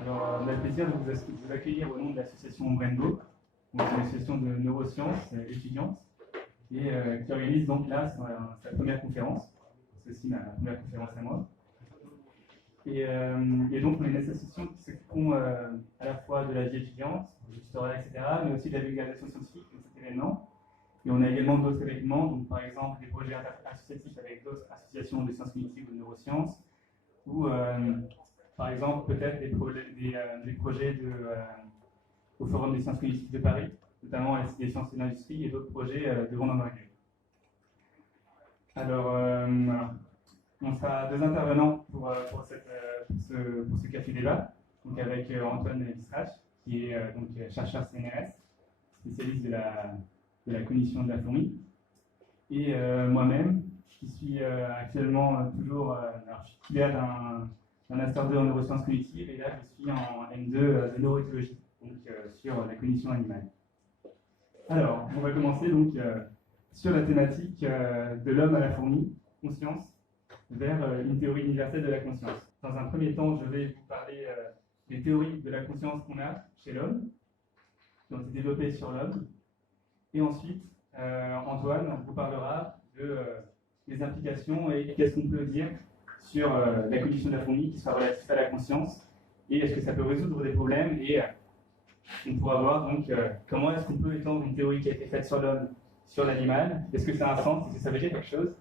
Alors, on a le plaisir de vous accueillir au nom de l'association Brendo, donc une association de neurosciences étudiantes, et qui organise donc là sa première conférence. C'est aussi ma première conférence à moi. Et donc, on est une association qui s'occupons à la fois de la vie étudiante, du tutorat, etc., mais aussi de la vulgarisation scientifique, comme cet événement. Et on a également d'autres événements, donc par exemple des projets associatifs avec d'autres associations de sciences cognitives ou de neurosciences, ou par exemple peut-être des projets au Forum des sciences cognitives de Paris, notamment à l'Institut des sciences et de l'industrie, et d'autres projets de grande envergure. Alors, on sera deux intervenants pour ce café débat, donc avec Antoine Listrach, qui est donc chercheur CNRS, spécialiste de la cognition de la fourmi, et moi-même, qui suis actuellement toujours, alors je suis titulaire d'un Master 2 en neurosciences cognitives, et là je suis en M2 de neuroéthologie, donc sur la cognition animale. Alors, on va commencer donc sur la thématique de l'homme à la fourmi, conscience, vers une théorie universelle de la conscience. Dans un premier temps, je vais vous parler des théories de la conscience qu'on a chez l'homme, qui ont été développées sur l'homme. Et ensuite, Antoine vous parlera des implications et qu'est-ce qu'on peut dire sur la cognition de la fourmi qui soit relative à la conscience et est-ce que ça peut résoudre des problèmes et on pourra voir donc comment est-ce qu'on peut étendre une théorie qui a été faite sur l'homme sur l'animal. Est-ce que ça a un sens? Est-ce que ça veut dire quelque chose?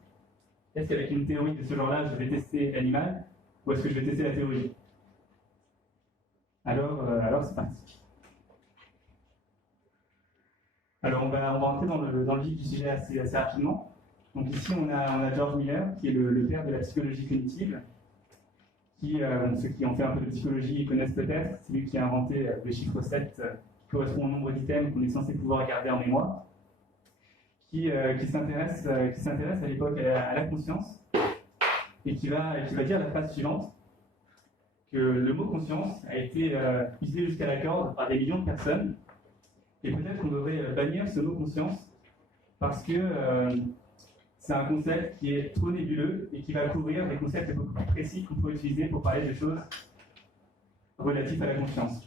Est-ce qu'avec une théorie de ce genre-là, je vais tester l'animal ou est-ce que je vais tester la théorie? Alors c'est parti. Alors on va rentrer dans le vif du sujet assez rapidement. Donc ici on a George Miller, qui est le père de la psychologie cognitive, qui, ceux qui ont fait un peu de psychologie connaissent peut-être, c'est lui qui a inventé le chiffre 7 qui correspond au nombre d'items qu'on est censé pouvoir garder en mémoire, qui s'intéresse à l'époque à la conscience, et qui va dire la phrase suivante, que le mot conscience a été utilisé jusqu'à la corde par des millions de personnes, et peut-être qu'on devrait bannir ce mot conscience parce que c'est un concept qui est trop nébuleux et qui va couvrir des concepts beaucoup plus précis qu'on peut utiliser pour parler de choses relatives à la conscience.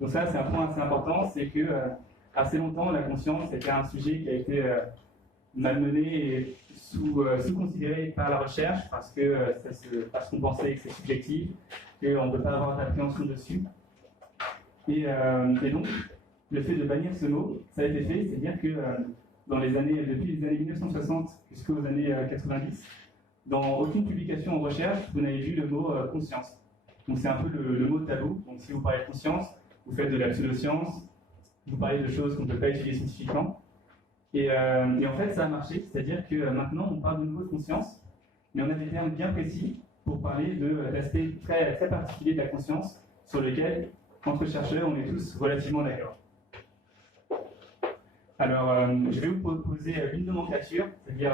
Donc ça, c'est un point assez important, c'est que assez longtemps, la conscience était un sujet qui a été malmené et sous-considéré par la recherche parce qu'on pensait que c'est subjectif, qu'on ne peut pas avoir d'appréhension dessus. Et donc, le fait de bannir ce mot, ça a été fait, c'est-à-dire que depuis les années 1960 jusqu'aux années 90, dans aucune publication en recherche, vous n'avez vu le mot conscience. Donc c'est un peu le mot tabou. Donc si vous parlez de conscience, vous faites de la pseudoscience, vous parlez de choses qu'on ne peut pas étudier scientifiquement. Et en fait, ça a marché, c'est-à-dire que maintenant, on parle de nouveau de conscience, mais on a des termes bien précis pour parler d'aspects très, très particuliers de la conscience, sur lesquels, entre chercheurs, on est tous relativement d'accord. Alors, je vais vous proposer une nomenclature, c'est-à-dire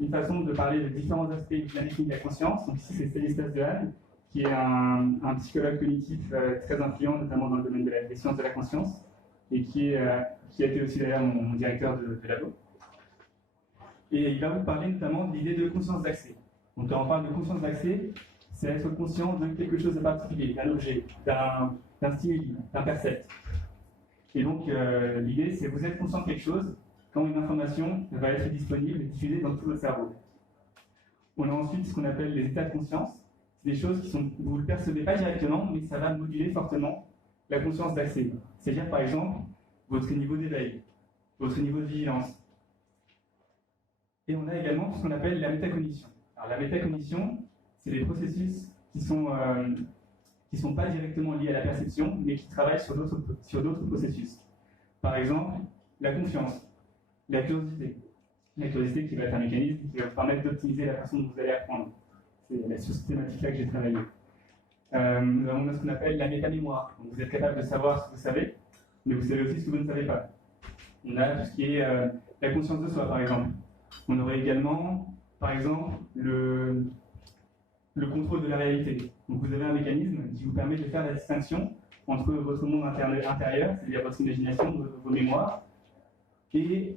une façon de parler de différents aspects de la définition de la conscience. Donc ici, c'est Stanislas Dehaene, qui est un psychologue cognitif très influent, notamment dans le domaine des sciences de la conscience, et qui a été aussi d'ailleurs mon directeur de labo. Et il va vous parler notamment de l'idée de conscience d'accès. Donc quand on parle de conscience d'accès, c'est être conscient de quelque chose de particulier, d'un objet, d'un stimuli, d'un percept. Et donc, l'idée, c'est que vous êtes conscient de quelque chose quand une information va être disponible et diffusée dans tout votre cerveau. On a ensuite ce qu'on appelle les états de conscience. C'est des choses vous ne le percevez pas directement, mais ça va moduler fortement la conscience d'accès. C'est-à-dire, par exemple, votre niveau d'éveil, votre niveau de vigilance. Et on a également ce qu'on appelle la métacognition. Alors, la métacognition, c'est des processus qui sont pas directement liés à la perception, mais qui travaillent sur d'autres processus. Par exemple, la confiance, la curiosité. La curiosité qui va être un mécanisme qui va vous permettre d'optimiser la façon dont vous allez apprendre. C'est sur cette thématique-là que j'ai travaillé. On a ce qu'on appelle la métamémoire. Donc vous êtes capable de savoir ce que vous savez, mais vous savez aussi ce que vous ne savez pas. On a tout ce qui est la conscience de soi, par exemple. On aurait également, par exemple, le contrôle de la réalité. Donc vous avez un mécanisme qui vous permet de faire la distinction entre votre monde intérieur, c'est-à-dire votre imagination, vos mémoires, et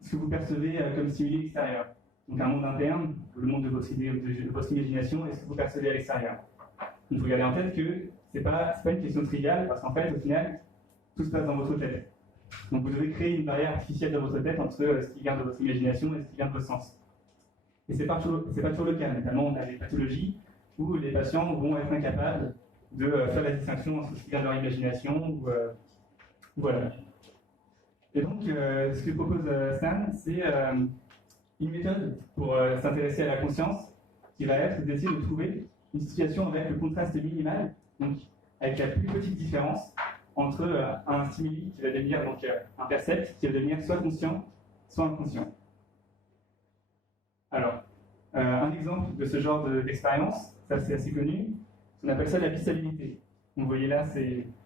ce que vous percevez comme stimuli extérieur. Donc un monde interne, le monde de votre idée, de votre imagination, et ce que vous percevez à l'extérieur. il faut garder en tête que ce n'est pas une question triviale, parce qu'en fait, au final, tout se passe dans votre tête. Donc vous devez créer une barrière artificielle dans votre tête entre ce qui vient de votre imagination et ce qui vient de votre sens. Et ce n'est pas toujours le cas, notamment on a des pathologies où les patients vont être incapables de faire la distinction entre ce qui vient de leur imagination. Voilà. Et donc, ce que propose Stan, c'est une méthode pour s'intéresser à la conscience qui va être d'essayer de trouver une situation avec le contraste minimal, donc avec la plus petite différence entre un stimuli qui va devenir donc, un percept qui va devenir soit conscient, soit inconscient. Alors, un exemple de ce genre d'expérience, ça c'est assez connu, on appelle ça la vistabilité. Vous voyez là,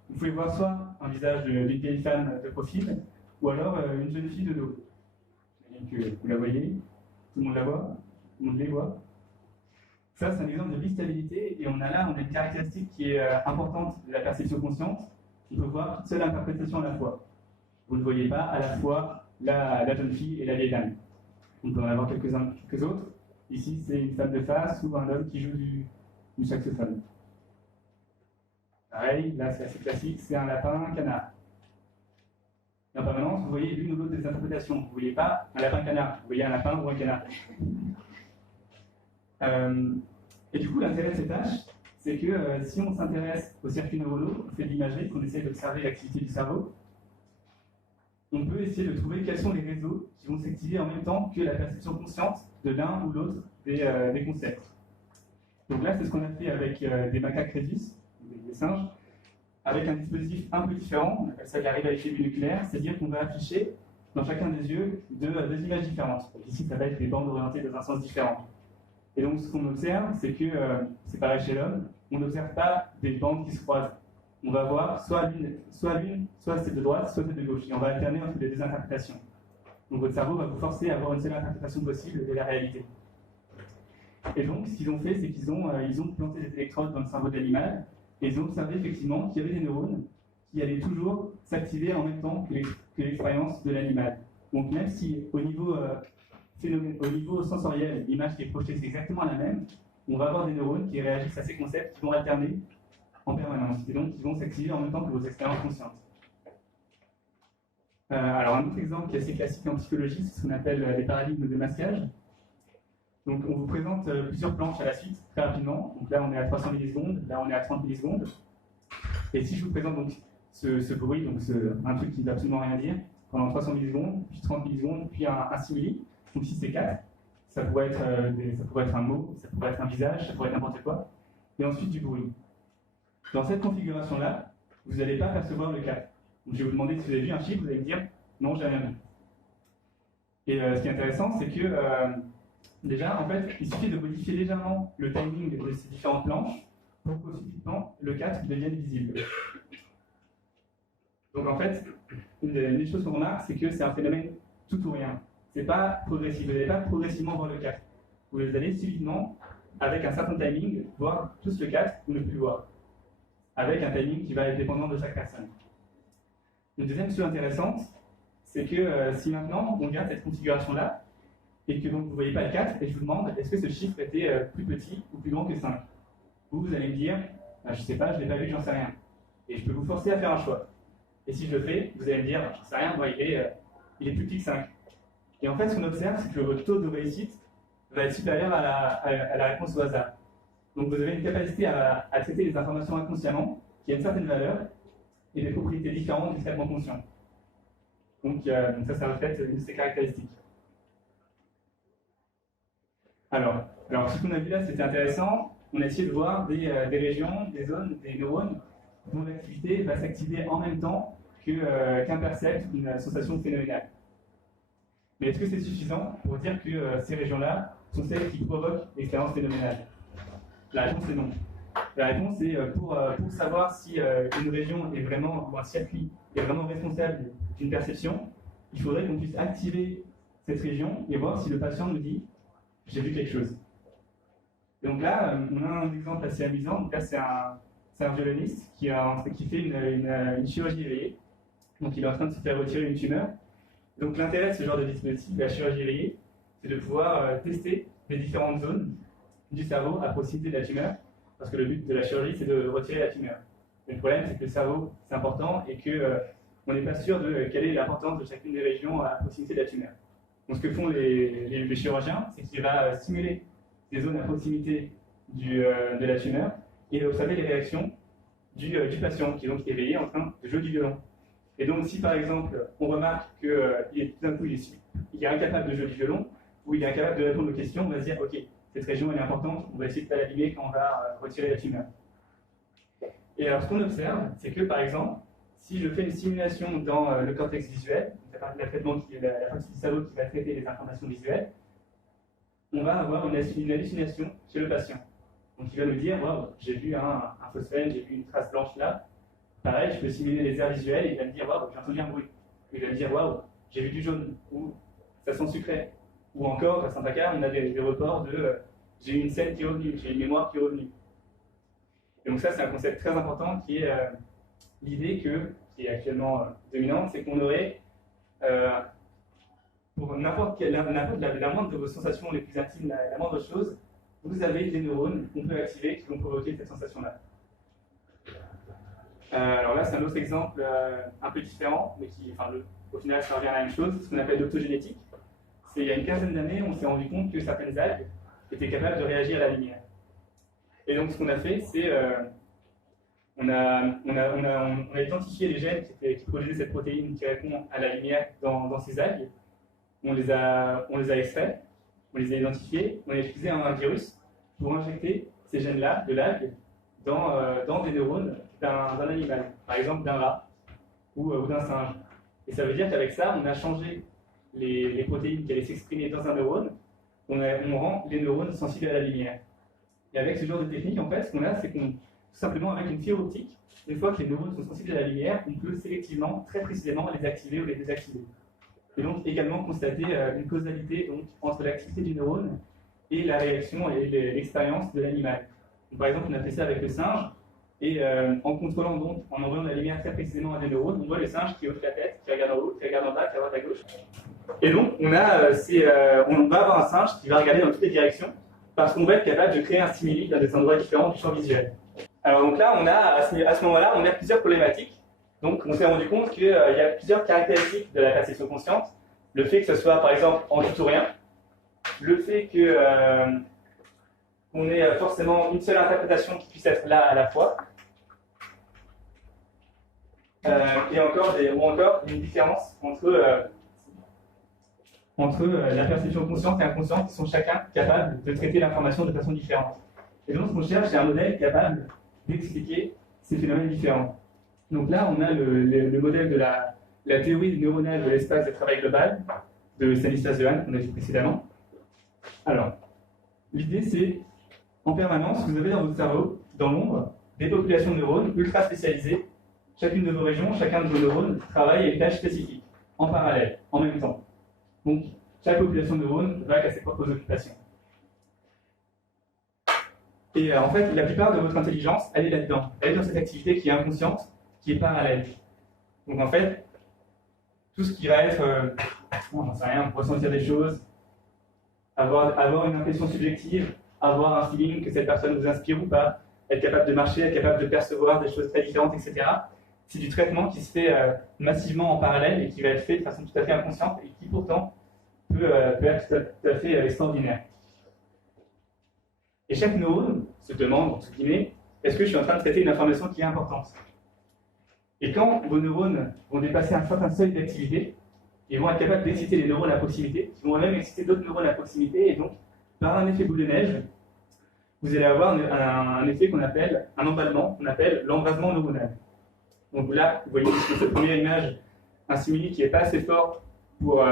vous pouvez voir soit un visage d'une vieille femme de profil, ou alors une jeune fille de dos. Que vous la voyez, tout le monde la voit, tout le monde les voit. Ça, c'est un exemple de vistabilité, et on a une caractéristique qui est importante de la perception consciente. On peut voir toute seule interprétation à la fois. Vous ne voyez pas à la fois la jeune fille et la vieille dame. On peut en avoir quelques autres. Ici, c'est une femme de face ou un homme qui joue du saxophone. Pareil, là, c'est assez classique, c'est un lapin, un canard. Et en permanence, vous voyez l'une ou l'autre des interprétations. Vous ne voyez pas un lapin-canard, vous voyez un lapin ou un canard. Et du coup, l'intérêt de ces tâches, c'est que si on s'intéresse aux circuits neuronaux, on fait de l'imagerie, qu'on essaie d'observer l'activité du cerveau, on peut essayer de trouver quels sont les réseaux qui vont s'activer en même temps que la perception consciente de l'un ou l'autre des concepts. Donc là, c'est ce qu'on a fait avec des macaques rhésus, des singes, avec un dispositif un peu différent, on appelle ça de la rivalité binucléaire, c'est-à-dire qu'on va afficher dans chacun des yeux deux images différentes. Donc ici, ça va être des bandes orientées dans un sens différent. Et donc, ce qu'on observe, c'est que, c'est pareil chez l'homme, on n'observe pas des bandes qui se croisent. On va voir soit celle de droite, soit celle de gauche, et on va alterner entre les deux interprétations. Donc votre cerveau va vous forcer à avoir une seule interprétation possible de la réalité. Et donc, ce qu'ils ont fait, c'est qu'ils ont planté des électrodes dans le cerveau de l'animal, et ils ont observé effectivement qu'il y avait des neurones qui allaient toujours s'activer en même temps que l'expérience de l'animal. Donc même si au niveau sensoriel, l'image qui est projetée c'est exactement la même, on va avoir des neurones qui réagissent à ces concepts, qui vont alterner en permanence, et donc qui vont s'activer en même temps que vos expériences conscientes. Alors un autre exemple qui est assez classique en psychologie, c'est ce qu'on appelle les paradigmes de masquage. Donc on vous présente plusieurs planches à la suite, très rapidement. Donc là on est à 300 millisecondes, là on est à 30 millisecondes. Et si je vous présente donc ce bruit, donc un truc qui ne veut absolument rien dire, pendant 300 millisecondes, puis 30 millisecondes, puis un simili, donc si c'est 4, ça pourrait être un mot, ça pourrait être un visage, ça pourrait être n'importe quoi, et ensuite du bruit. Dans cette configuration-là, vous n'allez pas percevoir le 4. Donc je vais vous demander si vous avez vu un chiffre, vous allez me dire non, j'ai rien vu. Et ce qui est intéressant, c'est que déjà, en fait, il suffit de modifier légèrement le timing de ces différentes planches pour que subitement le 4 devienne visible. Donc en fait, une des choses qu'on remarque, c'est que c'est un phénomène tout ou rien. C'est pas progressif. Vous n'allez pas progressivement voir le 4. Vous allez subitement, avec un certain timing, voir tous le 4 ou ne plus le voir. Avec un timing qui va être dépendant de chaque personne. Une deuxième chose intéressante, c'est que si maintenant on garde cette configuration-là, et que donc vous ne voyez pas le 4, et je vous demande, est-ce que ce chiffre était plus petit ou plus grand que 5 ? Vous allez me dire, je ne sais pas, je ne l'ai pas vu, j'en sais rien. Et je peux vous forcer à faire un choix. Et si je le fais, vous allez me dire, j'en sais rien, moi, il est plus petit que 5. Et en fait, ce qu'on observe, c'est que votre taux de réussite va être supérieur à la réponse au hasard. Donc vous avez une capacité à traiter les informations inconsciemment, qui a une certaine valeur, et des propriétés différentes du traitement conscient. Donc ça reflète une de ces caractéristiques. Alors, ce qu'on a vu là, c'était intéressant. On a essayé de voir des régions, des zones, des neurones dont l'activité va s'activer en même temps qu'un percept, une sensation phénoménale. Mais est-ce que c'est suffisant pour dire que ces régions-là sont celles qui provoquent l'expérience phénoménale? La réponse est non. La réponse est pour savoir si une région est vraiment, ou un circuit est vraiment responsable d'une perception, il faudrait qu'on puisse activer cette région et voir si le patient nous dit « j'ai vu quelque chose ». Et donc là, on a un exemple assez amusant. Donc là, c'est un violoniste qui fait une chirurgie éveillée. Donc il est en train de se faire retirer une tumeur. Donc l'intérêt de ce genre de dispositif, de la chirurgie éveillée, c'est de pouvoir tester les différentes zones du cerveau à proximité de la tumeur parce que le but de la chirurgie, c'est de retirer la tumeur. Mais le problème, c'est que le cerveau, c'est important et que on n'est pas sûr de quelle est l'importance de chacune des régions à proximité de la tumeur. Donc ce que font les chirurgiens, c'est qu'il va stimuler des zones à proximité de la tumeur et observer les réactions du patient qui est donc éveillé en train de jouer du violon. Et donc si par exemple on remarque qu'il est tout d'un coup il est incapable de jouer du violon ou il est incapable de répondre aux questions, on va se dire ok, cette région elle est importante, on va essayer de ne pas l'abîmer quand on va retirer la tumeur. Et alors ce qu'on observe, c'est que par exemple, si je fais une simulation dans le cortex visuel, la partie du cerveau qui va traiter les informations visuelles, on va avoir une hallucination chez le patient. Donc il va me dire, wow, j'ai vu un phosphène, j'ai vu une trace blanche là. Pareil, je peux simuler les aires visuelles et il va me dire, waouh, j'ai entendu un bruit. Il va me dire, waouh, j'ai vu du jaune, ou ça sent sucré. Ou encore, à Saint-Pacar, on a des reports de j'ai eu une scène qui est revenue, j'ai une mémoire qui est revenue. Et donc ça, c'est un concept très important qui est l'idée qui est actuellement dominante, c'est qu'on aurait, pour n'importe la moindre de vos sensations les plus intimes, la moindre chose, vous avez des neurones qu'on peut activer qui vont provoquer cette sensation-là. Alors là, c'est un autre exemple un peu différent, mais qui, au final, ça revient à la même chose, ce qu'on appelle l'optogénétique. Il y a une quinzaine d'années, on s'est rendu compte que certaines algues étaient capables de réagir à la lumière. Et donc, ce qu'on a fait, c'est on a identifié les gènes qui produisaient cette protéine qui répond à la lumière dans ces algues. On les a extraits, on les a identifiés, on a utilisé un virus pour injecter ces gènes-là de l'algue dans des neurones d'un animal, par exemple d'un rat ou d'un singe. Et ça veut dire qu'avec ça, on a changé les protéines qui allaient s'exprimer dans un neurone, on rend les neurones sensibles à la lumière. Et avec ce genre de technique, en fait, ce qu'on a, c'est qu'on, tout simplement avec une fibre optique, une fois que les neurones sont sensibles à la lumière, on peut sélectivement, très précisément, les activer ou les désactiver. Et donc également constater une causalité donc, entre l'activité du neurone et la réaction et l'expérience de l'animal. Par exemple, on a fait ça avec le singe, et en contrôlant donc, en envoyant la lumière très précisément à des neurones, on voit le singe qui hoche la tête, qui regarde en haut, qui regarde en bas, qui regarde à gauche. Et donc, on va avoir un singe qui va regarder dans toutes les directions, parce qu'on va être capable de créer un stimuli dans des endroits différents du champ visuel. Alors donc là, à ce moment-là, on a plusieurs problématiques. Donc on s'est rendu compte qu'il y a plusieurs caractéristiques de la perception consciente. Le fait que ce soit par exemple en tout ou rien, le fait qu'on ait forcément une seule interprétation qui puisse être là à la fois, et encore une différence entre la perception consciente et inconsciente qui sont chacun capables de traiter l'information de façon différente. Et donc ce qu'on cherche, c'est un modèle capable d'expliquer ces phénomènes différents. Donc là, on a le modèle de la théorie neuronale de l'espace de travail global de Stanislas Dehaene, qu'on a vu précédemment. Alors, l'idée c'est, en permanence, vous avez dans votre cerveau, dans l'ombre, des populations de neurones ultra spécialisées. Chacune de vos régions, chacun de vos neurones travaille à une tâche spécifique, en parallèle, en même temps. Donc, chaque population de neurones va à ses propres occupations. Et en fait, la plupart de votre intelligence, elle est là-dedans. Elle est dans cette activité qui est inconsciente, qui est parallèle. Donc en fait, tout ce qui va être, j'en sais rien, ressentir des choses, avoir une impression subjective, avoir un feeling que cette personne vous inspire ou pas, être capable de marcher, être capable de percevoir des choses très différentes, etc. C'est du traitement qui se fait massivement en parallèle et qui va être fait de façon tout à fait inconsciente et qui pourtant peut être tout à fait extraordinaire. Et chaque neurone se demande, entre guillemets, est-ce que je suis en train de traiter une information qui est importante? Et quand vos neurones vont dépasser un certain seuil d'activité, ils vont être capables d'exciter les neurones à proximité, qui vont même exciter d'autres neurones à proximité, et donc, par un effet boule de neige, vous allez avoir un effet qu'on appelle un emballement, qu'on appelle l'embrasement neuronal. Donc là, vous voyez sur cette première image un stimuli qui n'est pas assez fort pour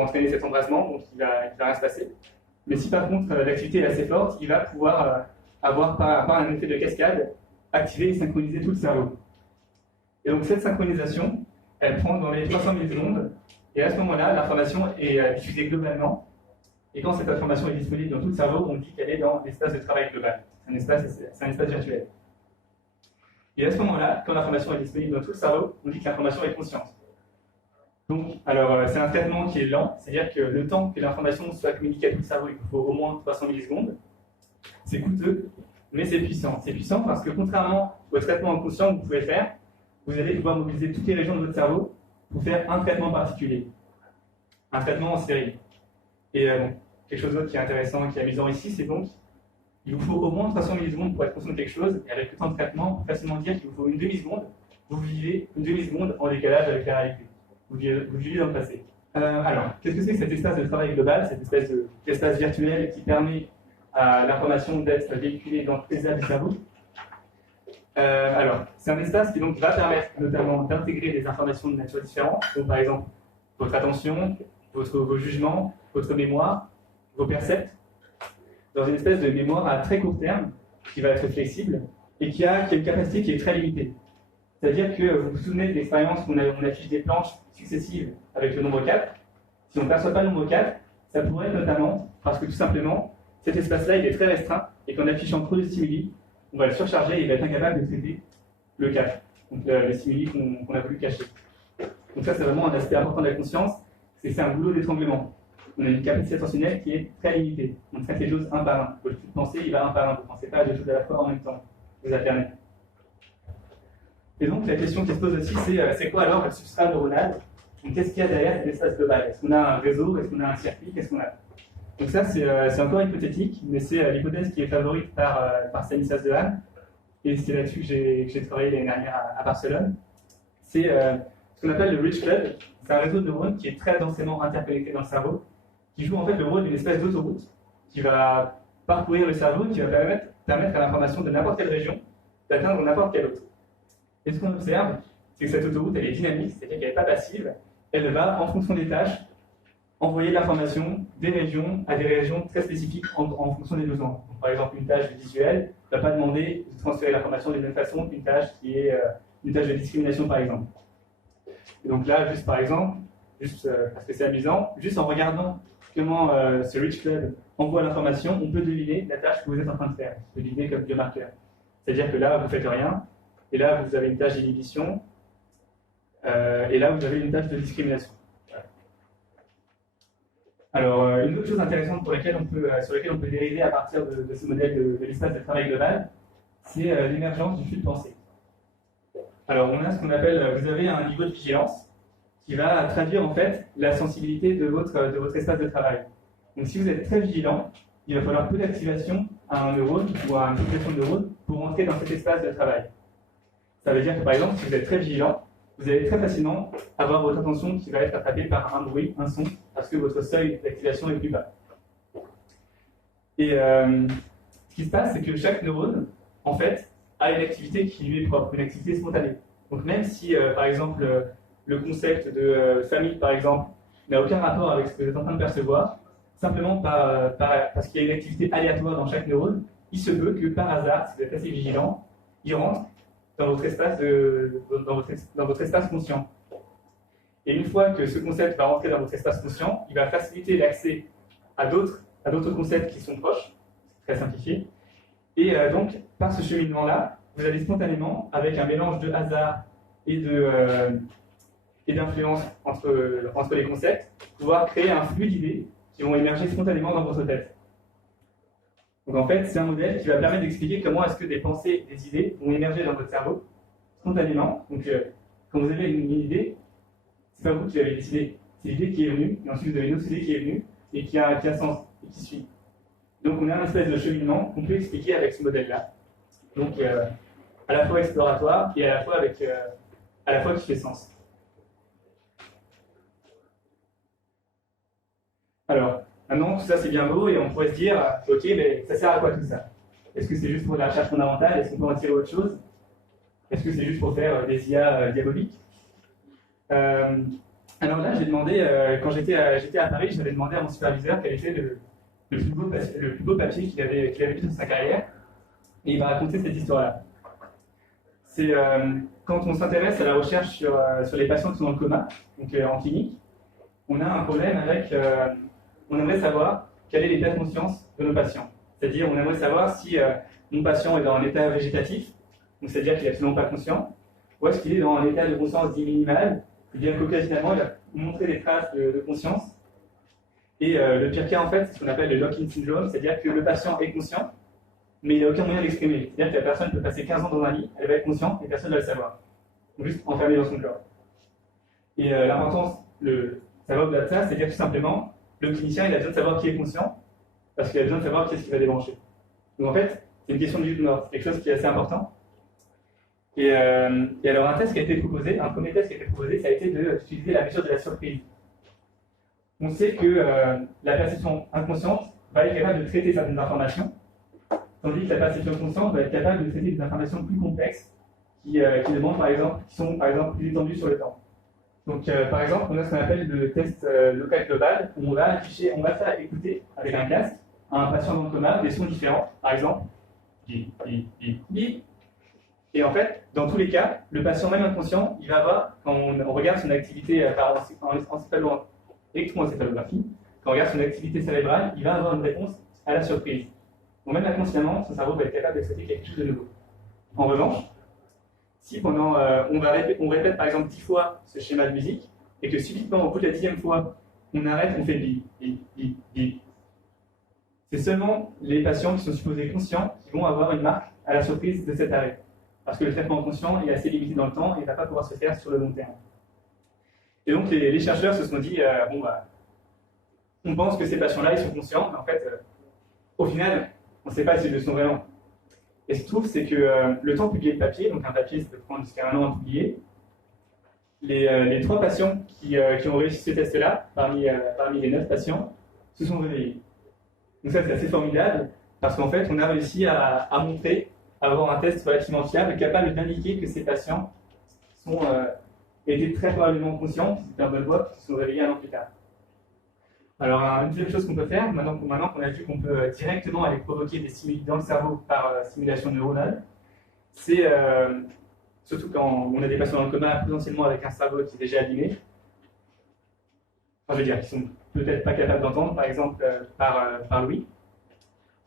entraîner cet embrasement, donc il va rien se passer. Mais si par contre l'activité est assez forte, il va pouvoir avoir par un effet de cascade, activer et synchroniser tout le cerveau. Et donc cette synchronisation, elle prend dans les 300 millisecondes, et à ce moment-là, l'information est diffusée globalement, et quand cette information est disponible dans tout le cerveau, on dit qu'elle est dans l'espace de travail global. C'est un espace virtuel. Et à ce moment-là, quand l'information est disponible dans tout le cerveau, on dit que l'information est consciente. Donc, alors, c'est un traitement qui est lent, c'est-à-dire que le temps que l'information soit communiquée à tout le cerveau, il faut au moins 300 millisecondes. C'est coûteux, mais c'est puissant. C'est puissant parce que contrairement au traitement inconscient que vous pouvez faire, vous allez pouvoir mobiliser toutes les régions de votre cerveau pour faire un traitement particulier, un traitement en série. Et quelque chose d'autre qui est intéressant et qui est amusant ici, c'est donc il vous faut au moins 300 millisecondes pour être conscient de quelque chose, et avec le temps de traitement, on peut facilement dire qu'il vous faut une demi-seconde. Vous vivez une demi-seconde en décalage avec la réalité. Vous vivez dans le passé. Alors, qu'est-ce que c'est que cet espace de travail global, cette espèce d'espace virtuel qui permet à l'information d'être véhiculée dans toutes les aires du cerveau? Alors, c'est un espace qui donc va permettre notamment d'intégrer des informations de nature différente, donc par exemple votre attention, vos jugements, votre mémoire, vos percepts, dans une espèce de mémoire à très court terme, qui va être flexible, et qui a une capacité qui est très limitée. C'est-à-dire que vous vous souvenez de l'expérience où on affiche des planches successives avec le nombre 4. Si on ne perçoit pas le nombre 4, ça pourrait être notamment parce que tout simplement, cet espace-là, il est très restreint, et qu'en affichant trop de stimuli, on va le surcharger et il va être incapable de traiter le 4, donc le stimuli qu'on a voulu cacher. Donc ça, c'est vraiment un aspect important de la conscience, c'est un goulot d'étranglement. On a une capacité attentionnelle qui est très limitée. On traite les choses un par un. Votre flux de pensée, il va un par un. Vous ne pensez pas à deux choses à la fois en même temps. Vous alternez. Et donc, la question qui se pose aussi, c'est quoi alors le substrat neuronal? Qu'est-ce qu'il y a derrière cet espace global? Est-ce qu'on a un réseau? Est-ce qu'on a un circuit? Qu'est-ce qu'on a? Donc ça, c'est encore hypothétique, mais c'est l'hypothèse qui est favorite par Stanislas Dehaene, et c'est là-dessus que j'ai travaillé l'année dernière à Barcelone. C'est ce qu'on appelle le Rich Club. C'est un réseau de neurones qui est très densément interconnecté dans le cerveau, qui joue en fait le rôle d'une espèce d'autoroute qui va parcourir le cerveau, qui va permettre à l'information de n'importe quelle région d'atteindre n'importe quelle autre. Et ce qu'on observe, c'est que cette autoroute, elle est dynamique, c'est-à-dire qu'elle n'est pas passive, elle va, en fonction des tâches, envoyer de l'information des régions à des régions très spécifiques en fonction des besoins. Donc, par exemple, une tâche visuelle ne va pas demander de transférer l'information de la même façon qu'une tâche qui est une tâche de discrimination, par exemple. Et donc là, juste par exemple, parce que c'est amusant, juste en regardant comment ce Rich Club envoie l'information, on peut deviner la tâche que vous êtes en train de faire, on peut deviner comme biomarqueur. C'est-à-dire que là, vous ne faites rien, et là, vous avez une tâche d'inhibition, et là, vous avez une tâche de discrimination. Alors, une autre chose intéressante sur laquelle on peut dériver à partir de ce modèle de l'espace de travail global, c'est l'émergence du flux de pensée. Alors, on a ce qu'on appelle, vous avez un niveau de vigilance qui va traduire en fait la sensibilité de votre espace de travail. Donc, si vous êtes très vigilant, il va falloir peu d'activation à un neurone ou à une population de neurones pour entrer dans cet espace de travail. Ça veut dire que par exemple, si vous êtes très vigilant, vous allez très facilement avoir votre attention qui va être attrapée par un bruit, un son, parce que votre seuil d'activation est plus bas. Et ce qui se passe, c'est que chaque neurone, en fait, a une activité qui lui est propre, une activité spontanée. Donc même si, par exemple, le concept de famille, par exemple, n'a aucun rapport avec ce que vous êtes en train de percevoir, simplement parce qu'il y a une activité aléatoire dans chaque neurone, il se peut que par hasard, si vous êtes assez vigilant, il rentre dans votre espace conscient. Et une fois que ce concept va rentrer dans votre espace conscient, il va faciliter l'accès à d'autres concepts qui sont proches, très simplifié. Et donc, par ce cheminement-là, vous allez spontanément, avec un mélange de hasard et d'influence entre les concepts, pouvoir créer un flux d'idées qui vont émerger spontanément dans votre tête. Donc en fait, c'est un modèle qui va permettre d'expliquer comment est-ce que des pensées, des idées vont émerger dans votre cerveau spontanément. Donc quand vous avez une idée, c'est pas vous qui l'avez décidé, c'est l'idée qui est venue, et ensuite vous avez une autre idée qui est venue et qui a sens et qui suit. Donc on a un espèce de cheminement qu'on peut expliquer avec ce modèle-là. Donc à la fois exploratoire et à la fois qui fait sens. Alors, maintenant, tout ça c'est bien beau et on pourrait se dire, ok, mais ça sert à quoi tout ça? Est-ce que c'est juste pour de la recherche fondamentale? Est-ce qu'on peut en tirer autre chose? Est-ce que c'est juste pour faire des IA diaboliques? Alors là, j'ai demandé, quand j'étais à Paris, j'avais demandé à mon superviseur quel était le plus beau papier qu'il avait vu dans sa carrière, et il m'a raconté cette histoire-là. C'est quand on s'intéresse à la recherche sur les patients qui sont dans le coma, donc en clinique, on a un problème avec... on aimerait savoir quel est l'état de conscience de nos patients. C'est-à-dire, on aimerait savoir si mon patient est dans un état végétatif, donc c'est-à-dire qu'il n'est absolument pas conscient, ou est-ce qu'il est dans un état de conscience dit minimal, c'est-à-dire qu'occasionnellement, il va montrer des traces de conscience. Et le pire cas, en fait, c'est ce qu'on appelle le lock-in syndrome, c'est-à-dire que le patient est conscient, mais il n'a aucun moyen d'exprimer. C'est-à-dire que la personne peut passer 15 ans dans un lit, elle va être consciente et personne ne va le savoir. Donc juste enfermée dans son corps. Et l'importance, ça va au-delà de ça, c'est-à-dire tout simplement, le clinicien il a besoin de savoir qui est conscient, parce qu'il a besoin de savoir qu'est-ce qui va débrancher. Donc en fait, c'est une question de vie ou de mort, c'est quelque chose qui est assez important. Et alors un test qui a été proposé, un premier test qui a été proposé, ça a été d'utiliser la mesure de la surprise. On sait que la perception inconsciente va être capable de traiter certaines informations, tandis que la perception consciente va être capable de traiter des informations plus complexes qui demandent qui sont par exemple plus étendues sur le temps. Donc par exemple, on a ce qu'on appelle le test local global, où on va faire écouter avec un casque à un patient dans le coma des sons différents, par exemple bip, bip, bip, bip. Et en fait, dans tous les cas, le patient même inconscient, il va avoir, quand on regarde son activité électroencéphalographie, quand on regarde son activité cérébrale, il va avoir une réponse à la surprise. Donc même inconsciemment, son cerveau va être capable de traiter quelque chose de nouveau. En revanche, si pendant, on répète par exemple 10 fois ce schéma de musique, et que subitement, au bout de la 10e fois, on arrête, on fait bip, bip, bip, bip. C'est seulement les patients qui sont supposés conscients qui vont avoir une marque à la surprise de cet arrêt. Parce que le traitement inconscient est assez limité dans le temps et ne va pas pouvoir se faire sur le long terme. Et donc les chercheurs se sont dit, on pense que ces patients-là, ils sont conscients, mais en fait, au final, on ne sait pas s'ils le sont vraiment. Et ce qui se trouve, c'est que le temps de publier le papier, donc un papier, ça peut prendre jusqu'à 1 an à publier, les 3 patients qui ont réussi ce test-là, parmi les 9 patients, se sont réveillés. Donc ça, c'est assez formidable, parce qu'en fait, on a réussi à montrer, à avoir un test relativement fiable, capable d'indiquer que ces patients étaient très probablement conscients, qu'ils étaient en bonne voie, qu'ils se sont réveillés 1 an plus tard. Alors, une deuxième chose qu'on peut faire, maintenant qu'on a vu qu'on peut directement aller provoquer des stimuli dans le cerveau par stimulation neuronale, c'est, surtout quand on a des patients dans le coma, potentiellement avec un cerveau qui est déjà abîmé, enfin, je veux dire, qui sont peut-être pas capables d'entendre, par exemple, par l'ouïe,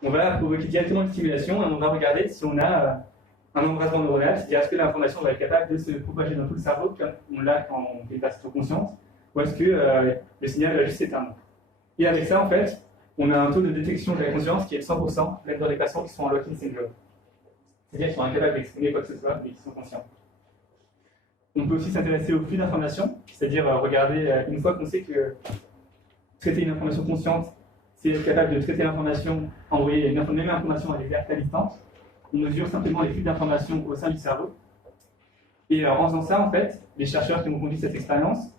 on va provoquer directement une stimulation et on va regarder si on a un embrasement neuronal, c'est-à-dire est-ce que l'information va être capable de se propager dans tout le cerveau, comme on l'a quand on fait une perception consciente, ou est-ce que le signal va juste s'éteindre. Et avec ça, en fait, on a un taux de détection de la conscience qui est de 100%, même dans les patients qui sont en lock-in syndrome. C'est-à-dire qu'ils sont incapables d'exprimer quoi que ce soit, mais qui sont conscients. On peut aussi s'intéresser au flux d'informations, c'est-à-dire regarder, une fois qu'on sait que traiter une information consciente, c'est être capable de traiter l'information, envoyer une même information à des aires très distantes, on mesure simplement les flux d'informations au sein du cerveau. Et en faisant ça, en fait, les chercheurs qui ont conduit cette expérience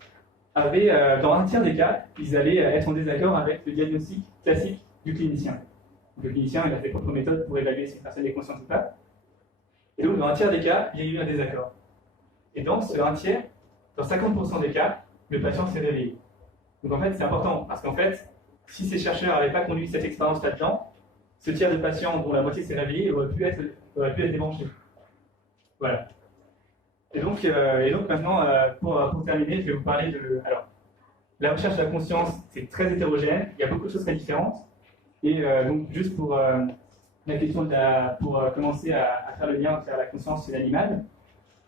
avaient, dans un tiers des cas, ils allaient être en désaccord avec le diagnostic classique du clinicien. Donc, le clinicien, il a ses propres méthodes pour évaluer si une personne est consciente ou pas. Et donc, dans un tiers des cas, il y a eu un désaccord. Et dans ce un tiers, dans 50% des cas, le patient s'est réveillé. Donc en fait, c'est important, parce qu'en fait, si ces chercheurs n'avaient pas conduit cette expérience là-dedans, ce tiers de patients dont la moitié s'est réveillé aurait pu être débranché. Voilà. Et donc maintenant, pour terminer, je vais vous parler de... Alors, la recherche de la conscience, c'est très hétérogène, il y a beaucoup de choses très différentes. Et donc, juste pour la question pour commencer à faire le lien entre la conscience et l'animal,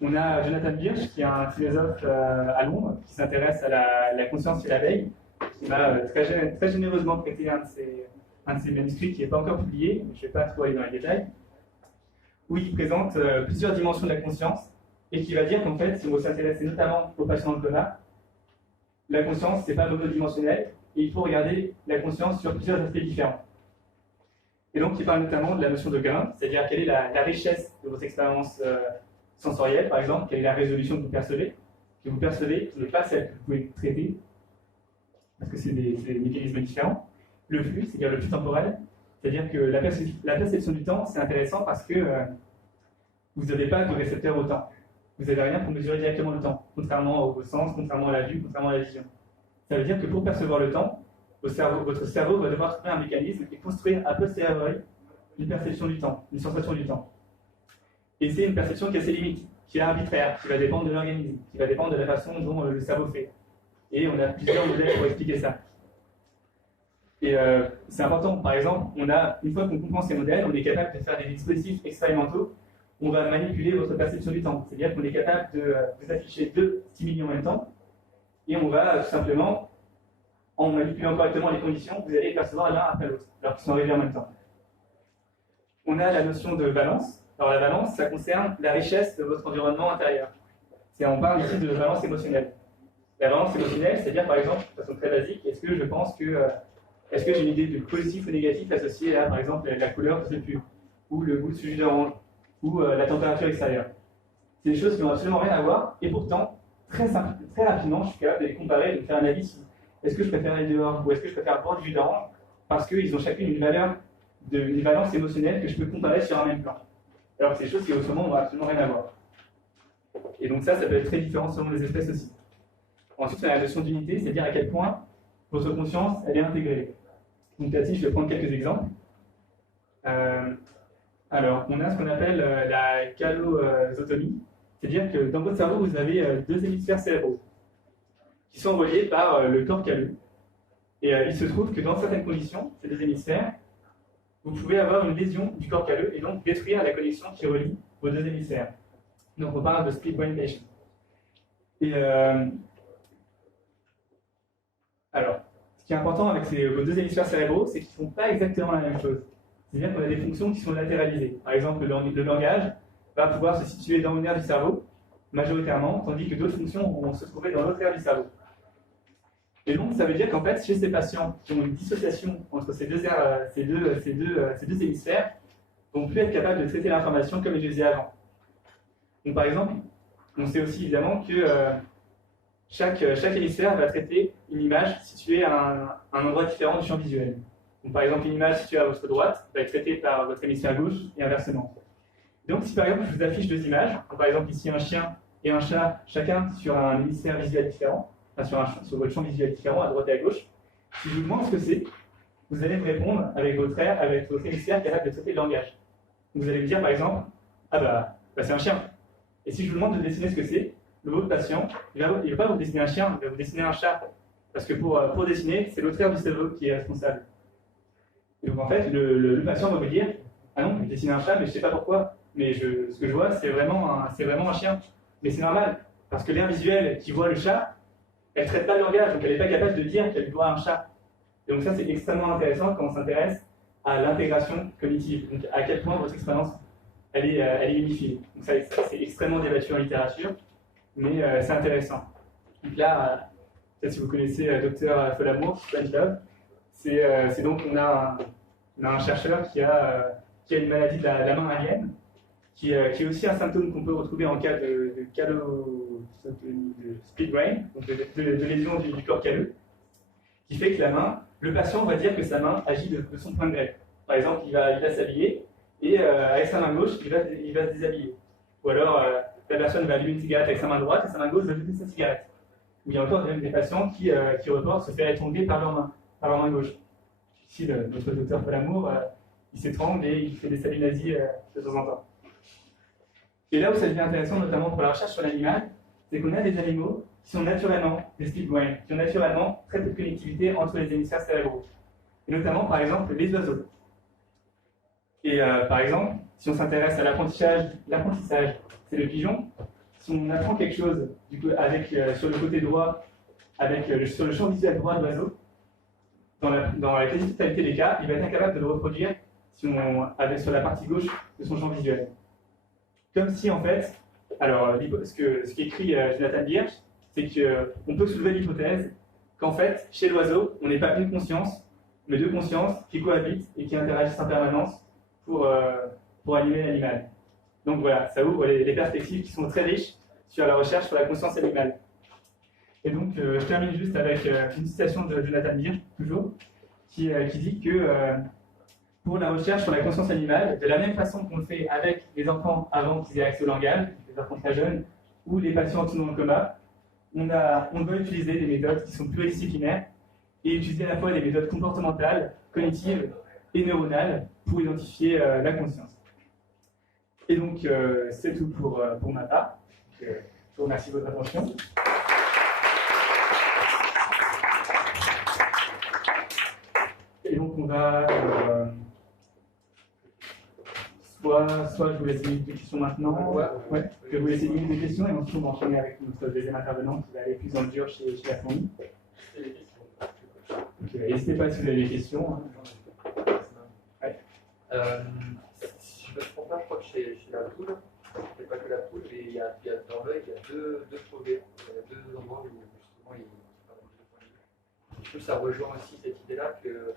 on a Jonathan Birch, qui est un philosophe à Londres, qui s'intéresse à la conscience chez l'abeille, qui m'a très généreusement prêté un de ses manuscrits qui n'est pas encore publié, je ne vais pas trop aller dans les détails, où il présente plusieurs dimensions de la conscience, et qui va dire qu'en fait, si on veut s'intéresser notamment aux patients dans le coma, la conscience, ce n'est pas monodimensionnel, et il faut regarder la conscience sur plusieurs aspects différents. Et donc, il parle notamment de la notion de grain, c'est-à-dire quelle est la richesse de votre expérience sensorielle, par exemple, quelle est la résolution que vous percevez, qui n'est pas celle que vous pouvez traiter, parce que c'est des mécanismes différents. Le flux, c'est-à-dire le flux temporel, c'est-à-dire que la perception du temps, c'est intéressant parce que vous n'avez pas de récepteur au temps. Vous n'avez rien pour mesurer directement le temps, contrairement au sens, contrairement à la vue, contrairement à la vision. Ça veut dire que pour percevoir le temps, votre cerveau va devoir trouver un mécanisme et construire a posteriori une perception du temps, une sensation du temps. Et c'est une perception qui a ses limites, qui est arbitraire, qui va dépendre de l'organisme, qui va dépendre de la façon dont le cerveau fait. Et on a plusieurs modèles pour expliquer ça. Et c'est important, par exemple, une fois qu'on comprend ces modèles, on est capable de faire des dispositifs expérimentaux. On va manipuler votre perception du temps. C'est-à-dire qu'on est capable de vous afficher 2 stimuli en même temps, et on va tout simplement, en manipulant correctement les conditions, vous allez percevoir l'un après l'autre, alors qu'ils sont arrivés en même temps. on a la notion de valence. Alors la valence, ça concerne la richesse de votre environnement intérieur. On parle ici de valence émotionnelle. La valence émotionnelle, c'est-à-dire par exemple, de façon très basique, est-ce que je pense que est-ce que j'ai une idée de positif ou négatif associée à, par exemple, la couleur de ce pub, ou le goût de ce jus d'orange, ou la température extérieure. C'est des choses qui n'ont absolument rien à voir, et pourtant, très rapidement, je suis capable de les comparer, de faire un avis sur est-ce que je préfère aller dehors, ou est-ce que je préfère boire du jus d'orange, parce qu'ils ont chacune une valence émotionnelle que je peux comparer sur un même plan. Alors que c'est des choses qui, autrement, n'ont absolument rien à voir. Et donc ça peut être très différent selon les espèces aussi. Ensuite, on a la notion d'unité, c'est-à-dire à quel point votre conscience, elle est intégrée. Donc là-dessus, je vais prendre quelques exemples. Alors, on a ce qu'on appelle la callosotomie, c'est-à-dire que dans votre cerveau, vous avez deux hémisphères cérébraux qui sont reliés par le corps calleux. Et il se trouve que dans certaines conditions, ces deux hémisphères, vous pouvez avoir une lésion du corps calleux et donc détruire la connexion qui relie vos deux hémisphères. Donc on parle de split brain patient. Et alors, ce qui est important avec vos deux hémisphères cérébraux, c'est qu'ils ne font pas exactement la même chose. C'est-à-dire qu'on a des fonctions qui sont latéralisées. Par exemple, le langage va pouvoir se situer dans une aire du cerveau, majoritairement, tandis que d'autres fonctions vont se trouver dans l'autre aire du cerveau. Et donc, ça veut dire qu'en fait, chez ces patients qui ont une dissociation entre ces deux hémisphères, vont plus être capables de traiter l'information comme je le disais avant. Donc, par exemple, on sait aussi évidemment que chaque hémisphère va traiter une image située à un endroit différent du champ visuel. Donc, par exemple, une image située à votre droite va être traitée par votre hémisphère gauche et inversement. Donc, si par exemple je vous affiche deux images, donc, par exemple ici un chien et un chat, chacun sur un hémisphère visuel différent, enfin sur votre champ visuel différent à droite et à gauche, si je vous demande ce que c'est, vous allez me répondre avec votre hémisphère capable de traiter le langage. Vous allez me dire par exemple, ah bah c'est un chien. Et si je vous demande de dessiner ce que c'est, votre patient, il ne va pas vous dessiner un chien, il va vous dessiner un chat. Parce que pour dessiner, c'est l'autre aire du cerveau qui est responsable. Et donc en fait, le patient va vous dire, ah non, je dessine un chat, mais je ne sais pas pourquoi. Mais ce que je vois, c'est vraiment un chien. Mais c'est normal, parce que l'aire visuelle qui voit le chat, elle ne traite pas le langage, donc elle n'est pas capable de dire qu'elle voit un chat. Et donc ça, c'est extrêmement intéressant quand on s'intéresse à l'intégration cognitive. Donc à quel point votre expérience, elle est unifiée. Donc ça, c'est extrêmement débattu en littérature, mais c'est intéressant. Donc là, peut-être si vous connaissez Dr Folamour, c'est donc on a un chercheur qui a une maladie de la main alienne, qui est aussi un symptôme qu'on peut retrouver en cas de split brain, donc de lésion du corps calleux, qui fait que la main, le patient va dire que sa main agit de son plein gré. Par exemple, il va s'habiller et avec sa main gauche, il va se déshabiller. Ou alors, la personne va allumer une cigarette avec sa main droite et sa main gauche va jeter sa cigarette. Ou il y a encore des patients qui reportent se faire étrangler par leur main gauche. Ici, notre docteur Folamour, il s'étrangle et il fait des saluts nazis de temps en temps. Et là où ça devient intéressant, notamment pour la recherche sur l'animal, c'est qu'on a des animaux qui sont naturellement des split brain, qui ont naturellement très peu de connectivité entre les hémisphères cérébraux. Et notamment, par exemple, les oiseaux. Et par exemple, si on s'intéresse à l'apprentissage, c'est le pigeon. Si on apprend quelque chose du coup, sur le côté droit, sur le champ visuel droit de l'oiseau, dans la quasi-totalité des cas, il va être incapable de le reproduire sur la partie gauche de son champ visuel. Comme si, en fait, alors, ce qu'écrit Jonathan Birch, c'est qu'on peut soulever l'hypothèse qu'en fait, chez l'oiseau, on n'est pas une conscience, mais deux consciences qui cohabitent et qui interagissent en permanence pour animer l'animal. Donc voilà, ça ouvre les perspectives qui sont très riches sur la recherche sur la conscience animale. Et donc, je termine juste avec une citation de Jonathan Birch, toujours, qui dit que pour la recherche sur la conscience animale, de la même façon qu'on le fait avec les enfants avant qu'ils aient accès au langage, les enfants très jeunes, ou les patients qui sont dans le coma, on doit utiliser des méthodes qui sont pluridisciplinaires et utiliser à la fois des méthodes comportementales, cognitives et neuronales pour identifier la conscience. Et donc, c'est tout pour ma part. Donc, je vous remercie de votre attention. Et donc, on va... soit je vous laisse une question maintenant. Ouais. Je vais vous laisser une des questions et ensuite on va enchaîner avec notre deuxième intervenant qui va aller plus dans le dur chez la fourmi. N'hésitez pas si vous avez des questions. Ouais. chez la poule, et pas que la poule, mais dans l'œil, il y a deux fovées. Il y a deux endroits où justement il je trouve que ça rejoint aussi cette idée-là que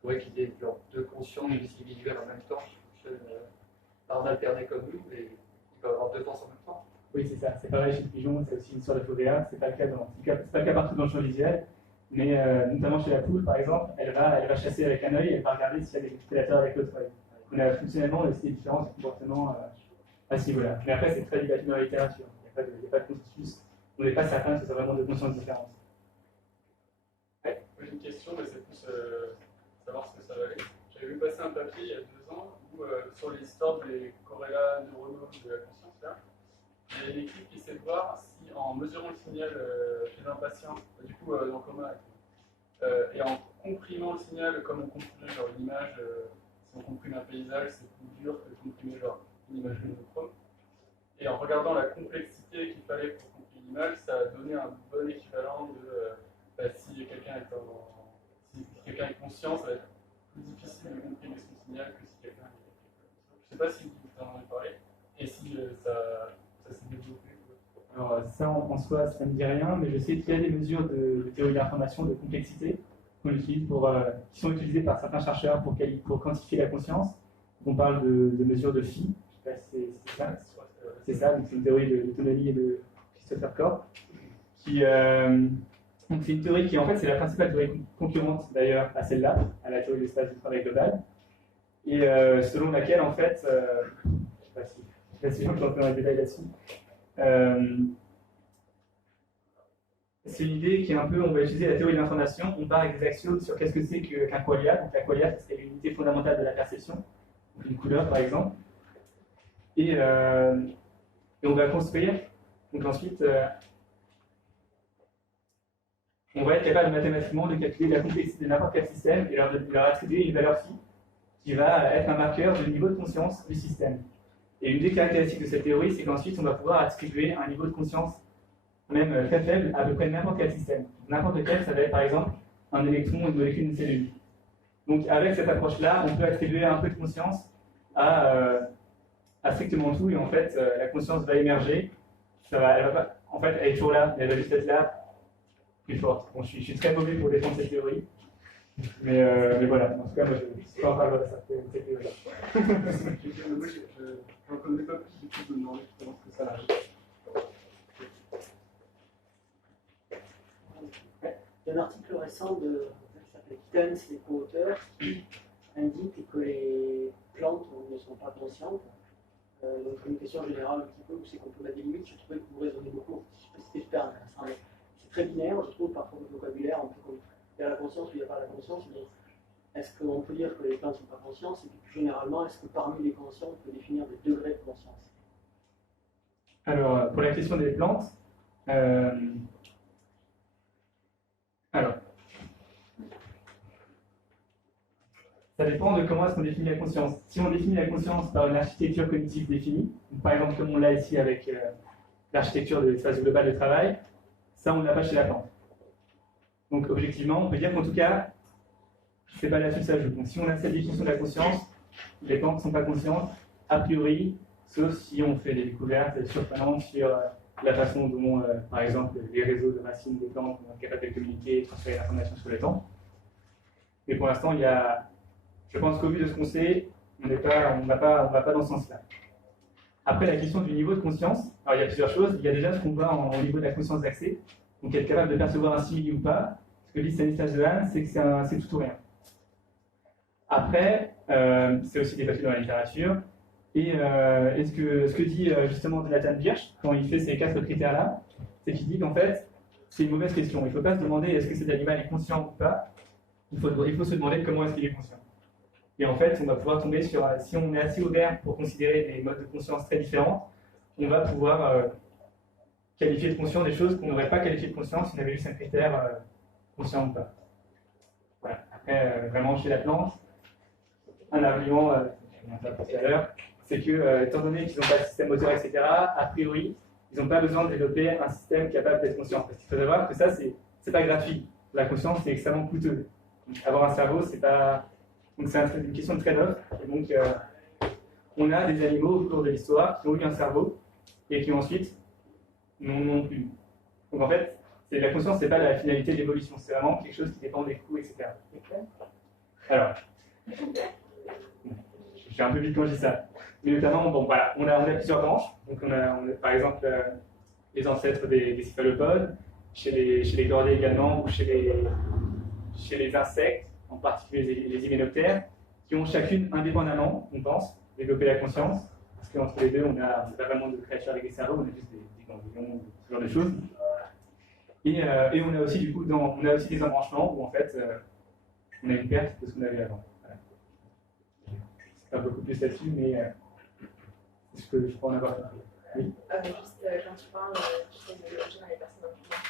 c'est vrai qu'ils aient deux consciences individuelles en même temps qui fonctionnent en alterné comme nous, et ils peuvent avoir deux temps en même temps. Oui, c'est ça. C'est pareil chez le pigeon, c'est aussi une histoire de fovea. C'est pas le cas c'est pas le cas partout dans le champ visuel, mais notamment chez la poule, par exemple, elle va chasser avec un œil et elle va regarder s'il y a des prédateurs avec l'autre œil. On a fonctionnellement aussi des différences de comportement à ce niveau-là. Mais après, c'est très débattu dans la littérature. Il n'y a pas de consensus. On n'est pas certain que ce soit vraiment deux consciences différentes. Ouais. J'ai une question, mais c'est plus savoir ce que ça va aller. J'avais vu passer un papier il y a 2 ans où, sur l'histoire des corrélats neuronaux de la conscience, là, il y a une équipe qui essaie de voir si, en mesurant le signal chez un patient, du coup, dans le coma, et en comprimant le signal comme on comprime genre, une image, si on comprime un paysage, c'est plus dur que de comprimer genre, une image monochrome. Et en regardant la complexité qu'il fallait pour comprimer l'image, ça a donné un bon équivalent de si quelqu'un est conscient, ça va être plus difficile de comprimer son signal que si quelqu'un est. Je ne sais pas si vous en avez parlé et si ça s'est développé. Alors ça en soi, ça ne me dit rien, mais je sais qu'il y a des mesures de théorie de l'information, de complexité, qu'on utilise qui sont utilisées par certains chercheurs pour quantifier la conscience. On parle de mesures de phi, je ne sais pas si c'est ça. C'est ça, donc c'est une théorie de Tonelli et de Christopher Corr. Donc c'est une théorie qui, en fait, c'est la principale théorie concurrente d'ailleurs à celle-là, à la théorie de l'espace du travail global, et selon laquelle, en fait, je ne sais pas si on peut entrer dans les détails là-dessus, c'est une idée qui est un peu, on va utiliser la théorie de l'information, on part avec des axiomes sur qu'est-ce que c'est qu'un qualia. Donc la qualia, c'est l'unité fondamentale de la perception, une couleur par exemple, et on va construire, donc ensuite, on va être capable mathématiquement de calculer la complexité de n'importe quel système et leur attribuer une valeur phi qui va être un marqueur du niveau de conscience du système. Et une des caractéristiques de cette théorie, c'est qu'ensuite on va pouvoir attribuer un niveau de conscience même très faible à peu près n'importe quel système. N'importe lequel, ça va être par exemple un électron, une molécule, une cellule. Donc avec cette approche-là, on peut attribuer un peu de conscience à strictement tout, et en fait la conscience va émerger. Elle va pas, en fait, elle est toujours là, mais elle va juste être là plus forte. Bon, je suis très mauvais pour défendre cette théorie, mais voilà, en tout cas, moi je suis pas en faveur de cette théorie-là. Moi, je n'en connais pas plus, du coup, je me demandais comment que ça arrive. Il y a un article récent qui s'appelle Kittens, les co-auteurs, qui indique que les plantes ne sont pas conscientes. Donc, une question générale un petit peu, où c'est qu'on peut mettre des limites. Je trouvais que vous raisonnez beaucoup. C'était super intéressant. C'est très binaire, je trouve, parfois le vocabulaire, un peu comme il y a la conscience ou il n'y a pas la conscience. Mais est-ce qu'on peut dire que les plantes ne sont pas conscientes? Et puis plus généralement, est-ce que parmi les conscients, on peut définir des degrés de conscience? Alors, pour la question des plantes, ça dépend de comment est-ce qu'on définit la conscience. Si on définit la conscience par une architecture cognitive définie, par exemple comme on l'a ici avec l'architecture de l'espace global de travail, ça on ne l'a pas chez la plante. Donc objectivement, on peut dire qu'en tout cas, c'est pas là-dessus que ça joue. Donc si on a cette définition de la conscience, les plantes ne sont pas conscientes, a priori, sauf si on fait des découvertes surprenantes sur la façon dont, par exemple, les réseaux de racines des plantes sont capables de communiquer et transférer l'information sur le temps. Mais pour l'instant, je pense qu'au vu de ce qu'on sait, on ne va pas dans ce sens-là. Après, la question du niveau de conscience, alors il y a plusieurs choses. Il y a déjà ce qu'on voit au niveau de la conscience d'accès, donc être capable de percevoir un simili ou pas. Ce que dit Stanislas Dehaene, c'est que c'est tout ou rien. Après, c'est aussi débattu dans la littérature. Et ce que dit justement Jonathan Birch, quand il fait ces 4 critères-là, c'est qu'il dit qu'en fait, c'est une mauvaise question. Il ne faut pas se demander est-ce que cet animal est conscient ou pas. Il faut se demander comment est-ce qu'il est conscient. Et en fait, on va pouvoir tomber sur, si on est assez ouvert pour considérer des modes de conscience très différents, on va pouvoir qualifier de conscient des choses qu'on n'aurait pas qualifiées de conscience si on avait juste un critère conscient ou pas. Voilà. Après, vraiment, chez la plante, un argument, on en a parlé tout à l'heure, c'est que, étant donné qu'ils n'ont pas de système moteur, etc., a priori, ils n'ont pas besoin de développer un système capable d'être conscient. Parce qu'il faut savoir que ça, c'est pas gratuit. La conscience, c'est extrêmement coûteux. Donc, avoir un cerveau, c'est pas... Donc c'est une question de trade-off. Et donc, on a des animaux au cours de l'histoire qui ont eu un cerveau et qui ensuite n'ont plus. Donc en fait, la conscience, c'est pas la finalité de l'évolution, c'est vraiment quelque chose qui dépend des coûts, etc. Alors, je suis un peu vite quand je dis ça. Mais notamment, bon, voilà, on a plusieurs branches. Donc on a par exemple les ancêtres des céphalopodes, chez les chordés également, ou chez les insectes, en particulier les hyménoptères, qui ont chacune indépendamment, on pense, développé la conscience, parce qu'entre les deux, on n'a pas vraiment de créatures avec des cerveaux, on a juste des ganglions, ce genre de choses. Et on a aussi du coup, on a aussi des embranchements où en fait, on a une perte de ce qu'on avait avant. Voilà. C'est un beaucoup plus là-dessus, mais est-ce que je peux en avoir compris? Oui. Juste quand tu parles de technologie dans les personnes en commun,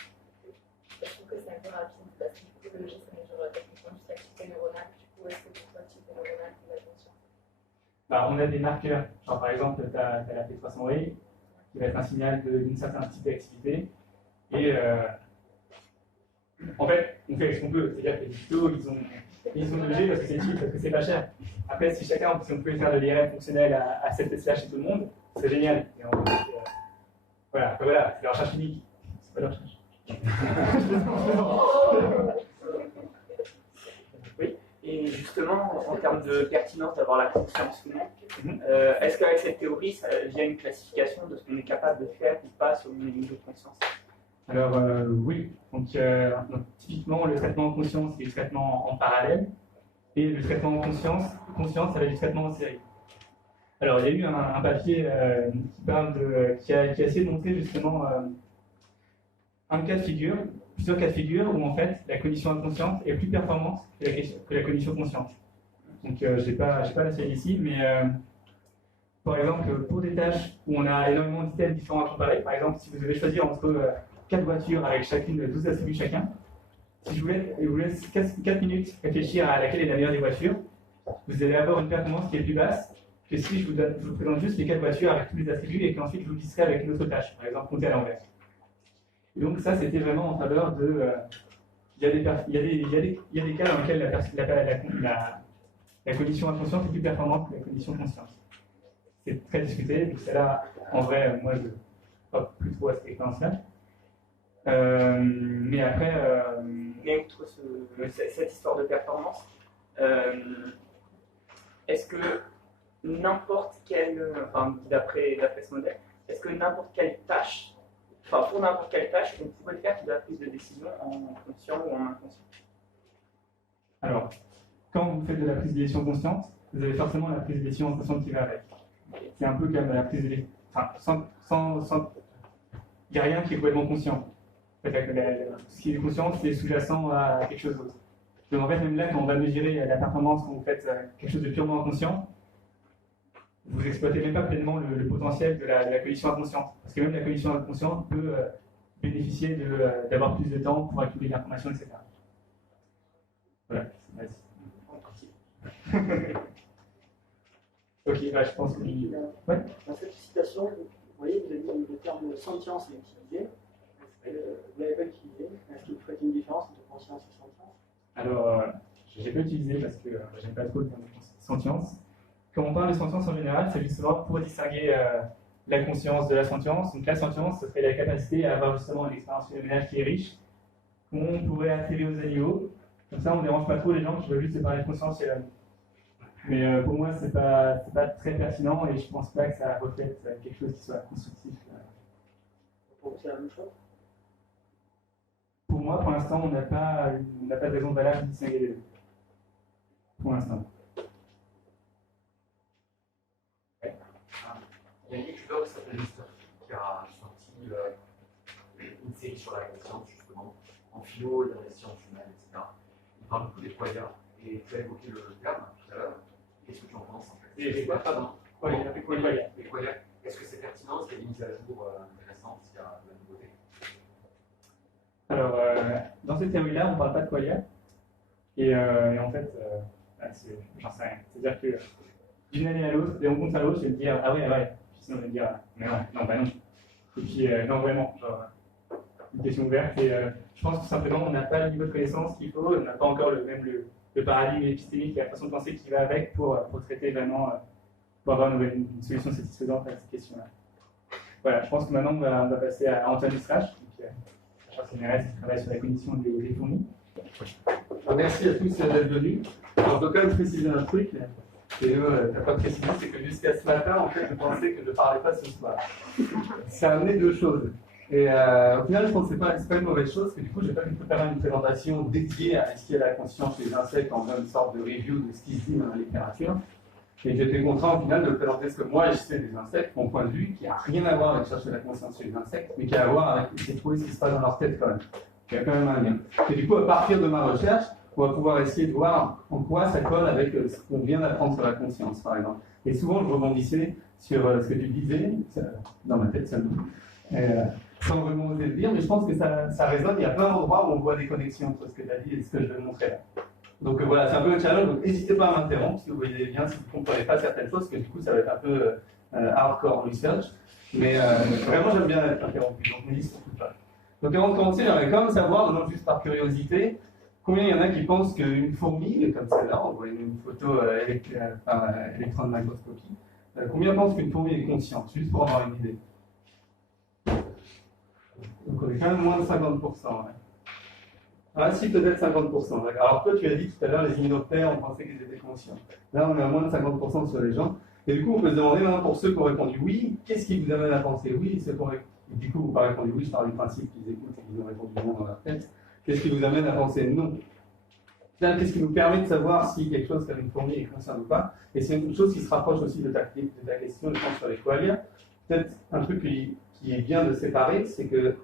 je trouve que c'est un peu rapide parce que technologie, ça mesure techniquement juste l'activité neuronale. Du coup, est-ce que pour toi, l'activité neuronale, c'est la conscience? On a des marqueurs. Genre, par exemple, tu as la P300 qui va être un signal d'une certaine type d'activité. Et en fait, on fait ce qu'on peut. C'est-à-dire que les digitos, ils ont logé parce que c'est utile, parce que c'est pas cher. Après, si on pouvait faire de l'IRM fonctionnel à 7 TSH chez tout le monde, c'est génial. Et en fait, voilà, c'est la recherche clinique. C'est pas la recherche. Oui, et justement, en termes de pertinence d'avoir la conscience ou non, est-ce qu'avec cette théorie, ça vient une classification de ce qu'on est capable de faire ou pas selon les niveaux de conscience? Alors, oui. Donc, typiquement, le traitement en conscience, c'est le traitement en parallèle. Et le traitement en conscience, ça va être du traitement en série. Alors, il y a eu un papier qui a essayé de montrer justement plusieurs cas de figure où en fait la cognition inconsciente est plus performante que la cognition consciente. Donc, je n'ai pas la série ici, mais par exemple, pour des tâches où on a énormément d'items différents à comparer, par exemple, si vous devez choisir entre 4 voitures avec chacune 12 attributs chacun, si je vous laisse 4 minutes réfléchir à laquelle est la meilleure des voitures, vous allez avoir une performance qui est plus basse que si je vous présente juste les 4 voitures avec tous les attributs et qu'ensuite je vous listerai avec une autre tâche, par exemple compter à l'envers. Et donc ça, c'était vraiment en faveur de... Il y a des cas dans lesquels la cognition inconsciente est plus performante que la cognition consciente. C'est très discuté, donc celle-là, en vrai, moi, je ne pas plus trop à cette expérience-là. Mais après... Mais outre cette histoire de performance, est-ce que n'importe quelle... Enfin, d'après ce modèle, est-ce que n'importe quelle tâche, pour n'importe quelle tâche, on pourrait faire de la prise de décision en conscient ou en inconscient? Alors, quand vous faites de la prise de décision consciente, vous avez forcément la prise de décision inconsciente qui va avec. C'est un peu comme la prise de décision. Enfin, il n'y a rien qui est complètement conscient. En fait, ce qui est conscient, c'est sous-jacent à quelque chose d'autre. Donc en fait, même là, quand on va mesurer la performance, quand vous faites quelque chose de purement inconscient, vous n'exploitez même pas pleinement le potentiel de la cognition inconsciente. Parce que même la cognition inconsciente peut bénéficier d'avoir plus de temps pour accumuler l'information, etc. Voilà, vas-y. Ok, je pense que... Ouais. Dans cette citation, vous voyez, vous avez dit le terme sentience est utilisé. Vous l'avez pas utilisé. Est-ce qu'il vous ferait une différence entre conscience et sentience? Alors, je n'ai pas utilisé parce que j'aime pas trop le terme sentience. Quand on parle de sentience en général, c'est justement pour distinguer la conscience de la sentience. Donc la sentience, ce serait la capacité à avoir justement une expérience phénoménale qui est riche, qu'on pourrait attribuer aux animaux. Comme ça, on ne dérange pas trop les gens qui veulent juste parler de conscience et l'homme. Mais pour moi, c'est pas très pertinent et je ne pense pas que ça reflète quelque chose qui soit constructif. Pour vous, c'est la même chose? Pour moi, pour l'instant, on n'a pas de raison valable de distinguer les deux. Pour l'instant. Il y a un youtubeur qui s'appelle Mister qui a sorti une série sur la conscience, justement, en philo, dans les sciences humaines, etc. Il parle beaucoup des qualia, et tu as évoqué le terme tout à l'heure. Qu'est-ce que tu en penses en fait? Et quoi, pardon? Les qualia. Est-ce que c'est pertinent? Est-ce qu'il y a des mises à jour intéressantes? Est-ce qu'il y a de la nouveauté? Alors, dans cette théorie-là, on ne parle pas de qualia. Et en fait, j'en sais rien. C'est-à-dire que d'une année à l'autre, des rencontres à l'autre, je vais me dire ah ouais. Puis sinon, je vais me dire mais non, bah non. Et puis, non, vraiment, genre, une question ouverte. Et je pense que simplement, on n'a pas le niveau de connaissance qu'il faut, on n'a pas encore le paradigme épistémique et la façon de penser qui va avec pour traiter vraiment pour avoir une solution satisfaisante à cette question-là. Voilà, je pense que maintenant on va passer à Antoine Strache, chercheur CNRS qui travaille sur la cognition des fourmis. Alors, merci à tous d'être venus. Alors, je dois quand même préciser un truc. Et t'as pas précisé, c'est que jusqu'à ce matin, en fait, je pensais que je ne parlais pas ce soir. Ça a amené deux choses. Et au final, je pense que c'est pas une mauvaise chose, parce que du coup, j'ai pas pu préparer une présentation dédiée à ce qui est la conscience chez les insectes en faisant une sorte de review de ce qui se dit dans la littérature. Et j'étais contraint au final de présenter ce que moi je sais des insectes, mon point de vue, qui n'a rien à voir avec chercher la conscience chez les insectes, mais qui a à voir avec essayer de trouver ce qui se passe dans leur tête quand même. Il y a quand même un lien. Et du coup, à partir de ma recherche, on va pouvoir essayer de voir en quoi ça colle avec ce qu'on vient d'apprendre sur la conscience, par exemple. Et souvent, je rebondissais sur ce que tu disais, dans ma tête seulement, sans vraiment oser le dire, mais je pense que ça résonne. Il y a plein d'endroits où on voit des connexions entre ce que tu as dit et ce que je vais montrer là. Donc voilà, c'est un peu le challenge, donc n'hésitez pas à m'interrompre si vous voyez bien, si vous ne comprenez pas certaines choses, parce que du coup, ça va être un peu hardcore research. Mais vraiment, j'aime bien être interrompu, donc n'hésitez surtout pas. Donc avant de commencer, j'aimerais quand même savoir, non juste par curiosité, combien il y en a qui pensent qu'une fourmi, comme celle-là, on voit une photo par électron microscopie, combien pensent qu'une fourmi est consciente, juste pour avoir une idée? Donc on est quand même moins de 50%. Ouais. Ah si, peut-être 50%. Alors toi, tu as dit tout à l'heure, les hyménoptères, on pensait qu'ils étaient conscients. Là, on est à moins de 50% sur les gens. Et du coup, on peut se demander, maintenant, pour ceux qui ont répondu oui, qu'est-ce qui vous amène à penser oui? Et ceux qui ont du coup, vous n'avez pas répondu oui, je parle du principe qu'ils écoutent et qu'ils ont répondu non dans leur tête. Qu'est-ce qui vous amène à penser non? Là, qu'est-ce qui nous permet de savoir si quelque chose comme une fourmi est consciente ou pas? Et c'est une chose qui se rapproche aussi de ta question, je pense, sur les qualia. Peut-être un truc qui est bien de séparer, c'est que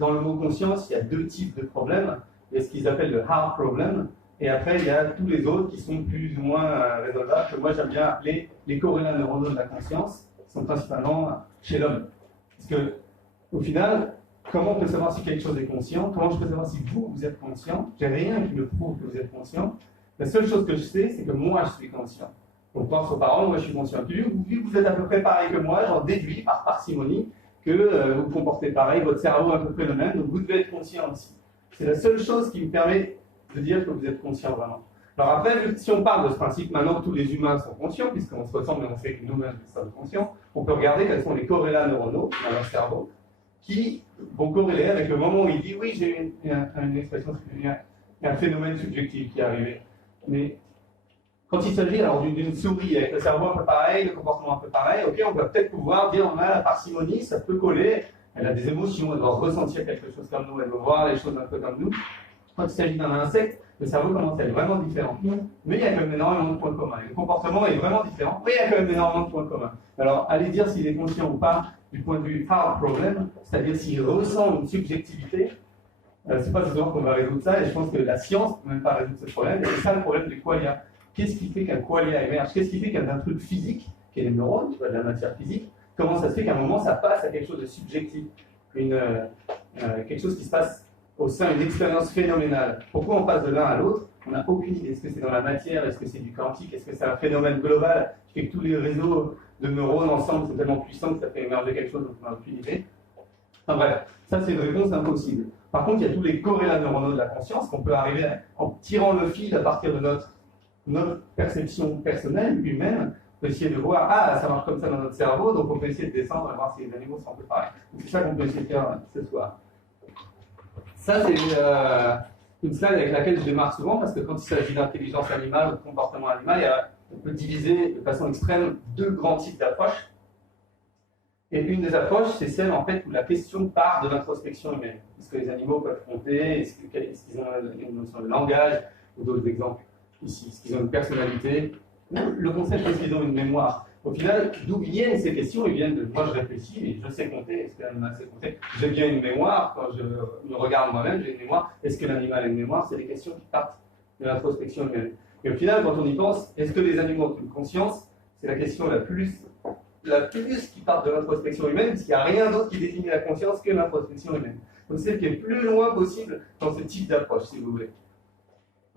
dans le mot conscience, il y a deux types de problèmes. Il y a ce qu'ils appellent le hard problem, et après il y a tous les autres qui sont plus ou moins résolvables, que moi j'aime bien appeler les corrélats neuronaux de la conscience, qui sont principalement chez l'homme. Parce que, au final, comment on peut savoir si quelque chose est conscient? Comment je peux savoir si vous êtes conscient? J'ai rien qui me prouve que vous êtes conscient. La seule chose que je sais, c'est que moi je suis conscient. On pense aux paroles, moi je suis conscient. Vu que vous êtes à peu près pareil que moi, j'en déduis par parcimonie que vous vous comportez pareil, votre cerveau est à peu près le même, donc vous devez être conscient aussi. C'est la seule chose qui me permet de dire que vous êtes conscient vraiment. Alors après, si on parle de ce principe, maintenant que tous les humains sont conscients, puisqu'on se ressemble et on sait que nous-mêmes sommes conscients, on peut regarder quels sont les corrélats neuronaux dans leur cerveau qui vont corréler avec le moment où il dit oui, j'ai une expression, un phénomène subjectif qui est arrivé. Mais quand il s'agit alors d'une souris avec le cerveau un peu pareil, le comportement un peu pareil, ok, on va peut-être pouvoir dire on a la parcimonie, ça peut coller. Elle a des émotions, elle doit ressentir quelque chose comme nous, elle doit voir les choses un peu comme nous. Quand il s'agit d'un insecte, le cerveau commence à être vraiment différent. Mais il y a quand même énormément de points communs. Le comportement est vraiment différent, mais il y a quand même énormément de points communs. Alors, allez dire s'il est conscient ou pas du point de vue hard problem, c'est-à-dire s'il ressent une subjectivité, c'est pas ce soir qu'on va résoudre ça, et je pense que la science ne peut même pas résoudre ce problème, et c'est ça le problème du qualia. Qu'est-ce qui fait qu'un qualia émerge? Qu'est-ce qui fait qu'un truc physique, qui est les neurones, tu vois, de la matière physique, comment ça se fait qu'à un moment ça passe à quelque chose de subjectif, quelque chose qui se passe au sein d'une expérience phénoménale? Pourquoi on passe de l'un à l'autre? On n'a aucune idée. Est-ce que c'est dans la matière? Est-ce que c'est du quantique? Est-ce que c'est un phénomène global qui fait que tous les réseaux de neurones ensemble sont tellement puissants que ça fait émerger quelque chose dont on n'a aucune idée? Enfin bref, ça c'est une réponse impossible. Par contre, il y a tous les corrélats neuronaux de la conscience qu'on peut arriver en tirant le fil à partir de notre perception personnelle, humaine. On peut essayer de voir, ah, ça marche comme ça dans notre cerveau, donc on peut essayer de descendre et voir si les animaux sont un peu pareils. C'est ça qu'on peut essayer de faire ce soir. Ça, c'est une slide avec laquelle je démarre souvent, parce que quand il s'agit d'intelligence animale ou de comportement animal, on peut diviser de façon extrême deux grands types d'approches. Et une des approches, c'est celle en fait où la question part de l'introspection humaine. Est-ce que les animaux peuvent compter? Est-ce qu'ils ont une notion de langage? Ou d'autres exemples ici. Est-ce qu'ils ont une personnalité? Le concept, est-ce qu'ils ont une mémoire? Au final, d'où viennent ces questions? Ils viennent de moi, je réfléchis et je sais compter. Est-ce que l'animal sait compter? J'ai bien une mémoire. Quand je me regarde moi-même, j'ai une mémoire. Est-ce que l'animal a une mémoire? C'est des questions qui partent de l'introspection humaine. Et au final, quand on y pense, est-ce que les animaux ont une conscience? C'est la question la plus qui part de l'introspection humaine, parce qu'il n'y a rien d'autre qui définit la conscience que l'introspection humaine. Donc c'est celle qui est le plus loin possible dans ce type d'approche, si vous voulez.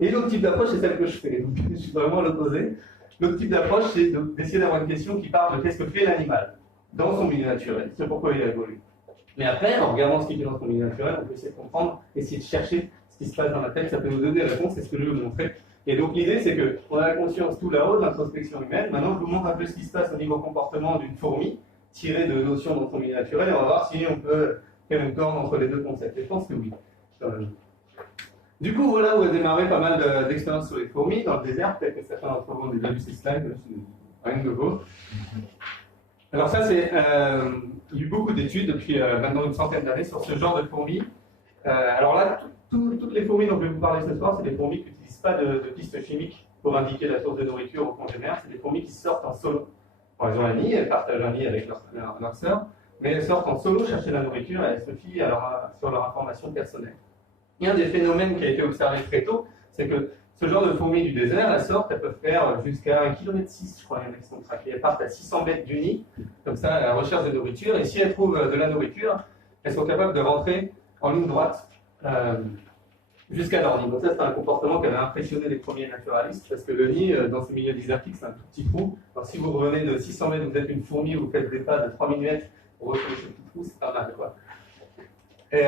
Et l'autre type d'approche, c'est celle que je fais. Donc je suis vraiment à l'opposé. L'autre type d'approche, c'est d'essayer d'avoir une question qui part de qu'est-ce que fait l'animal dans son milieu naturel, c'est pourquoi il a évolué. Mais après, en regardant ce qu'il fait dans son milieu naturel, on peut essayer de comprendre, essayer de chercher ce qui se passe dans la tête, ça peut nous donner des réponses, c'est ce que je vais vous montrer Et donc l'idée, c'est qu'on a la conscience tout là-haut de l'introspection humaine. Maintenant, je vous montre un peu ce qui se passe au niveau comportement d'une fourmi, tirée de notions dans son milieu naturel, et on va voir si on peut faire une corde entre les deux concepts. Et je pense que oui. Du coup, voilà où a démarré pas mal d'expériences sur les fourmis dans le désert. Peut-être que certains d'entre vous ont déjà vu ces slides, rien de nouveau. Alors ça, il y a eu beaucoup d'études depuis maintenant une centaine d'années sur ce genre de fourmis. Alors là, toutes les fourmis dont je vais vous parler ce soir, c'est des fourmis qui n'utilisent pas de pistes chimiques pour indiquer la source de nourriture au congénère. C'est des fourmis qui sortent en solo. Bon, elles ont un nid, elles partagent un nid avec leur sœur, mais elles sortent en solo chercher la nourriture et elles se fient sur leur information personnelle. Et un des phénomènes qui a été observé très tôt, c'est que ce genre de fourmis du désert, elles sortent, elles peuvent faire jusqu'à 1,6 km, je crois, il y en a qui sont traquées. Elles partent à 600 mètres du nid, comme ça, à la recherche de nourriture, et si elles trouvent de la nourriture, elles sont capables de rentrer en ligne droite jusqu'à leur nid. Donc ça, c'est un comportement qui avait impressionné les premiers naturalistes, parce que le nid, dans ce milieu désertique, c'est un tout petit trou. Alors si vous revenez de 600 mètres, vous êtes une fourmi, vous faites des pas de 3000 mètres, pour retrouver ce petit trou, c'est pas mal, quoi. Et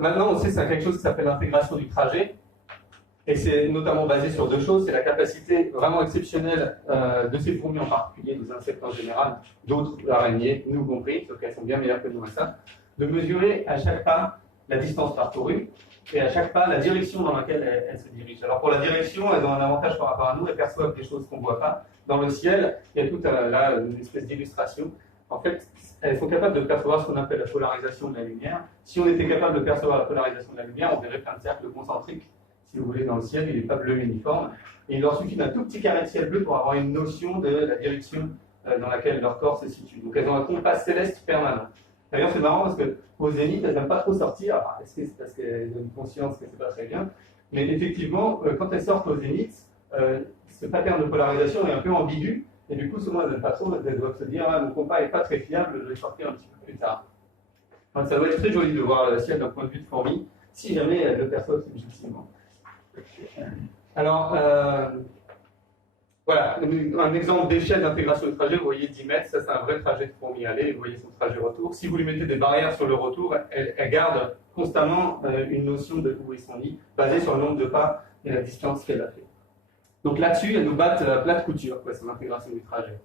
maintenant, on sait que c'est quelque chose qui s'appelle l'intégration du trajet, et c'est notamment basé sur deux choses. C'est la capacité vraiment exceptionnelle de ces fourmis en particulier, des insectes en général, d'autres araignées, nous compris, sauf qu'elles sont bien meilleures que nous à ça, de mesurer à chaque pas la distance parcourue, et à chaque pas la direction dans laquelle elles se dirigent. Alors pour la direction, elles ont un avantage par rapport à nous, elles perçoivent des choses qu'on ne voit pas. Dans le ciel, il y a toute là une espèce d'illustration. En fait, elles sont capables de percevoir ce qu'on appelle la polarisation de la lumière. Si on était capable de percevoir la polarisation de la lumière, on verrait plein de cercles concentriques. Si vous voulez, dans le ciel, il n'est pas bleu uniforme. Et il leur suffit d'un tout petit carré de ciel bleu pour avoir une notion de la direction dans laquelle leur corps se situe. Donc elles ont un compas céleste permanent. D'ailleurs, c'est marrant parce qu'au zénith, elles n'aiment pas trop sortir. Alors, est-ce que c'est parce qu'elles ont une conscience que c'est pas très bien? Mais effectivement, quand elles sortent au zénith, ce pattern de polarisation est un peu ambigu. Et du coup, souvent, elles n'aiment pas trop, elles doivent se dire, ah, mon compas n'est pas très fiable, je vais sortir un petit peu plus tard. Donc, ça doit être très joli de voir le ciel d'un point de vue de fourmi, si jamais elles le perçoivent subjectivement. Alors, voilà, un exemple d'échelle d'intégration de trajet, vous voyez 10 mètres, ça c'est un vrai trajet de fourmi aller, vous voyez son trajet retour. Si vous lui mettez des barrières sur le retour, elle garde constamment une notion de où est son nid, basée sur le nombre de pas et la distance qu'elle a fait. Donc là-dessus, elles nous battent à plate couture, quoi, sur l'intégration du trajet.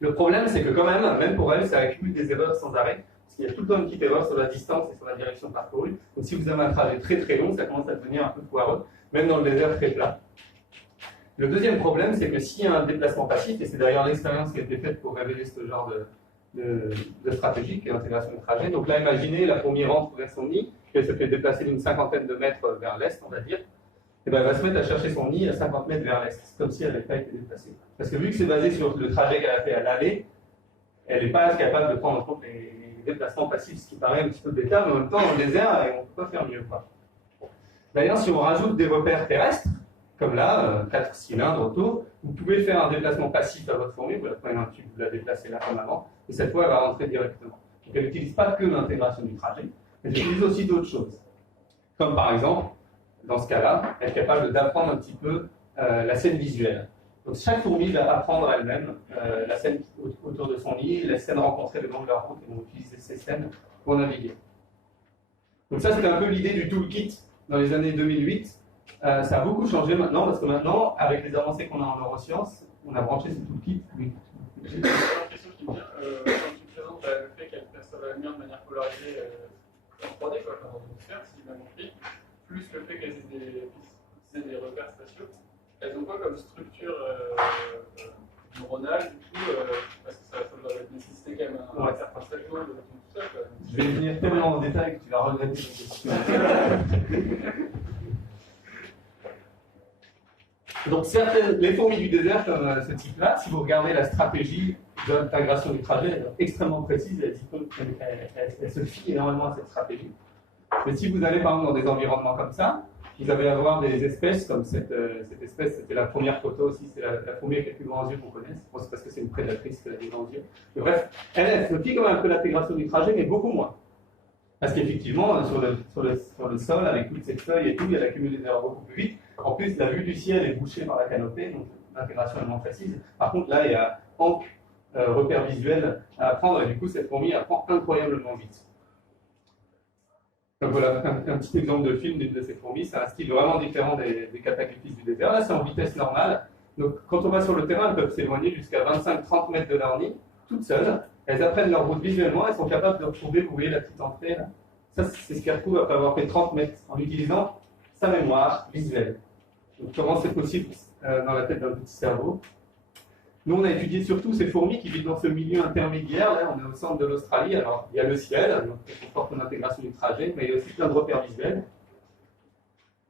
Le problème, c'est que quand même pour elles, ça accumule des erreurs sans arrêt, parce qu'il y a tout le temps une petite erreur sur la distance et sur la direction parcourue. Donc si vous avez un trajet très très long, ça commence à devenir un peu foireux, même dans le désert très plat. Le deuxième problème, c'est que s'il y a un déplacement passif, et c'est d'ailleurs l'expérience qui a été faite pour révéler ce genre de stratégie, qui est l'intégration du trajet. Donc là, imaginez, la fourmi rentre vers son nid, qu'elle se fait déplacer d'une 50aine de mètres vers l'est, on va dire. Et ben, elle va se mettre à chercher son nid à 50 mètres vers l'est, comme si elle n'avait pas été déplacée. Parce que vu que c'est basé sur le trajet qu'elle a fait à l'aller, elle n'est pas capable de prendre en compte les déplacements passifs, ce qui paraît un petit peu bêta, mais en même temps, dans le désert, on ne peut pas faire mieux, quoi. D'ailleurs, si on rajoute des repères terrestres, comme là, 4 cylindres autour, vous pouvez faire un déplacement passif à votre fourmi, vous la prenez un tube, vous la déplacez là comme avant, et cette fois, elle va rentrer directement. Donc elle n'utilise pas que l'intégration du trajet, elle utilise aussi d'autres choses. Comme par exemple, dans ce cas-là, elle est capable d'apprendre un petit peu la scène visuelle. Donc chaque fourmi va apprendre elle-même la scène autour de son nid, les scènes rencontrées le long de leur route, et vont utiliser ces scènes pour naviguer. Donc ça, c'était un peu l'idée du toolkit dans les années 2008. Ça a beaucoup changé maintenant, parce que maintenant, avec les avancées qu'on a en neurosciences, on a branché ce toolkit. Oui. J'ai une question qui me vient, quand tu présentes le fait qu'elle perçoit la lumière de manière polarisée en 3D, quoi, dans une sphère, si j'ai bien compris, plus le fait qu'elles aient des repères spatiaux, elles ont quoi comme structure neuronale, du coup, parce que ça doit nécessiter quand même un certain traitement de tout ça, quoi. Je vais venir tellement en détail que tu vas regretter cette question. Donc les fourmis du désert comme ce type-là, si vous regardez la stratégie d'intégration du trajet, elle est extrêmement précise, elle se fie énormément à cette stratégie. Mais si vous allez par exemple dans des environnements comme ça, vous allez avoir des espèces comme cette espèce, c'était la première photo aussi, c'est la fourmi avec les plus grands yeux qu'on connaisse. Bon, c'est parce que c'est une prédatrice qui a des grands yeux. Mais bref, elle se fie quand même un peu l'intégration du trajet, mais beaucoup moins. Parce qu'effectivement, sur le sol, avec toutes ces feuilles et tout, elle accumule des erreurs beaucoup plus vite. En plus, la vue du ciel est bouchée par la canopée, donc l'intégration est moins précise. Par contre, là, il y a ample repère visuel à apprendre, et du coup, cette fourmi apprend incroyablement vite. Donc voilà, un petit exemple de film d'une de ces fourmis. C'est un style vraiment différent des cataglyphes du désert. Là, c'est en vitesse normale. Donc quand on va sur le terrain, elles peuvent s'éloigner jusqu'à 25-30 mètres de leur nid, toutes seules. Elles apprennent leur route visuellement, elles sont capables de retrouver, vous voyez la petite entrée là. Ça, c'est ce qu'elles retrouvent après avoir fait 30 mètres en utilisant sa mémoire visuelle. Donc comment c'est possible dans la tête d'un petit cerveau? Nous, on a étudié surtout ces fourmis qui vivent dans ce milieu intermédiaire. Là, on est au centre de l'Australie. Alors, il y a le ciel, donc c'est forte une intégration du trajet, mais il y a aussi plein de repères visuels.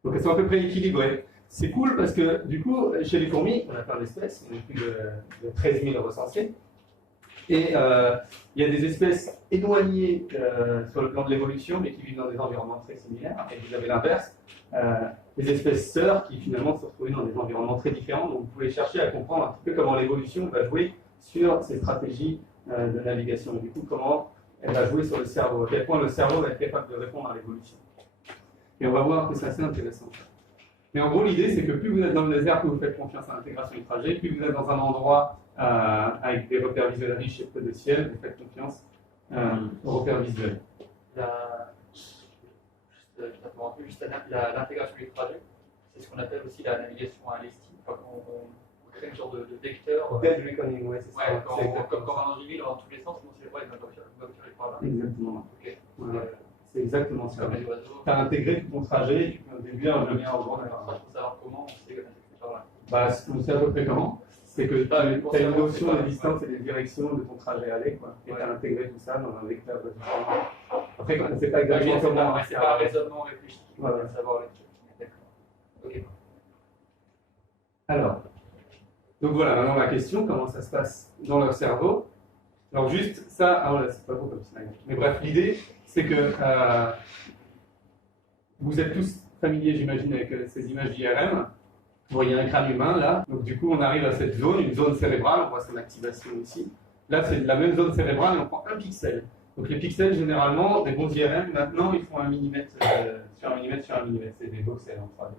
Donc, elles sont à peu près équilibrées. C'est cool parce que, du coup, chez les fourmis, on a plein d'espèces, on a plus de 13 000 recensées. Et il y a des espèces éloignées sur le plan de l'évolution, mais qui vivent dans des environnements très similaires. Et vous avez l'inverse, des espèces sœurs qui finalement se retrouvent dans des environnements très différents. Donc vous pouvez chercher à comprendre un petit peu comment l'évolution va jouer sur ces stratégies de navigation. Du coup, comment elle va jouer sur le cerveau, à quel point le cerveau va être capable de répondre à l'évolution. Et on va voir que c'est assez intéressant. Mais en gros, l'idée, c'est que plus vous êtes dans le désert, plus vous faites confiance à l'intégration du trajet, plus vous êtes dans un endroit avec des repères visuels riches et peu de ciel, vous faites confiance aux repères visuels. L'intégration du trajet, c'est ce qu'on appelle aussi la navigation à l'estime, quand on crée une sorte de vecteur. Dead reckoning, ouais, c'est ça. Ouais, comme un angiville dans tous les sens, sinon c'est pas une voiture qui parle là. Exactement. Ok. Ouais. C'est exactement ça. Comme les oiseaux. Tu as intégré tout ton trajet, tu peux déduire un lien en droit. Il faut savoir comment on sait que c'est par là. Bah, on sait à peu près comment. C'est que tu as une notion des distances et des directions de ton trajet aller, quoi. Et tu as intégré tout ça dans un vecteur de différence. Après, on ne sait pas exactement comment. C'est pas un raisonnement réfléchi qui va Voilà. savoir le truc. D'accord. Ok. Alors, donc voilà, maintenant la question, comment ça se passe dans leur cerveau? Alors juste ça, ah voilà, c'est pas beau comme slide. Mais bref, l'idée, c'est que vous êtes tous familiers, j'imagine, avec ces images d'IRM. Vous voyez un crâne humain là, donc du coup on arrive à cette zone, une zone cérébrale, on voit son activation ici. Là c'est la même zone cérébrale, on prend un pixel. Donc les pixels, généralement, des bons IRM, maintenant ils font 1 millimètre sur 1 millimètre sur 1 millimètre, c'est des voxels en 3D.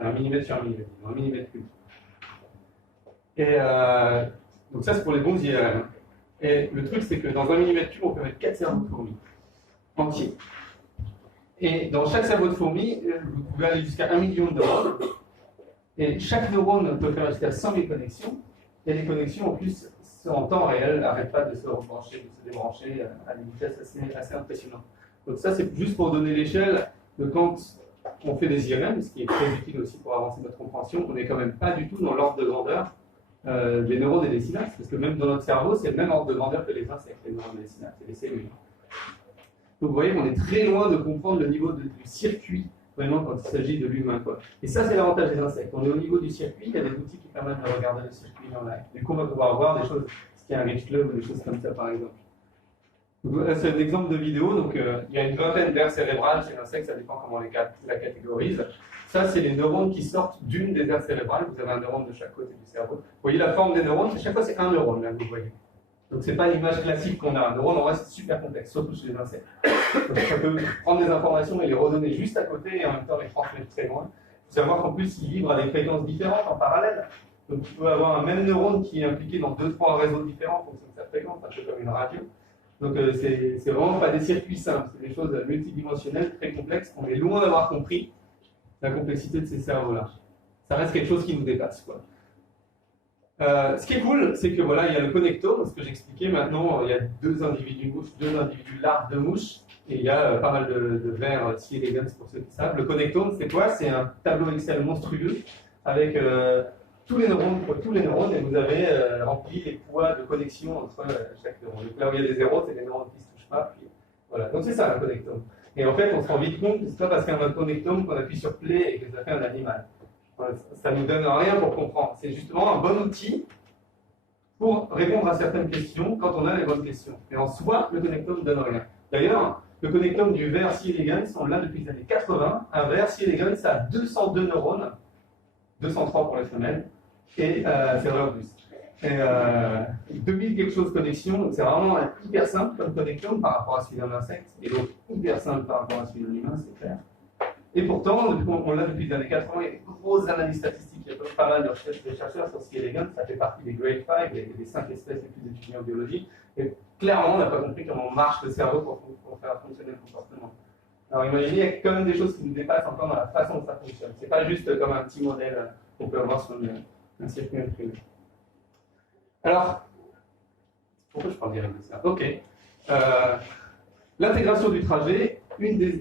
1 millimètre sur 1 millimètre, 1 millimètre cube. Et donc ça c'est pour les bons IRM. Et le truc c'est que dans 1 millimètre cube, on peut mettre 4 cerveaux de fourmis entiers. Et dans chaque cerveau de fourmi, vous pouvez aller jusqu'à 1 million de neurones. Et chaque neurone peut faire jusqu'à 100 000 connexions. Et les connexions, en plus, en temps réel, n'arrêtent pas de se rebrancher, de se débrancher à une vitesse assez impressionnante. Donc ça, c'est juste pour donner l'échelle de quand on fait des IRM, ce qui est très utile aussi pour avancer notre compréhension. On n'est quand même pas du tout dans l'ordre de grandeur des neurones et des synapses, parce que même dans notre cerveau, c'est le même ordre de grandeur que les insectes, les neurones et les synapses et les cellules. Donc vous voyez, on est très loin de comprendre le niveau du circuit, vraiment quand il s'agit de l'humain, quoi. Et ça, c'est l'avantage des insectes. On est au niveau du circuit, il y a des outils qui permettent de regarder le circuit en live. Du coup, on va pouvoir voir des choses, ce qui est un rich club ou des choses comme ça, par exemple. Donc, là, c'est un exemple de vidéo. Donc, il y a une vingtaine d'aires cérébrales chez l'insecte, ça dépend comment la catégorise. Ça, c'est les neurones qui sortent d'une des aires cérébrales. Vous avez un neurone de chaque côté du cerveau. Vous voyez la forme des neurones, chaque fois, c'est un neurone, là, vous voyez. Donc, c'est pas l'image classique qu'on a. Un neurone, en vrai, c'est super complexe, surtout chez les insectes. Donc, ça peut prendre des informations et les redonner juste à côté et en même temps les transmettre très loin. Il faut savoir qu'en plus, ils vibrent à des fréquences différentes en parallèle. Donc, vous pouvez avoir un même neurone qui est impliqué dans 2-3 réseaux différents en fonction de sa fréquence, un peu comme une radio. Donc, c'est vraiment pas des circuits simples, c'est des choses multidimensionnelles, très complexes. On est loin d'avoir compris la complexité de ces cerveaux-là. Ça reste quelque chose qui nous dépasse, quoi. Ce qui est cool, c'est que voilà, il y a le connectome, ce que j'expliquais. Maintenant, il y a deux individus mouches, deux individus larves de mouches, et il y a pas mal de vers C. elegans pour ceux qui savent. Le connectome, c'est quoi? C'est un tableau Excel monstrueux avec tous les neurones, et vous avez rempli les poids de connexion entre chaque neurone. Donc là où il y a des zéros, c'est les neurones qui ne se touchent pas. Puis, voilà. Donc c'est ça un connectome. Et en fait, on se rend vite compte que c'est pas parce qu'il y a un connectome qu'on appuie sur play et que ça fait un animal. Ça ne nous donne rien pour comprendre. C'est justement un bon outil pour répondre à certaines questions quand on a les bonnes questions. Et en soi, le connectome ne donne rien. D'ailleurs, le connectome du ver C. elegans, on l'a depuis les années 80. Un ver C. elegans, ça a 202 neurones, 203 pour les femelles, et c'est vrai en plus. Et 2000 quelque chose connexions, c'est vraiment hyper simple comme connectome par rapport à celui d'un insecte, et donc hyper simple par rapport à celui d'un humain, c'est clair. Et pourtant, on l'a depuis les années 80, il y a des grosses analyses statistiques, il y a pas mal de chercheurs sur C. elegans, ça fait partie des Grade 5, des 5 espèces les plus étudiées en biologie, et clairement, on n'a pas compris comment marche le cerveau pour faire fonctionner le comportement. Alors imaginez, il y a quand même des choses qui nous dépassent encore dans la façon dont ça fonctionne. C'est pas juste comme un petit modèle qu'on peut avoir sur un circuit imprimé. Alors, pourquoi je parle direct de ça? Ok. L'intégration du trajet,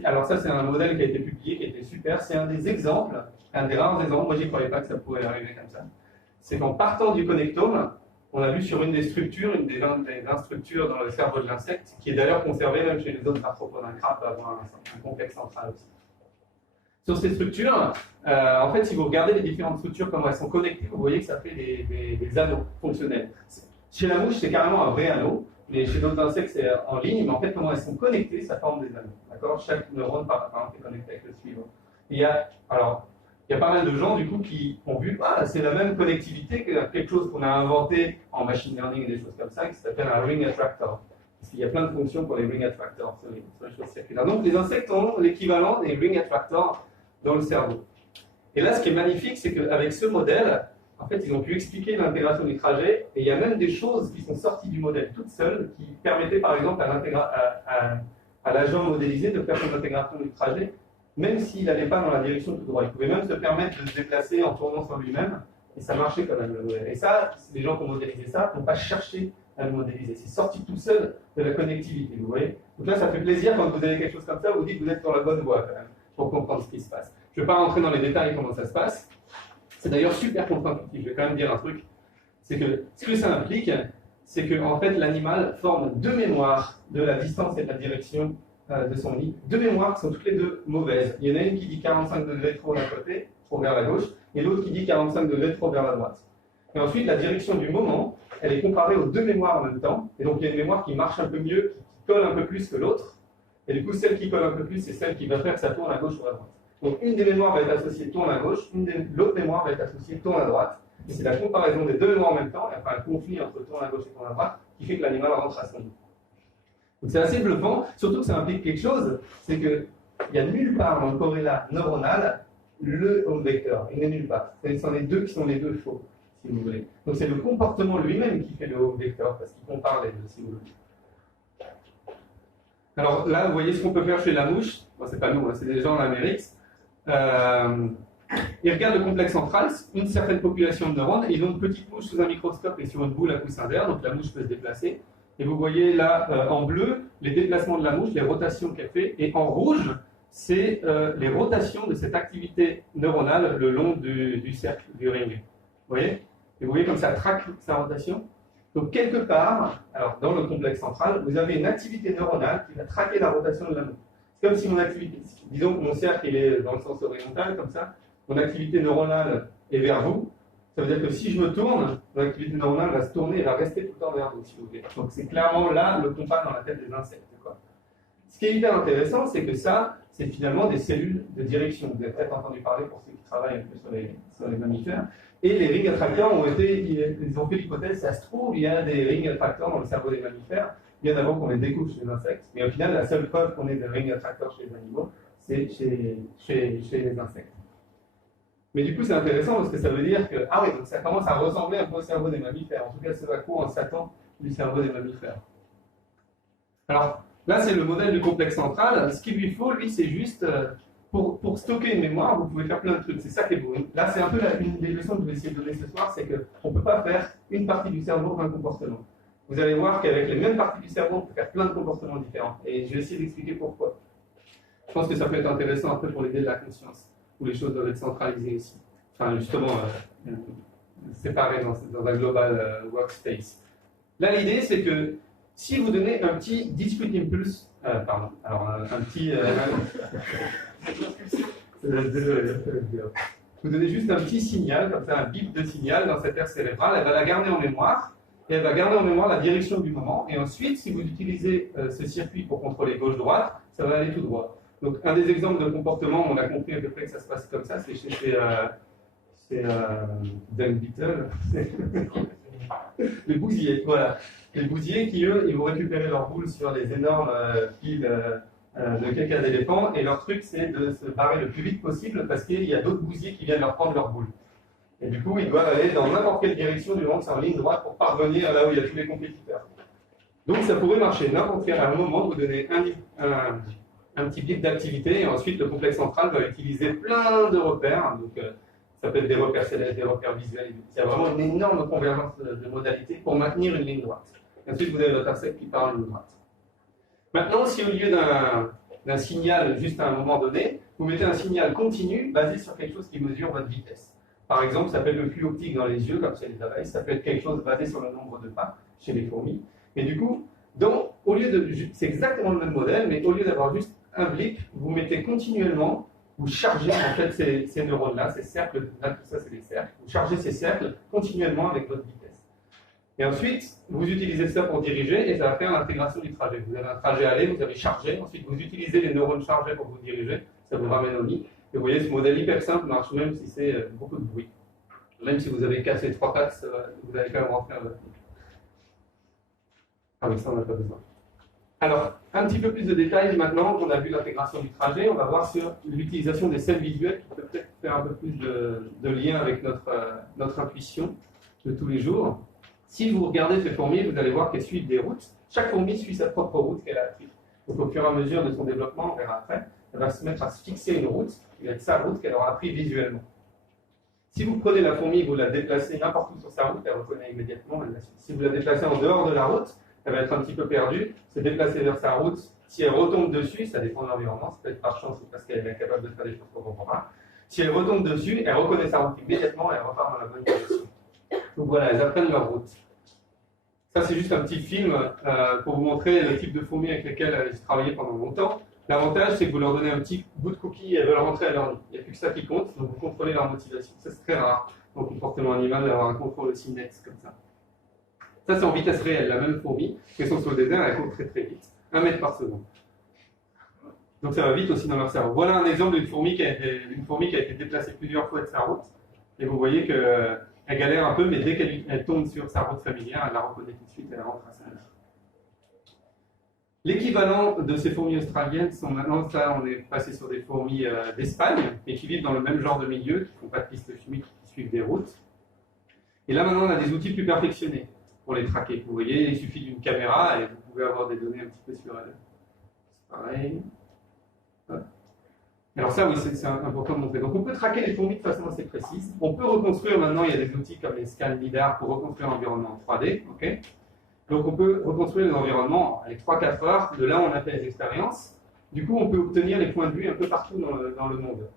alors ça c'est un modèle qui a été publié, qui était super, c'est un des exemples, un des rares exemples, moi j'y croyais pas que ça pourrait arriver comme ça. C'est qu'en partant du connectome, on a vu sur une des structures, une des 20 structures dans le cerveau de l'insecte, qui est d'ailleurs conservée même chez les autres arthropodes, un crabe va avoir un complexe central aussi. Sur ces structures, en fait, si vous regardez les différentes structures, comment elles sont connectées, vous voyez que ça fait des anneaux fonctionnels. Chez la mouche, c'est carrément un vrai anneau, mais chez d'autres insectes, c'est en ligne, mais en fait, comment elles sont connectées, ça forme des anneaux. D'accord? Chaque neurone, par exemple, est connecté avec le suivant. Il y a pas mal de gens, du coup, qui ont vu, c'est la même connectivité que quelque chose qu'on a inventé en machine learning et des choses comme ça, qui s'appelle un ring attractor. Parce qu'il y a plein de fonctions pour les ring attractors sur les choses circulaires. Donc, les insectes ont l'équivalent des ring attractors dans le cerveau. Et là, ce qui est magnifique, c'est qu'avec ce modèle, en fait, ils ont pu expliquer l'intégration du trajet, et il y a même des choses qui sont sorties du modèle toutes seules, qui permettaient, par exemple, à l'agent modélisé de faire son intégration du trajet, même s'il n'allait pas dans la direction tout droit. Il pouvait même se permettre de se déplacer en tournant sur lui-même, et ça marchait quand même, le modèle. Et ça, les gens qui ont modélisé ça n'ont pas cherché à le modéliser. C'est sorti tout seul de la connectivité, vous voyez. Donc là, ça fait plaisir quand vous avez quelque chose comme ça, vous dites que vous êtes sur la bonne voie, quand même, pour comprendre ce qui se passe. Je ne vais pas rentrer dans les détails comment ça se passe. C'est d'ailleurs super contre-intuitif. Je vais quand même dire un truc. C'est que ce que ça implique, c'est que en fait, l'animal forme deux mémoires de la distance et de la direction de son nid. Deux mémoires qui sont toutes les deux mauvaises. Il y en a une qui dit 45 degrés trop d'un côté, trop vers la gauche, et l'autre qui dit 45 degrés trop vers la droite. Et ensuite, la direction du moment, elle est comparée aux deux mémoires en même temps. Et donc, il y a une mémoire qui marche un peu mieux, qui colle un peu plus que l'autre. Et du coup, celle qui colle un peu plus, c'est celle qui va faire que ça tourne à gauche ou à droite. Donc, une des mémoires va être associée tourne à gauche, l'autre mémoire va être associée tourne à droite. Et c'est la comparaison des deux mémoires en même temps, et enfin un conflit entre tourne à gauche et tourne à droite, qui fait que l'animal rentre à son nid. Donc c'est assez bluffant, surtout que ça implique quelque chose, c'est qu'il n'y a nulle part dans le corrélat neuronal le home vector. Il n'est nulle part. Ce sont les deux qui sont les deux faux, si vous voulez. Donc c'est le comportement lui-même qui fait le home vector, parce qu'il compare les deux, si vous voulez. Alors là, vous voyez ce qu'on peut faire chez la mouche. Bon, c'est pas nous, hein, c'est des gens en Amérique. Ils regardent le complexe central, une certaine population de neurones, et ils ont une petite mouche sous un microscope et sur une boule à coussin d'air, donc la mouche peut se déplacer. Et vous voyez là, en bleu, les déplacements de la mouche, les rotations qu'elle fait, et en rouge, c'est les rotations de cette activité neuronale le long du cercle, du ring. Vous voyez? Et vous voyez comme ça traque sa rotation. Donc quelque part, alors dans le complexe central, vous avez une activité neuronale qui va traquer la rotation de la mouche. C'est comme si mon activité, disons que mon cercle il est dans le sens horizontal, comme ça, mon activité neuronale est vers vous. Ça veut dire que si je me tourne, mon activité neuronale va se tourner et va rester tout le temps vers vous, si vous voulez. Donc c'est clairement là le compas dans la tête des insectes. Quoi. Ce qui est hyper intéressant, c'est que ça, c'est finalement des cellules de direction. Vous avez peut-être entendu parler pour ceux qui travaillent un peu sur les mammifères. Et les ring attractors ont fait l'hypothèse, ça se trouve, il y a des ring attractors dans le cerveau des mammifères, bien avant qu'on les découvre chez les insectes. Mais au final, la seule preuve qu'on ait des ring attractors chez les animaux, c'est chez les insectes. Mais du coup, c'est intéressant parce que ça veut dire que, ah oui, donc ça commence à ressembler un peu au cerveau des mammifères. En tout cas, c'est à quoi on s'attend du cerveau des mammifères. Alors, là, c'est le modèle du complexe central. Ce qu'il lui faut, lui, c'est juste, pour stocker une mémoire, vous pouvez faire plein de trucs. C'est ça qui est beau. Là, c'est un peu une des leçons que je vais essayer de donner ce soir, c'est qu'on ne peut pas faire une partie du cerveau un comportement. Vous allez voir qu'avec les mêmes parties du cerveau, on peut faire plein de comportements différents. Et je vais essayer d'expliquer pourquoi. Je pense que ça peut être intéressant un peu pour l'idée de la conscience, où les choses doivent être centralisées ici. Enfin, justement, séparées dans un global workspace. Là, l'idée, c'est que si vous donnez un petit discrete impulse, un petit... désolé, vous donnez juste un petit signal, comme ça, un bip de signal dans cette aire cérébrale, elle va la garder en mémoire, et elle va garder en mémoire la direction du moment, et ensuite, si vous utilisez ce circuit pour contrôler gauche-droite, ça va aller tout droit. Donc, un des exemples de comportement, on a compris à peu près que ça se passe comme ça, c'est chez Dan Beetle, les bousiers, voilà. Les bousiers qui, eux, ils vont récupérer leurs boules sur les énormes piles de caca d'éléphant, et leur truc, c'est de se barrer le plus vite possible parce qu'il y a d'autres bousiers qui viennent leur prendre leurs boules. Et du coup, ils doivent aller dans n'importe quelle direction du monde, c'est en ligne droite pour parvenir là où il y a tous les compétiteurs. Donc, ça pourrait marcher n'importe quel. À un moment, vous donnez un petit bit d'activité, et ensuite le complexe central va utiliser plein de repères. Donc, ça peut être des repères célestes, des repères visuels. Il y a vraiment une énorme convergence de modalités pour maintenir une ligne droite. Et ensuite, vous avez votre intercept qui part en ligne droite. Maintenant, si au lieu d'un signal juste à un moment donné, vous mettez un signal continu basé sur quelque chose qui mesure votre vitesse. Par exemple, ça peut être le flux optique dans les yeux, comme chez les abeilles, ça peut être quelque chose basé sur le nombre de pas chez les fourmis. Et du coup, au lieu de, c'est exactement le même modèle, mais au lieu d'avoir juste un blip, vous mettez continuellement, vous chargez en fait ces neurones-là, ces cercles, là tout ça c'est des cercles, vous chargez ces cercles continuellement avec votre vitesse. Et ensuite, vous utilisez ça pour diriger et ça va faire l'intégration du trajet. Vous avez un trajet aller, vous avez chargé, ensuite vous utilisez les neurones chargés pour vous diriger, ça vous ramène au nid. Et vous voyez, ce modèle hyper simple marche même si c'est beaucoup de bruit. Même si vous avez cassé 3 pattes, vous allez quand même rentrer à votre nid. Avec ça, on n'a pas besoin. Alors, un petit peu plus de détails maintenant qu'on a vu l'intégration du trajet, on va voir sur l'utilisation des scènes visuelles qui peut peut-être faire un peu plus de lien avec notre intuition de tous les jours. Si vous regardez ces fourmis, vous allez voir qu'elles suivent des routes. Chaque fourmi suit sa propre route qu'elle a apprise. Donc, au fur et à mesure de son développement, on verra après, elle va se mettre à se fixer une route, qui va être sa route qu'elle aura appris visuellement. Si vous prenez la fourmi et vous la déplacez n'importe où sur sa route, elle reconnaît immédiatement. Si vous la déplacez en dehors de la route, elle va être un petit peu perdue, se déplacer vers sa route. Si elle retombe dessus, ça dépend de l'environnement, ça peut être par chance ou parce qu'elle est capable de faire des choses qu'on ne comprend pas. Si elle retombe dessus, elle reconnaît sa route immédiatement et elle repart dans la bonne direction. Donc voilà, elles apprennent leur route. Ça, c'est juste un petit film pour vous montrer le type de fourmis avec lesquelles j'ai travaillé pendant longtemps. L'avantage, c'est que vous leur donnez un petit bout de cookie et elles veulent rentrer à leur nid. Il n'y a plus que ça qui compte, donc vous contrôlez leur motivation. Ça, c'est très rare dans le comportement animal d'avoir un contrôle aussi net comme ça. Ça, c'est en vitesse réelle. La même fourmi, qui sont sur le désert, elle court très très vite. 1 mètre par seconde. Donc ça va vite aussi dans leur cerveau. Voilà un exemple d'une fourmi qui a été déplacée plusieurs fois de sa route. Et vous voyez qu'elle galère un peu, mais dès qu'elle tombe sur sa route familière, elle la reconnaît tout de suite et elle rentre à sa vie. L'équivalent de ces fourmis australiennes sont maintenant, ça on est passé sur des fourmis d'Espagne, et qui vivent dans le même genre de milieu, qui ne font pas de pistes chimiques, qui suivent des routes. Et là maintenant on a des outils plus perfectionnés pour les traquer. Vous voyez, il suffit d'une caméra et vous pouvez avoir des données un petit peu sur elles. C'est pareil. Hop. Alors ça, oui, c'est important de montrer. Donc on peut traquer les fourmis de façon assez précise. On peut reconstruire maintenant, il y a des outils comme les scans LIDAR pour reconstruire l'environnement en 3D. Okay, donc on peut reconstruire les environnements avec 3-4 heures. De là, on a fait les expériences. Du coup, on peut obtenir les points de vue un peu partout dans le monde.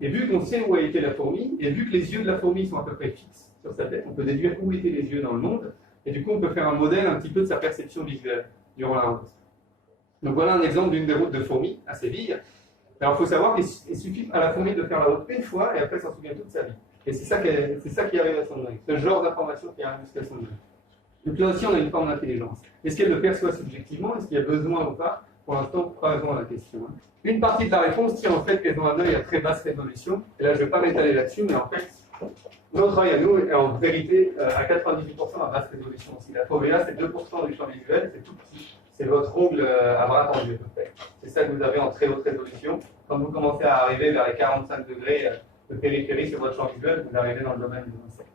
Et vu qu'on sait où a été la fourmi, et vu que les yeux de la fourmi sont à peu près fixes sur sa tête, on peut déduire où étaient les yeux dans le monde. Et du coup, on peut faire un modèle un petit peu de sa perception visuelle durant la route. Donc voilà un exemple d'une des routes de fourmis à Séville. Alors il faut savoir qu'il suffit à la fourmi de faire la route une fois et après elle s'en souvient toute sa vie. Et c'est ça qui arrive à son œil, ce genre d'information qui arrive jusqu'à son œil. Donc là aussi on a une forme d'intelligence. Est-ce qu'elle le perçoit subjectivement? Est-ce qu'il y a besoin ou pas? Pour l'instant, pas répondre à la question. Une partie de la réponse tient au fait qu'elles ont un œil à très basse résolution. Et là je ne vais pas m'étaler là-dessus, mais en fait, notre œil à nous est en vérité à 98% à basse résolution aussi. La fovea c'est 2% du champ visuel, c'est tout petit. C'est votre ongle à bras tendu à peu près. C'est ça que vous avez en très haute résolution. Quand vous commencez à arriver vers les 45 degrés de périphérie sur votre champ visuel, vous arrivez dans le domaine des insectes.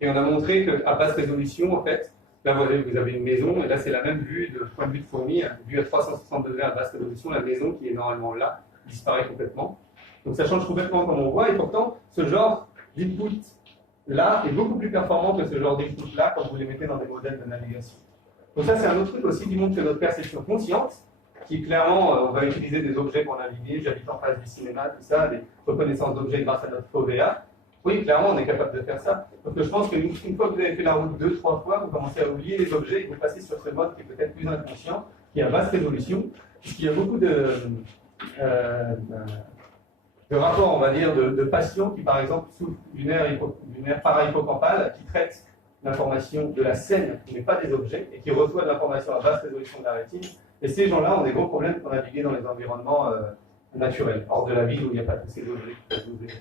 Et on a montré qu'à basse résolution, en fait, là vous avez une maison, et là c'est la même vue de point de vue de fourmi, vue à 360 degrés à basse résolution, la maison qui est normalement là, disparaît complètement. Donc ça change complètement comme on voit, et pourtant, ce genre d'input là est beaucoup plus performant que ce genre d'input là quand vous les mettez dans des modèles de navigation. Donc ça, c'est un autre truc aussi qui montre que notre perception consciente, qui clairement, on va utiliser des objets pour naviguer, j'habite en face du cinéma, tout ça, des reconnaissances d'objets grâce à notre fovea. Oui, clairement, on est capable de faire ça. Donc je pense qu'une fois que vous avez fait la route 2-3 fois, vous commencez à oublier les objets et vous passez sur ce mode qui est peut-être plus inconscient, qui est à basse résolution, puisqu'il y a beaucoup de rapports, on va dire, de patients qui, par exemple, souffrent d'une aire para-hippocampale qui traite l'information de la scène, mais pas des objets, et qui reçoit de l'information à basse résolution de la rétine. Et ces gens-là ont des gros problèmes pour naviguer dans les environnements naturels, hors de la ville où il n'y a pas tous ces objets qui peuvent nous aider.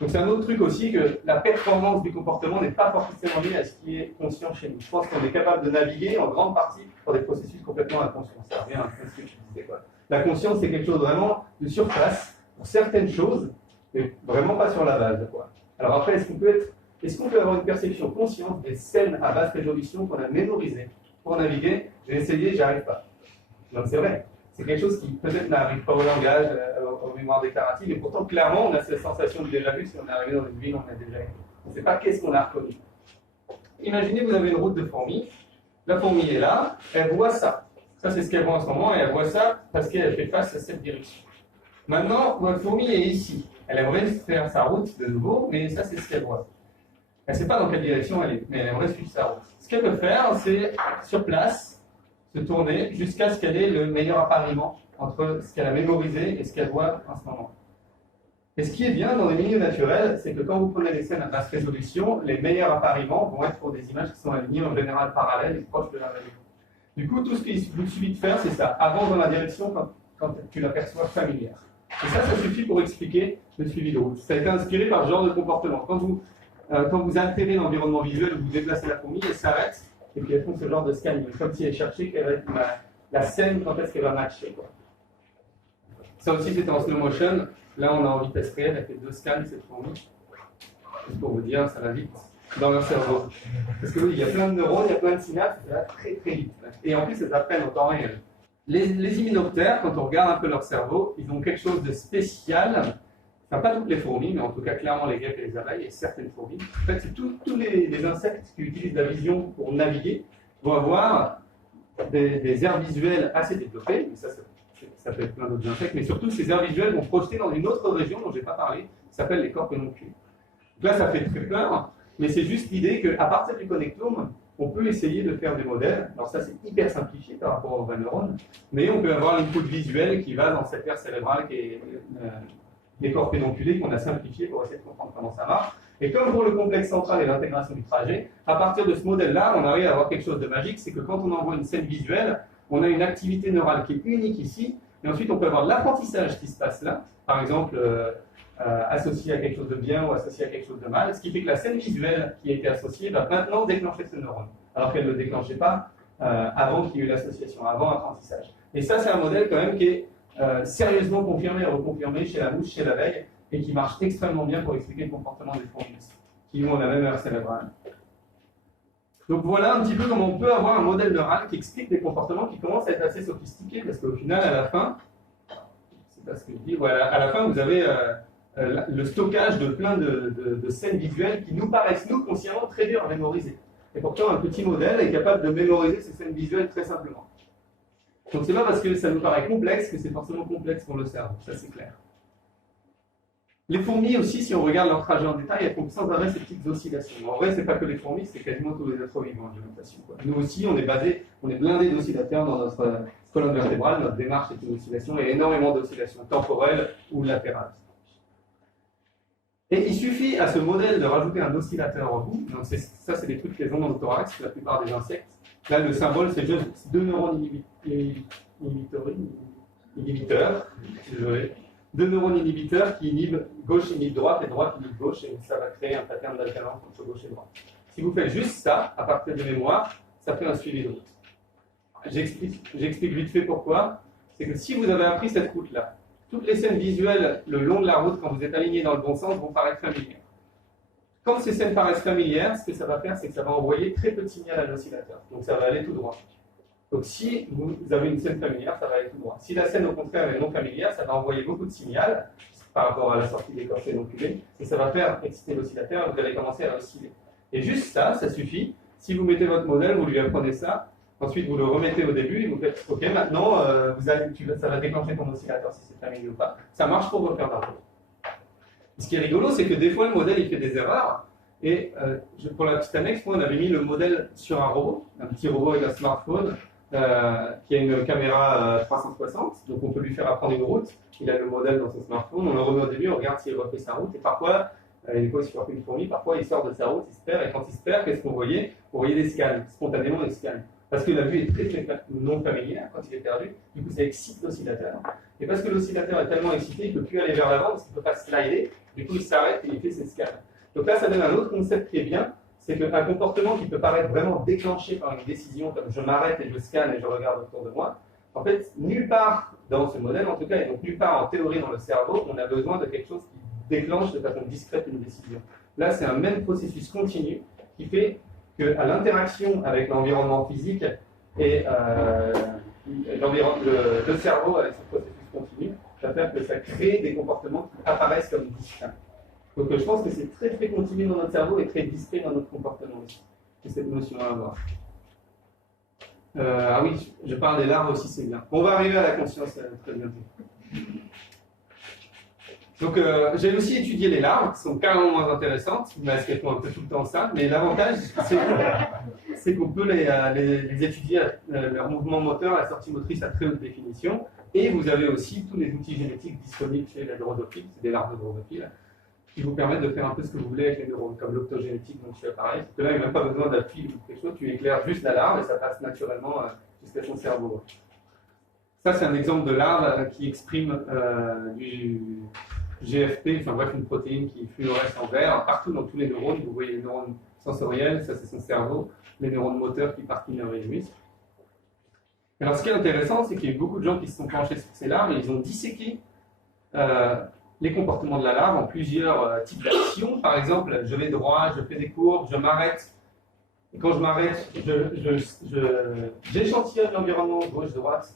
Donc c'est un autre truc aussi que la performance du comportement n'est pas forcément liée à ce qui est conscient chez nous. Je pense qu'on est capable de naviguer en grande partie pour des processus complètement inconscients. Ça revient à ce que je disais, quoi. La conscience, c'est quelque chose vraiment de surface pour certaines choses, mais vraiment pas sur la base, quoi. Alors après, est-ce qu'on peut avoir une perception consciente des scènes à basse résolution qu'on a mémorisées pour naviguer? J'ai essayé, j'y arrive pas. Donc c'est vrai. C'est quelque chose qui peut-être n'arrive pas au langage, aux mémoires déclaratives, et pourtant clairement on a cette sensation de déjà vu si on est arrivé dans une ville, on a déjà vu. On ne sait pas qu'est-ce qu'on a reconnu. Imaginez vous avez une route de fourmis, la fourmi est là, elle voit ça. Ça c'est ce qu'elle voit en ce moment, et elle voit ça parce qu'elle fait face à cette direction. Maintenant, votre fourmi est ici. Elle aimerait faire sa route de nouveau, mais ça c'est ce qu'elle voit. Elle ne sait pas dans quelle direction elle est, mais elle aimerait suivre sa route. Ce qu'elle peut faire, c'est sur place, se tourner jusqu'à ce qu'elle ait le meilleur appariement entre ce qu'elle a mémorisé et ce qu'elle voit en ce moment. Et ce qui est bien dans les milieux naturels, c'est que quand vous prenez des scènes à basse résolution, les meilleurs appariements vont être pour des images qui sont alignées en général parallèles et proches de la réalité. Du coup, tout ce qu'il vous suffit de faire, c'est ça. Avance dans la direction quand tu l'aperçois familière. Et ça suffit pour expliquer le suivi de route. Ça a été inspiré par ce genre de comportement. Quand vous altérez l'environnement visuel, vous déplacez la fourmi, elle s'arrête, et puis elles font ce genre de scanning, comme si elles cherchaient quelle va être la scène, quand est-ce qu'elle va matcher, quoi. Ça aussi, c'était en slow motion. Là, on est en vitesse réelle, elle fait 2 scans, cette fourmi. Juste pour vous dire, ça va vite dans leur cerveau. Parce que oui, il y a plein de neurones, il y a plein de synapses, ça va très très vite. Et en plus, elles apprennent en temps réel. Les hyménoptères, quand on regarde un peu leur cerveau, ils ont quelque chose de spécial. Enfin, pas toutes les fourmis, mais en tout cas clairement les guêpes et les abeilles et certaines fourmis. En fait, c'est tous les insectes qui utilisent la vision pour naviguer vont avoir des aires visuelles assez développées. Mais ça peut être plein d'autres insectes, mais surtout ces aires visuelles vont projeter dans une autre région dont je n'ai pas parlé, qui s'appelle les corps pédoncules. Donc là, ça fait très peur, mais c'est juste l'idée qu'à partir du connectome, on peut essayer de faire des modèles. Alors ça, c'est hyper simplifié par rapport aux vraies neurones, mais on peut avoir une input visuelle qui va dans cette aire cérébrale qui est des corps pédonculés qu'on a simplifié pour essayer de comprendre comment ça marche. Et comme pour le complexe central et l'intégration du trajet, à partir de ce modèle-là, on arrive à avoir quelque chose de magique, c'est que quand on envoie une scène visuelle, on a une activité neurale qui est unique ici, et ensuite on peut avoir l'apprentissage qui se passe là, par exemple associé à quelque chose de bien ou associé à quelque chose de mal, ce qui fait que la scène visuelle qui a été associée va maintenant déclencher ce neurone, alors qu'elle ne le déclenchait pas avant qu'il y ait eu l'association, avant l'apprentissage. Et ça, c'est un modèle quand même qui est sérieusement confirmé et reconfirmé chez la mouche, chez l'abeille, et qui marche extrêmement bien pour expliquer le comportement des fourmis, qui ont la même aire cérébrale. Donc voilà un petit peu comment on peut avoir un modèle neural qui explique des comportements qui commencent à être assez sophistiqués, parce qu'au final, à la fin, c'est pas ce que je dis, voilà, à la fin, vous avez le stockage de plein de scènes visuelles qui nous paraissent, nous, consciemment, très dures à mémoriser. Et pourtant, un petit modèle est capable de mémoriser ces scènes visuelles très simplement. Donc c'est pas parce que ça nous paraît complexe que c'est forcément complexe pour le cerveau, ça c'est clair. Les fourmis aussi, si on regarde leur trajet en détail, elles font sans arrêt ces petites oscillations. En vrai, c'est pas que les fourmis, c'est quasiment tous les êtres vivants en alimentation. Nous aussi, on est blindés d'oscillateurs dans notre colonne vertébrale, notre démarche est une oscillation, et énormément d'oscillations temporelles ou latérales. Et il suffit à ce modèle de rajouter un oscillateur en bout. Donc ça, c'est des trucs qu'ils ont dans le thorax, la plupart des insectes. Là, le symbole, c'est juste 2 neurones inhibiteurs. Désolé. 2 neurones inhibiteurs qui inhibent gauche inhibe droite et droite inhibe gauche, et ça va créer un pattern d'alternance entre gauche et droite. Si vous faites juste ça, à partir de mémoire, ça fait un suivi de route. J'explique vite fait pourquoi. C'est que si vous avez appris cette route-là, toutes les scènes visuelles le long de la route, quand vous êtes aligné dans le bon sens, vont paraître familières. Quand ces scènes paraissent familières, ce que ça va faire, c'est que ça va envoyer très peu de signal à l'oscillateur. Donc ça va aller tout droit. Donc si vous avez une scène familière, ça va aller tout droit. Si la scène au contraire est non familière, ça va envoyer beaucoup de signal par rapport à la sortie des corps pédonculés, et ça va faire exciter l'oscillateur et vous allez commencer à osciller. Et juste ça, ça suffit. Si vous mettez votre modèle, vous lui apprenez ça, ensuite vous le remettez au début et vous faites OK, maintenant ça va déclencher ton oscillateur si c'est familier ou pas. Ça marche pour refaire d'un peu. Ce qui est rigolo, c'est que des fois le modèle il fait des erreurs. Et pour la petite annexe, moi on avait mis le modèle sur un robot, un petit robot avec un smartphone qui a une caméra 360, donc on peut lui faire apprendre une route. Il a le modèle dans son smartphone, on le remet au début, on regarde s'il refait sa route, et parfois, il faut faire une fourmi, parfois il sort de sa route, il se perd, et quand il se perd, qu'est-ce qu'on voyait? On voyait des scans, spontanément des scans. Parce que la vue est très non familière quand il est perdu, du coup ça excite l'oscillateur. Et parce que l'oscillateur est tellement excité, il ne peut plus aller vers l'avant, parce qu'il ne peut pas slider, du coup il s'arrête et il fait ses scans. Donc là ça donne un autre concept qui est bien, c'est qu'un comportement qui peut paraître vraiment déclenché par une décision, comme je m'arrête et je scanne et je regarde autour de moi, en fait, nulle part dans ce modèle, en tout cas, et donc nulle part en théorie dans le cerveau, on a besoin de quelque chose qui déclenche de façon discrète une décision. Là, c'est un même processus continu qui fait qu'à l'interaction avec l'environnement physique et le cerveau avec ce processus continu va faire que ça crée des comportements qui apparaissent comme distincts. Donc je pense que c'est très très continu dans notre cerveau et très discret dans notre comportement aussi. C'est cette notion à avoir. Ah oui, je parle des larves aussi, c'est bien. On va arriver à la conscience très bientôt. Donc j'ai aussi étudié les larves, qui sont carrément moins intéressantes, parce qu'elles font un peu tout le temps ça, mais l'avantage, c'est qu'on peut les étudier, leur mouvement moteur, la sortie motrice à très haute définition, et vous avez aussi tous les outils génétiques disponibles chez les drosophiles, c'est des larves de drosophiles, qui vous permettent de faire un peu ce que vous voulez avec les neurones, comme l'optogénétique dont je suis appareil. Parce que là, il n'y a même pas besoin d'appui ou quelque chose, tu éclaires juste la larve et ça passe naturellement jusqu'à son cerveau. Ça, c'est un exemple de larve qui exprime du GFP, enfin bref, une protéine qui fluoresce en vert. Partout dans tous les neurones, vous voyez les neurones sensoriels, ça c'est son cerveau, les neurones moteurs qui partent innervénuisent. Alors ce qui est intéressant, c'est qu'il y a eu beaucoup de gens qui se sont penchés sur ces larves et ils ont disséqué les comportements de la larve en plusieurs types d'actions. Par exemple, je vais droit, je fais des courbes, je m'arrête. Et quand je m'arrête, j'échantillonne l'environnement gauche-droite.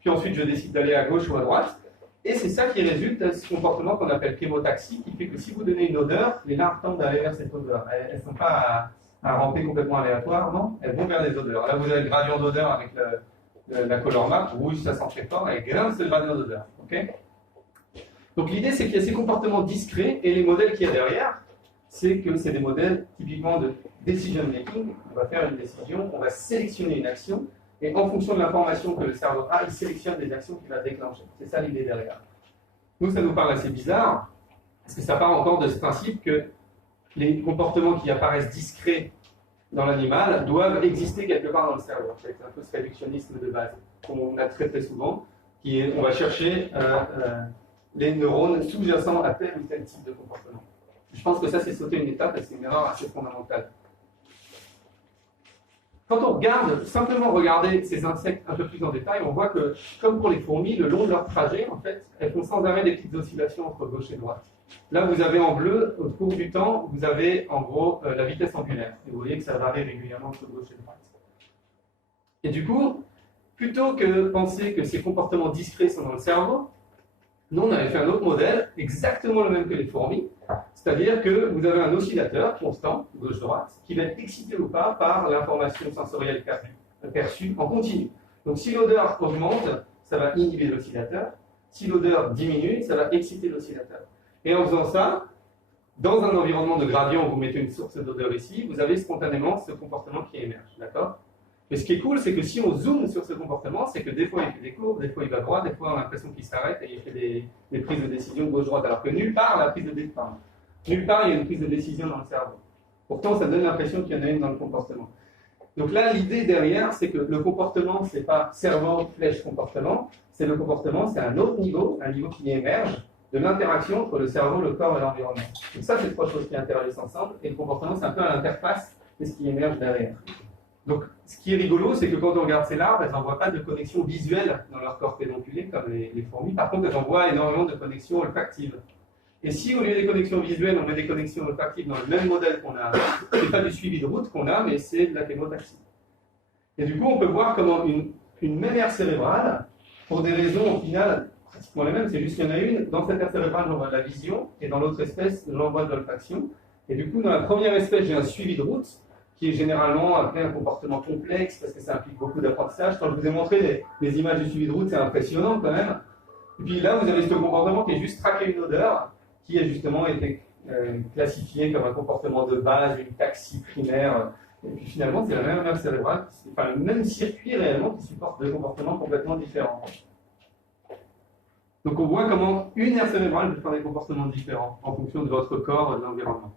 Puis ensuite, je décide d'aller à gauche ou à droite. Et c'est ça qui résulte de ce comportement qu'on appelle chémotaxie, qui fait que si vous donnez une odeur, les larves tendent à aller vers cette odeur. Elles ne sont pas à ramper complètement aléatoirement, elles vont vers les odeurs. Là, vous avez le gradient d'odeur avec la color map. Rouge, ça sent très fort, et grimpe, c'est le gradient d'odeur. Okay. Donc l'idée, c'est qu'il y a ces comportements discrets, et les modèles qu'il y a derrière, c'est que c'est des modèles typiquement de decision making. On va faire une décision, on va sélectionner une action, et en fonction de l'information que le cerveau a, il sélectionne des actions qu'il va déclencher. C'est ça l'idée derrière. Nous, ça nous parle assez bizarre, parce que ça part encore de ce principe que les comportements qui apparaissent discrets dans l'animal doivent exister quelque part dans le cerveau. C'est un peu ce réductionnisme de base qu'on a très très souvent, qui est on va chercher les neurones sous-jacents à tel ou tel type de comportement. Je pense que ça, c'est sauter une étape et c'est une erreur assez fondamentale. Quand on regarde, simplement regarder ces insectes un peu plus en détail, on voit que, comme pour les fourmis, le long de leur trajet, en fait, elles font sans arrêt des petites oscillations entre gauche et droite. Là, vous avez en bleu, au cours du temps, vous avez en gros la vitesse angulaire. Et vous voyez que ça varie régulièrement entre gauche et droite. Et du coup, plutôt que penser que ces comportements discrets sont dans le cerveau, nous, on avait fait un autre modèle, exactement le même que les fourmis, c'est-à-dire que vous avez un oscillateur constant, gauche-droite, qui va être excité ou pas par l'information sensorielle perçue en continu. Donc si l'odeur augmente, ça va inhiber l'oscillateur. Si l'odeur diminue, ça va exciter l'oscillateur. Et en faisant ça, dans un environnement de gradient où vous mettez une source d'odeur ici, vous avez spontanément ce comportement qui émerge, d'accord ? Mais ce qui est cool, c'est que si on zoome sur ce comportement, c'est que des fois il fait des courbes, des fois il va droit, des fois on a l'impression qu'il s'arrête et il fait des prises de décision gauche-droite, alors que nulle part il y a une prise de décision dans le cerveau. Pourtant, ça donne l'impression qu'il y en a une dans le comportement. Donc là, l'idée derrière, c'est que le comportement, c'est pas cerveau, flèche, comportement, c'est le comportement, c'est un autre niveau, un niveau qui émerge de l'interaction entre le cerveau, le corps et l'environnement. Donc ça, c'est trois choses qui interagissent ensemble, et le comportement, c'est un peu à l'interface de ce qui émerge derrière. Donc, ce qui est rigolo, c'est que quand on regarde ces larves, elles n'envoient pas de connexion visuelle dans leur corps pédonculé, comme les fourmis. Par contre, elles envoient énormément de connexions olfactives. Et si, au lieu des connexions visuelles, on met des connexions olfactives dans le même modèle qu'on a, c'est pas du suivi de route qu'on a, mais c'est de la chémotaxie. Et du coup, on peut voir comment une même aire cérébrale, pour des raisons, au final, pratiquement les mêmes, c'est juste qu'il y en a une, dans cette aire cérébrale, j'envoie de la vision, et dans l'autre espèce, j'envoie de l'olfaction. Et du coup, dans la première espèce, j'ai un suivi de route, qui est généralement après un comportement complexe, parce que ça implique beaucoup d'apprentissage. Quand je vous ai montré les images du suivi de route, c'est impressionnant quand même. Et puis là, vous avez ce comportement qui est juste traquer une odeur, qui a justement été classifié comme un comportement de base, une taxie primaire. Et puis finalement, c'est la même aire cérébrale, enfin le même circuit réellement qui supporte deux comportements complètement différents. Donc on voit comment une aire cérébrale peut faire des comportements différents en fonction de votre corps et de l'environnement.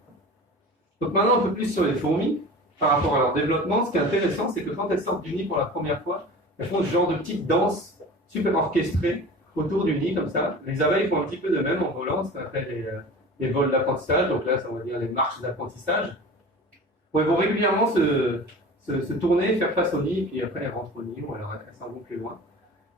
Donc maintenant, un peu plus sur les fourmis. Par rapport à leur développement, ce qui est intéressant, c'est que quand elles sortent du nid pour la première fois, elles font ce genre de petite danse super orchestrée autour du nid, comme ça. Les abeilles font un petit peu de même en volant, ce qu'on appelle les vols d'apprentissage, donc là, ça va dire les marches d'apprentissage, où elles vont régulièrement se tourner, faire face au nid, puis après elles rentrent au nid, ou alors elles s'en vont plus loin.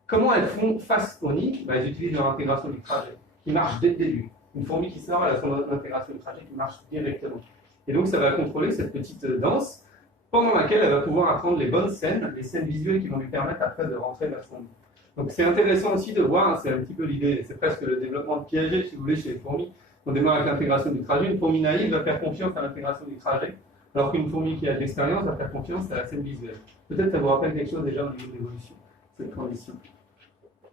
Comment elles font face au nid? Elles utilisent leur intégration du trajet, qui marche dès le début. Une fourmi qui sort, elle a son intégration du trajet qui marche directement. Et donc, ça va contrôler cette petite danse. pendant laquelle elle va pouvoir apprendre les bonnes scènes, les scènes visuelles qui vont lui permettre après de rentrer vers son nid. Donc c'est intéressant aussi de voir, hein, c'est un petit peu l'idée, c'est presque le développement de Piaget, si vous voulez, chez les fourmis. On démarre avec l'intégration du trajet. Une fourmi naïve va faire confiance à l'intégration du trajet, alors qu'une fourmi qui a de l'expérience va faire confiance à la scène visuelle. Peut-être ça vous rappelle quelque chose déjà au niveau de l'évolution, cette transition.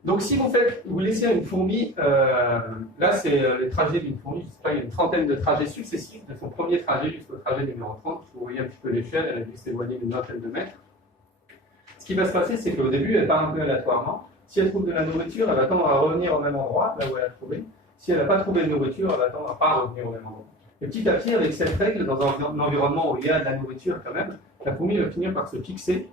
Donc si vous laissez une fourmi, là c'est les trajets d'une fourmi, je ne sais pas, il y a une trentaine de trajets successifs, de son premier trajet jusqu'au trajet numéro 30. Vous voyez un petit peu l'échelle, elle a dû s'éloigner d'une vingtaine de mètres. Ce qui va se passer, c'est qu'au début, elle part un peu aléatoirement. Si elle trouve de la nourriture, elle va tendre à revenir au même endroit, là où elle a trouvé. Si elle n'a pas trouvé de nourriture, elle va tendre à pas revenir au même endroit. Et petit à petit, avec cette règle, dans un environnement où il y a de la nourriture quand même, la fourmi va finir par se fixer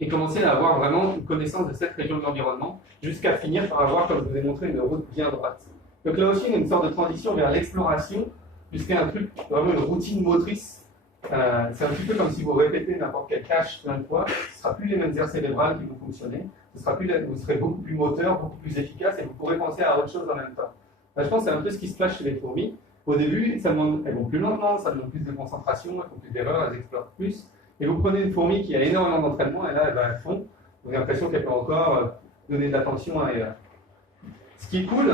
et commencer à avoir vraiment une connaissance de cette région de l'environnement, jusqu'à finir par avoir, comme je vous ai montré, une route bien droite. Donc là aussi, il y a une sorte de transition vers l'exploration, jusqu'à un truc, vraiment une routine motrice. C'est un petit peu comme si vous répétez n'importe quelle tâche plein de fois, ce ne sera plus les mêmes aires cérébrales qui vont fonctionner, vous serez beaucoup plus moteur, beaucoup plus efficace, et vous pourrez penser à autre chose en même temps. Là, je pense que c'est un peu ce qui se passe chez les fourmis. Au début, elles vont plus lentement, ça demande plus de concentration, elles font plus d'erreurs, elles explorent plus. Et vous prenez une fourmi qui a énormément d'entraînement, et là, elle va à fond. Vous avez l'impression qu'elle peut encore donner de l'attention ailleurs. Ce qui est cool,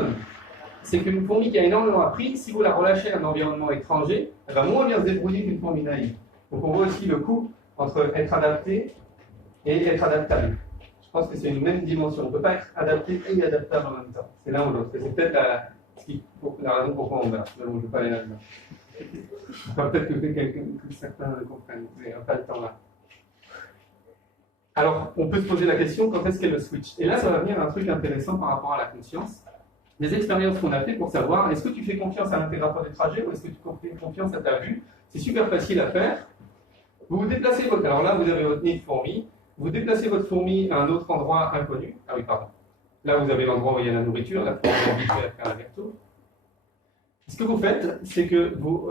c'est qu'une fourmi qui a énormément appris, si vous la relâchez à un environnement étranger, elle va moins bien se débrouiller qu'une fourmi naïve. Donc on voit aussi le coup entre être adapté et être adaptable. Je pense que c'est une même dimension. On ne peut pas être adapté et adaptable en même temps. C'est l'un ou l'autre. C'est peut-être la raison pourquoi on meurt. Mais bon, je ne vais pas aller là-dedans. Peut-être que certains le comprennent, mais pas le temps là. Alors, on peut se poser la question, quand est-ce qu'est le switch? Et là, ça va venir un truc intéressant par rapport à la conscience. Des expériences qu'on a fait pour savoir, est-ce que tu fais confiance à l'intégrateur du trajet ou est-ce que tu fais confiance à ta vue? C'est super facile à faire. Vous vous déplacez votre... Alors là, vous avez votre nid de fourmi. Vous déplacez votre fourmi à un autre endroit inconnu. Ah oui, pardon. Là, vous avez l'endroit où il y a la nourriture. La fourmi est habituée à faire un aller-retour. Ce que vous faites, c'est que vous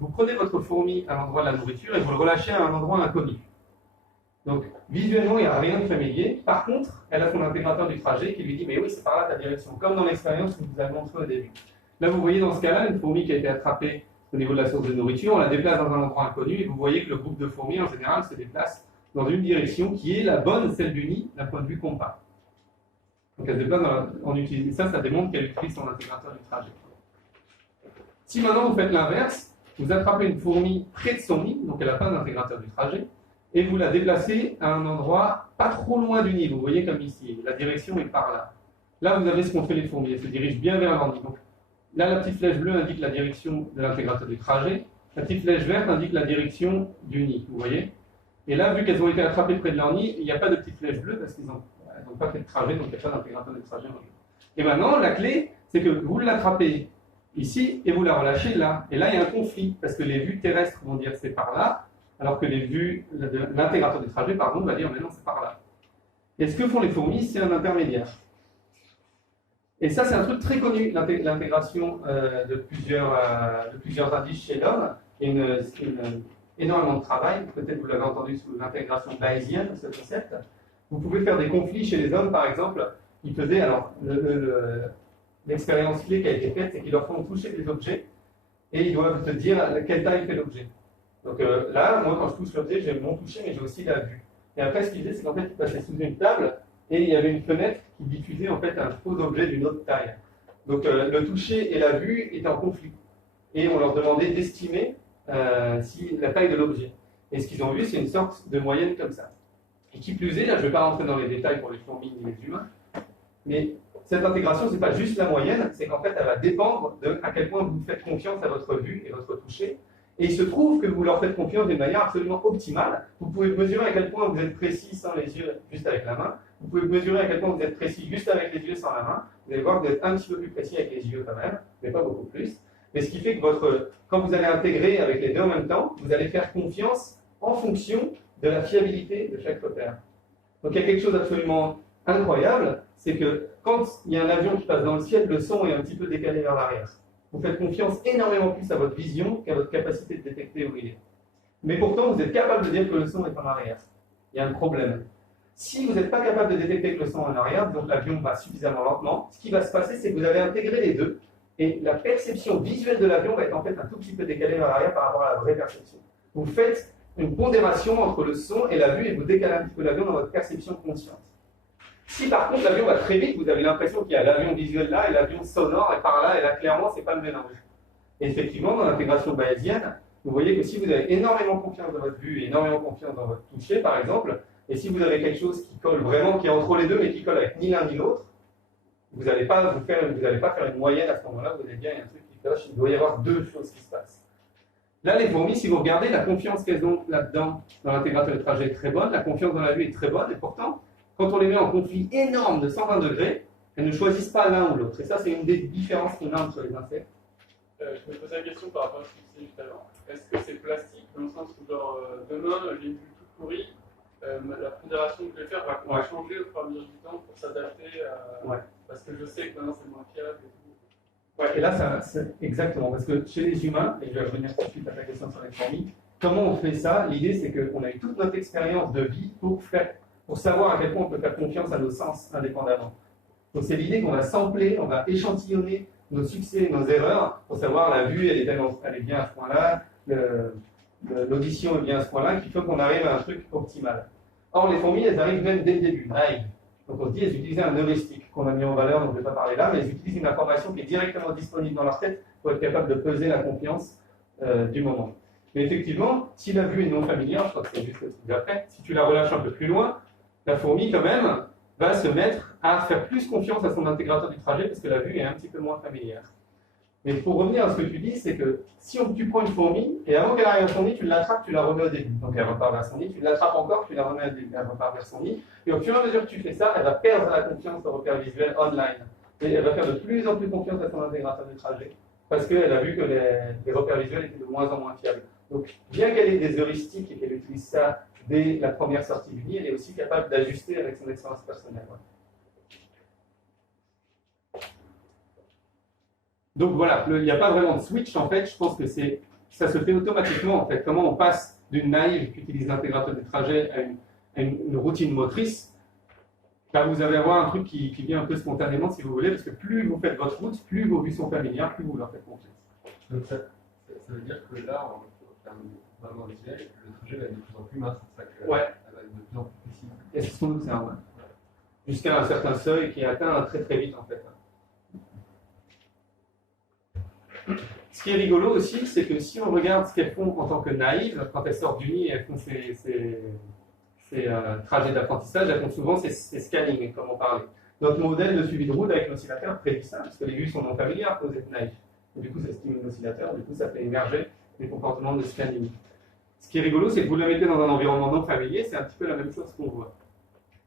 vous prenez votre fourmi à l'endroit de la nourriture et vous le relâchez à un endroit inconnu. Donc, visuellement, il n'y a rien de familier. Par contre, elle a son intégrateur du trajet qui lui dit « Mais oui, c'est par là ta direction », comme dans l'expérience que je vous avez montré au début. Là, vous voyez dans ce cas-là, une fourmi qui a été attrapée au niveau de la source de nourriture, on la déplace dans un endroit inconnu et vous voyez que le groupe de fourmis, en général, se déplace dans une direction qui est la bonne, celle du nid, d'un point de vue compas. Donc, elle se déplace en utilisant ça, ça démontre qu'elle utilise son intégrateur du trajet. Si maintenant vous faites l'inverse, vous attrapez une fourmi près de son nid, donc elle n'a pas d'intégrateur du trajet, et vous la déplacez à un endroit pas trop loin du nid. Vous voyez comme ici, la direction est par là. Là, vous avez ce qu'ont fait les fourmis, elles se dirigent bien vers leur nid. Donc, là, la petite flèche bleue indique la direction de l'intégrateur du trajet, la petite flèche verte indique la direction du nid, vous voyez. Et là, vu qu'elles ont été attrapées près de leur nid, il n'y a pas de petite flèche bleue parce qu'elles n'ont pas fait de trajet, donc il n'y a pas d'intégrateur du trajet. Et maintenant, la clé, c'est que vous l'attrapez ici et vous la relâchez là. Et là, il y a un conflit parce que les vues terrestres vont dire c'est par là, alors que les vues, l'intégrateur du trajet, pardon, va dire mais non, c'est par là. Et ce que font les fourmis, c'est un intermédiaire. Et ça, c'est un truc très connu, l'intégration de plusieurs indices chez l'homme. Il y a énormément de travail, peut-être vous l'avez entendu sous l'intégration bayésienne, ce concept. Vous pouvez faire des conflits chez les hommes, par exemple. Ils faisaient, alors, l'expérience clé qui a été faite, c'est qu'ils leur font toucher des objets et ils doivent te dire quelle taille fait l'objet. Donc là, moi, quand je touche l'objet, j'ai mon toucher, mais j'ai aussi la vue. Et après, ce qu'ils faisaient, c'est qu'en fait, ils passaient sous une table et il y avait une fenêtre qui diffusait en fait un faux objet d'une autre taille. Donc le toucher et la vue étaient en conflit. Et on leur demandait d'estimer si la taille de l'objet. Et ce qu'ils ont vu, c'est une sorte de moyenne comme ça. Et qui plus est, là, je ne vais pas rentrer dans les détails pour les fourmis ni les humains, mais cette intégration, ce n'est pas juste la moyenne, c'est qu'en fait, elle va dépendre de à quel point vous faites confiance à votre vue et votre toucher. Et il se trouve que vous leur faites confiance d'une manière absolument optimale. Vous pouvez mesurer à quel point vous êtes précis sans les yeux, juste avec la main. Vous pouvez mesurer à quel point vous êtes précis juste avec les yeux sans la main. Vous allez voir que vous êtes un petit peu plus précis avec les yeux quand même, mais pas beaucoup plus. Mais ce qui fait que quand vous allez intégrer avec les deux en même temps, vous allez faire confiance en fonction de la fiabilité de chaque repère. Donc il y a quelque chose d'absolument incroyable, c'est que quand il y a un avion qui passe dans le ciel, le son est un petit peu décalé vers l'arrière. Vous faites confiance énormément plus à votre vision qu'à votre capacité de détecter où il est. Mais pourtant, vous êtes capable de dire que le son est en arrière. Il y a un problème. Si vous n'êtes pas capable de détecter que le son est en arrière, donc l'avion va suffisamment lentement, ce qui va se passer, c'est que vous allez intégrer les deux, et la perception visuelle de l'avion va être en fait un tout petit peu décalée vers l'arrière par rapport à la vraie perception. Vous faites une pondération entre le son et la vue et vous décalez un petit peu l'avion dans votre perception consciente. Si par contre l'avion va très vite, vous avez l'impression qu'il y a l'avion visuel là et l'avion sonore et par là, et là clairement c'est pas le mélange. Et effectivement, dans l'intégration bayésienne, vous voyez que si vous avez énormément confiance dans votre vue et énormément confiance dans votre toucher par exemple, et si vous avez quelque chose qui colle vraiment, qui est entre les deux mais qui colle avec ni l'un ni l'autre, vous n'allez pas faire une moyenne à ce moment-là, vous allez dire il y a un truc qui cloche, il doit y avoir deux choses qui se passent. Là, les fourmis, si vous regardez, la confiance qu'elles ont là-dedans, dans l'intégrateur de trajet est très bonne, la confiance dans la vue est très bonne, et pourtant, quand on les met en conflit énorme de 120 degrés, elles ne choisissent pas l'un ou l'autre. Et ça, c'est une des différences qu'on a entre les insectes. Je me posais la question par rapport à ce que tu disais juste avant. Est-ce que c'est plastique, dans le sens où, genre, demain, j'ai une vue toute pourrie, la pondération que je vais faire va changer au fur et à mesure du temps pour s'adapter à... Ouais. Parce que je sais que maintenant, c'est moins fiable et tout. Ouais, et là, c'est exactement, parce que chez les humains, et je vais revenir tout de suite à ta question sur les fourmis, comment on fait ça? L'idée, c'est qu'on a eu toute notre expérience de vie pour savoir à quel point on peut faire confiance à nos sens indépendamment. Donc c'est l'idée qu'on va sampler, on va échantillonner nos succès, nos erreurs, pour savoir la vue, elle est bien à ce point-là, l'audition est bien à ce point-là, qu'il faut qu'on arrive à un truc optimal. Or, les fourmis, elles arrivent même dès le début, naïves. Donc on se dit, elles utilisent un heuristique qu'on a mis en valeur, donc je ne vais pas parler là, mais elles utilisent une information qui est directement disponible dans leur tête pour être capable de peser la confiance du moment. Mais effectivement, si la vue est non familière, je crois que c'est juste le truc d'après, si tu la relâches un peu plus loin, la fourmi quand même va se mettre à faire plus confiance à son intégrateur du trajet parce que la vue est un petit peu moins familière. Mais pour revenir à ce que tu dis, c'est que si tu prends une fourmi, et avant qu'elle arrive à son nid, tu l'attrapes, tu la remets au début. Donc elle repart vers son nid, tu l'attrapes encore, tu la remets au début, elle repart vers son nid. Et au fur et à mesure que tu fais ça, elle va perdre la confiance au repère visuel online. Et elle va faire de plus en plus confiance à son intégrateur du trajet. Parce qu'elle a vu que les repères visuels étaient de moins en moins fiables. Donc bien qu'elle ait des heuristiques et qu'elle utilise ça dès la première sortie du nid, elle est aussi capable d'ajuster avec son expérience personnelle. Ouais. Donc voilà, il n'y a pas vraiment de switch en fait, je pense que ça se fait automatiquement en fait. Comment on passe d'une naïve qui utilise l'intégrateur du trajet à une routine motrice, là vous allez avoir un truc qui vient un peu spontanément si vous voulez, parce que plus vous faites votre route, plus vos vues sont familières, plus vous leur faites confiance. Donc ça veut dire que là, en termes vraiment visuel, le trajet va être de plus en plus mince, c'est ça que elle va être de plus en plus précise. Et c'est sans doute ça, ouais. Jusqu'à un certain seuil qui est atteint très très vite en fait. Ce qui est rigolo aussi, c'est que si on regarde ce qu'elles font en tant que naïves, quand elles sortent du nid et elles font ces trajets d'apprentissage, elles font souvent ces scannings, comme on parlait. Notre modèle de suivi de route avec l'oscillateur prédit ça, parce que les vues sont non familières quand vous êtes naïf. Et du coup, ça stimule l'oscillateur, du coup, ça fait émerger des comportements de scanning. Ce qui est rigolo, c'est que vous le mettez dans un environnement non familier, c'est un petit peu la même chose qu'on voit.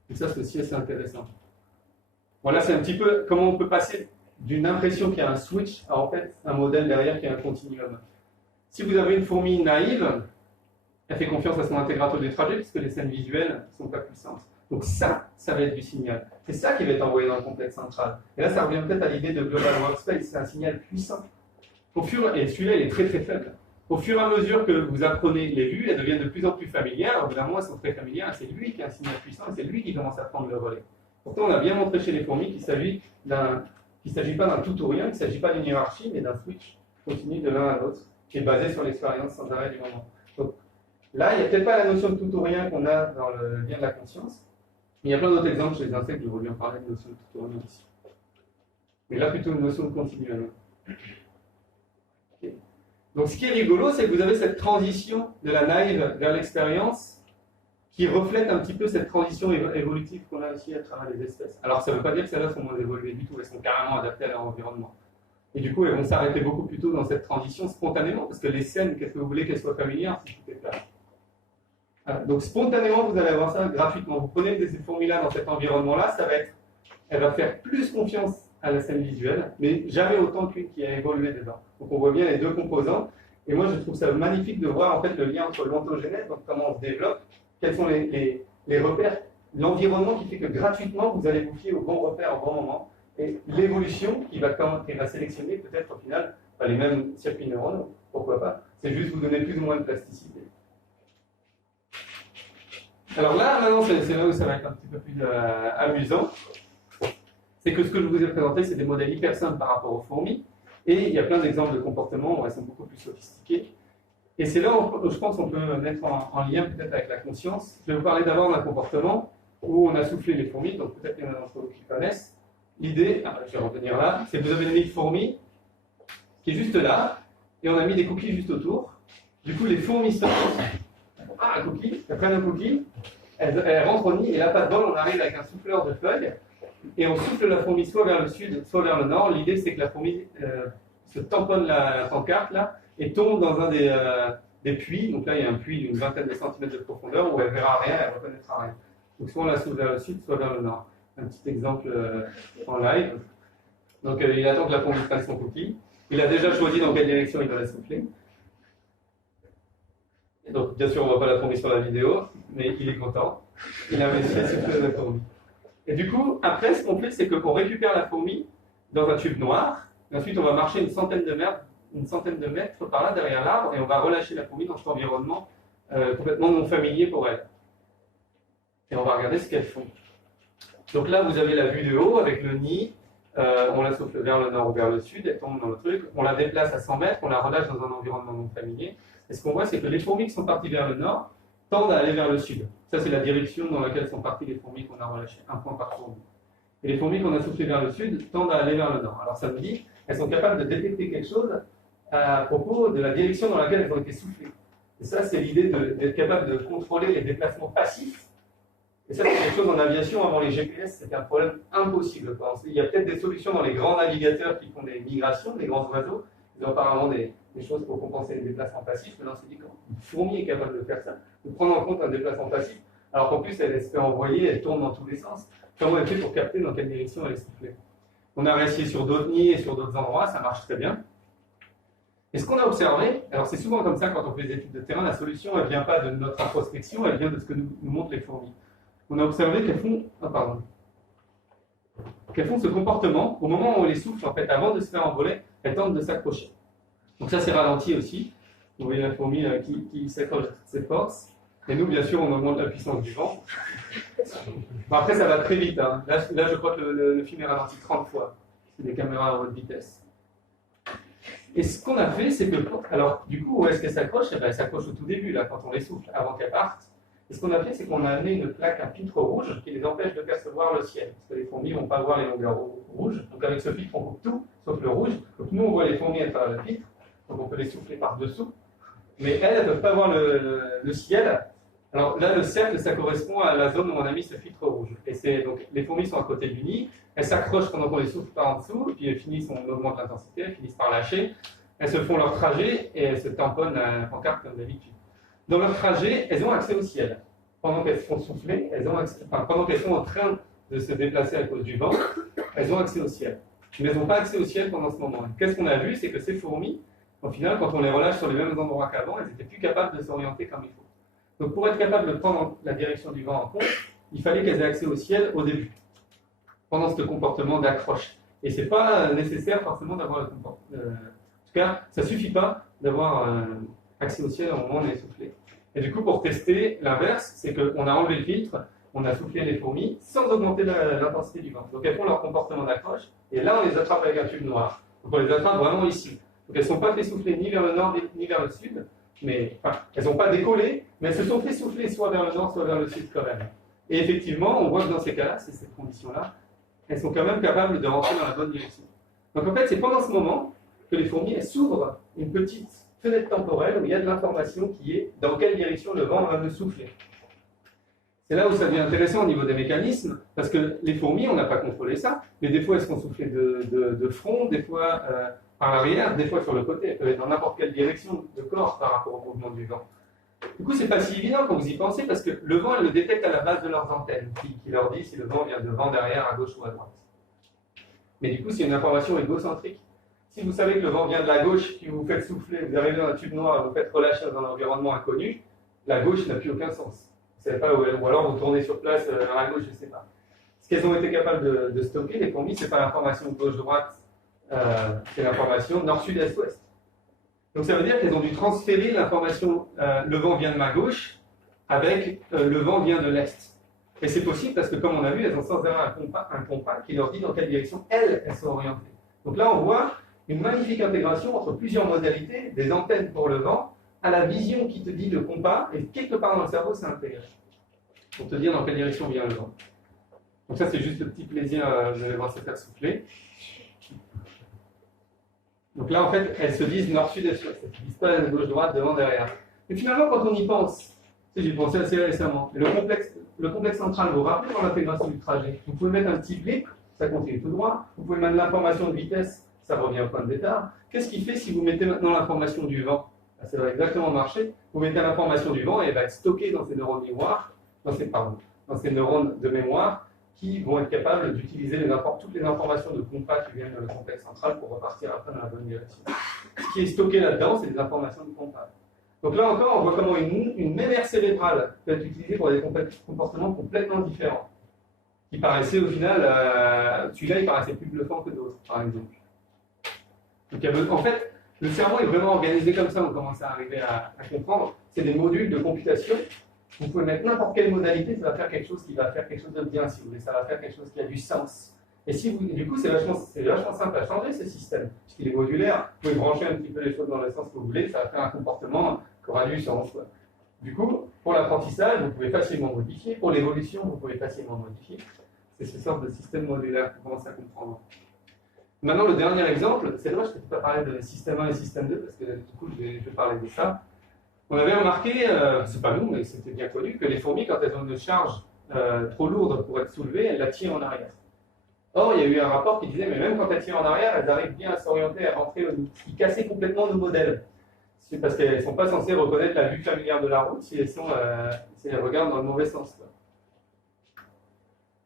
Et ça, c'est aussi assez intéressant. Voilà, c'est un petit peu comment on peut passer d'une impression qu'il y a un switch à en fait un modèle derrière qui est un continuum. Si vous avez une fourmi naïve, elle fait confiance à son intégrateur du trajet puisque les scènes visuelles ne sont pas puissantes. Donc ça va être du signal. C'est ça qui va être envoyé dans le complexe central. Et là, ça revient peut-être à l'idée de Global Workspace, c'est un signal puissant. Et celui-là, il est très très faible. Au fur et à mesure que vous apprenez les vues, elles deviennent de plus en plus familières. Au bout d'un moment, elles sont très familières, et c'est lui qui a un signal puissant, et c'est lui qui commence à prendre le relais. Pourtant, on a bien montré chez les fourmis qu'il ne s'agit pas d'un tout ou rien, qu'il ne s'agit pas d'une hiérarchie, mais d'un switch continu de l'un à l'autre, qui est basé sur l'expérience sans arrêt du moment. Donc là, il n'y a peut-être pas la notion de tout ou rien qu'on a dans le lien de la conscience, mais il y a plein d'autres exemples chez les insectes, je vais bien parler de notion de tout ou rien ici. Mais là, plutôt une notion de continuum. Okay. Donc ce qui est rigolo, c'est que vous avez cette transition de la naïve vers l'expérience qui reflète un petit peu cette transition évolutive qu'on a aussi à travers les espèces. Alors ça ne veut pas dire que celles-là sont moins évoluées du tout, elles sont carrément adaptées à leur environnement. Et du coup, elles vont s'arrêter beaucoup plus tôt dans cette transition spontanément, parce que les scènes, qu'est-ce que vous voulez qu'elles soient familières si tout est plat. Voilà. Donc spontanément, vous allez avoir ça gratuitement. Vous prenez ces fourmis-là dans cet environnement-là, elle va faire plus confiance à la scène visuelle, mais jamais autant qu'une qui a évolué dedans. Donc on voit bien les deux composants, et moi je trouve ça magnifique de voir en fait le lien entre l'ontogénèse, donc comment on se développe, quels sont les repères, l'environnement qui fait que gratuitement vous allez vous fier au bon repère au bon moment, et l'évolution qui va sélectionner peut-être au final les mêmes circuits neuronaux, pourquoi pas, c'est juste vous donner plus ou moins de plasticité. Alors là, maintenant c'est là où ça va être un petit peu plus amusant, c'est que ce que je vous ai présenté c'est des modèles hyper simples par rapport aux fourmis, et il y a plein d'exemples de comportements où elles sont beaucoup plus sophistiquées. Et c'est là où je pense qu'on peut mettre en lien peut-être avec la conscience. Je vais vous parler d'abord d'un comportement où on a soufflé les fourmis, donc peut-être qu'il y en a d'entre vous qui connaissent. L'idée, je vais revenir là, c'est que vous avez une nid de fourmis qui est juste là, et on a mis des cookies juste autour. Du coup, les fourmis sortent, un cookie, elles prennent un cookie, elles rentrent au nid, et là, pas de bol, on arrive avec un souffleur de feuilles, et on souffle la fourmi soit vers le sud, soit vers le nord. L'idée, c'est que la fourmi se tamponne la pancarte, là, et tombe dans un des puits. Donc là, il y a un puits d'une vingtaine de centimètres de profondeur où elle ne verra rien, elle ne reconnaîtra rien. Donc soit on la souffle vers le sud, soit vers le nord. Un petit exemple en live. Donc il attend que la fourmi fasse son cookie. Il a déjà choisi dans quelle direction il va la souffler. Et donc bien sûr, on ne voit pas la fourmi sur la vidéo, mais il est content. Il a réussi à souffler la fourmi. Et du coup, après, ce qu'on fait, c'est qu'on récupère la fourmi dans un tube noir. Et ensuite, on va marcher une centaine de mètres par là derrière l'arbre et on va relâcher la fourmi dans cet environnement complètement non familier pour elle. Et on va regarder ce qu'elles font. Donc là, vous avez la vue de haut avec le nid. On la souffle vers le nord ou vers le sud, elle tombe dans le truc. On la déplace à 100 mètres, on la relâche dans un environnement non familier. Et ce qu'on voit, c'est que les fourmis qui sont parties vers le nord tendent à aller vers le sud. Ça, c'est la direction dans laquelle sont parties les fourmis qu'on a relâchées, un point par fourmi. Et les fourmis qu'on a soufflées vers le sud tendent à aller vers le nord. Alors ça me dit, elles sont capables de détecter quelque chose à propos de la direction dans laquelle elles ont été soufflées. Et ça, c'est l'idée d'être capable de contrôler les déplacements passifs. Et ça, c'est quelque chose en aviation, avant les GPS, c'était un problème impossible. Il y a peut-être des solutions dans les grands navigateurs qui font des migrations, des grands oiseaux. Ils ont apparemment des choses pour compenser les déplacements passifs. Mais là, on s'est dit qu'une fourmi est capable de faire ça, de prendre en compte un déplacement passif, alors qu'en plus, elle se fait envoyer, elle tourne dans tous les sens. Comment elle fait pour capter dans quelle direction elle est soufflée? On a réussi sur d'autres nids et sur d'autres endroits, ça marche très bien. Et ce qu'on a observé, alors c'est souvent comme ça quand on fait des études de terrain, la solution, elle ne vient pas de notre introspection, elle vient de ce que nous montrent les fourmis. On a observé qu'elles font ce comportement au moment où on les souffle, en fait, avant de se faire envoler, elles tentent de s'accrocher. Donc ça, c'est ralenti aussi. Vous voyez la fourmi qui s'accroche de toutes ses forces. Et nous, bien sûr, on augmente la puissance du vent. Bon, après, ça va très vite. Hein. Là, je crois que le film est ralenti 30 fois. C'est des caméras à haute vitesse. Et ce qu'on a fait, c'est que... Alors, du coup, où est-ce qu'elles s'accrochent? Eh bien, elles s'accrochent au tout début, là, quand on les souffle, avant qu'elles partent. Et ce qu'on a fait, c'est qu'on a amené une plaque à filtre rouge qui les empêche de percevoir le ciel. Parce que les fourmis ne vont pas voir les longueurs rouges. Donc, avec ce filtre, on coupe tout, sauf le rouge. Donc, nous, on voit les fourmis à travers le filtre. Donc, on peut les souffler par-dessous. Mais elles ne peuvent pas voir le ciel. Alors là, le cercle, ça correspond à la zone où on a mis ce filtre rouge. Et donc, les fourmis sont à côté du nid, elles s'accrochent pendant qu'on les souffle par en dessous, et puis elles finissent, on augmente l'intensité, elles finissent par lâcher, elles se font leur trajet et elles se tamponnent à la pancarte comme d'habitude. Dans leur trajet, elles ont accès au ciel. Pendant qu'elles se font souffler, pendant qu'elles sont en train de se déplacer à cause du vent, elles ont accès au ciel. Mais elles n'ont pas accès au ciel pendant ce moment. Qu'est-ce qu'on a vu? C'est que ces fourmis, au final, quand on les relâche sur les mêmes endroits qu'avant, elles n'étaient plus capables de s'orienter comme il faut. Donc pour être capable de prendre la direction du vent en compte, il fallait qu'elles aient accès au ciel au début, pendant ce comportement d'accroche. Et ce n'est pas nécessaire forcément d'avoir le comportement. En tout cas, ça ne suffit pas d'avoir accès au ciel au moment où on est soufflé. Et du coup, pour tester l'inverse, c'est qu'on a enlevé le filtre, on a soufflé les fourmis sans augmenter l'intensité du vent. Donc elles font leur comportement d'accroche, et là on les attrape avec un tube noir. Donc on les attrape vraiment ici. Donc elles ne sont pas fait souffler ni vers le nord ni vers le sud. Mais elles n'ont pas décollé, mais elles se sont fait souffler soit vers le nord, soit vers le sud quand même. Et effectivement, on voit que dans ces cas-là, c'est cette condition-là, elles sont quand même capables de rentrer dans la bonne direction. Donc en fait, c'est pendant ce moment que les fourmis s'ouvrent une petite fenêtre temporelle où il y a de l'information qui est dans quelle direction le vent va me souffler. C'est là où ça devient intéressant au niveau des mécanismes, parce que les fourmis, on n'a pas contrôlé ça, mais des fois elles se font souffler de front, des fois par l'arrière, des fois sur le côté, elles peuvent être dans n'importe quelle direction de corps par rapport au mouvement du vent. Du coup, c'est pas si évident quand vous y pensez, parce que le vent, elles le détectent à la base de leurs antennes, qui leur dit si le vent vient devant, derrière, à gauche ou à droite. Mais du coup, c'est une information égocentrique. Si vous savez que le vent vient de la gauche, puis vous vous faites souffler, vous arrivez dans un tube noir, vous faites relâcher dans un environnement inconnu, la gauche n'a plus aucun sens. Vous savez pas où elle, ou alors vous tournez sur place vers la gauche, je ne sais pas. Ce qu'elles ont été capables de stocker, les fourmis, ce n'est pas l'information gauche-droite, c'est l'information nord-sud-est-ouest. Donc ça veut dire qu'elles ont dû transférer l'information le vent vient de ma gauche avec le vent vient de l'est. Et c'est possible parce que, comme on a vu, elles ont sans arrêt un compas qui leur dit dans quelle direction elles sont orientées. Donc là, on voit une magnifique intégration entre plusieurs modalités, des antennes pour le vent, à la vision qui te dit le compas, et quelque part dans le cerveau, c'est intégré. Pour te dire dans quelle direction vient le vent. Donc ça, c'est juste le petit plaisir, vous allez voir se faire souffler. Donc là, en fait, elles se disent nord-sud, est-ouest. Elles ne se disent pas gauche-droite, devant, derrière. Et finalement, quand on y pense, j'ai pensé assez récemment, le complexe central, vous vous rappelez dans l'intégration du trajet, vous pouvez mettre un petit blip, ça continue tout droit. Vous pouvez mettre l'information de vitesse, ça revient au point de départ. Qu'est-ce qui fait si vous mettez maintenant l'information du vent? Ça va exactement marcher. Vous mettez l'information du vent et elle va être stockée dans ces neurones mémoire, dans ces neurones de mémoire qui vont être capables d'utiliser toutes les informations de compas qui viennent du complexe central pour repartir après dans la bonne direction. Ce qui est stocké là-dedans, c'est des informations de compas. Donc là encore, on voit comment une même aire cérébrale peut être utilisée pour des comportements complètement différents. Qui paraissaient au final, celui-là il paraissait plus bluffant que d'autres, par exemple. Donc en fait, le cerveau est vraiment organisé comme ça, on commence à arriver à comprendre. C'est des modules de computation. Vous pouvez mettre n'importe quelle modalité, ça va faire quelque chose qui va faire quelque chose de bien, si vous voulez. Ça va faire quelque chose qui a du sens. Et du coup, c'est vachement simple à changer, ce système. Puisqu'il est modulaire, vous pouvez brancher un petit peu les choses dans le sens que vous voulez, ça va faire un comportement qui aura du sens. Du coup, pour l'apprentissage, vous pouvez facilement modifier. Pour l'évolution, vous pouvez facilement modifier. C'est ce sorte de système modulaire qu'on commence à comprendre. Maintenant, le dernier exemple, c'est dommage que je ne peux pas parler de système 1 et système 2, parce que du coup, je vais parler de ça. On avait remarqué, c'est pas nous, mais c'était bien connu, que les fourmis, quand elles ont une charge trop lourde pour être soulevées, elles la tirent en arrière. Or, il y a eu un rapport qui disait, mais même quand elles tirent en arrière, elles arrivent bien à s'orienter, à rentrer au nid, ce qui cassait complètement nos modèles. C'est parce qu'elles ne sont pas censées reconnaître la vue familière de la route si elles regardent dans le mauvais sens.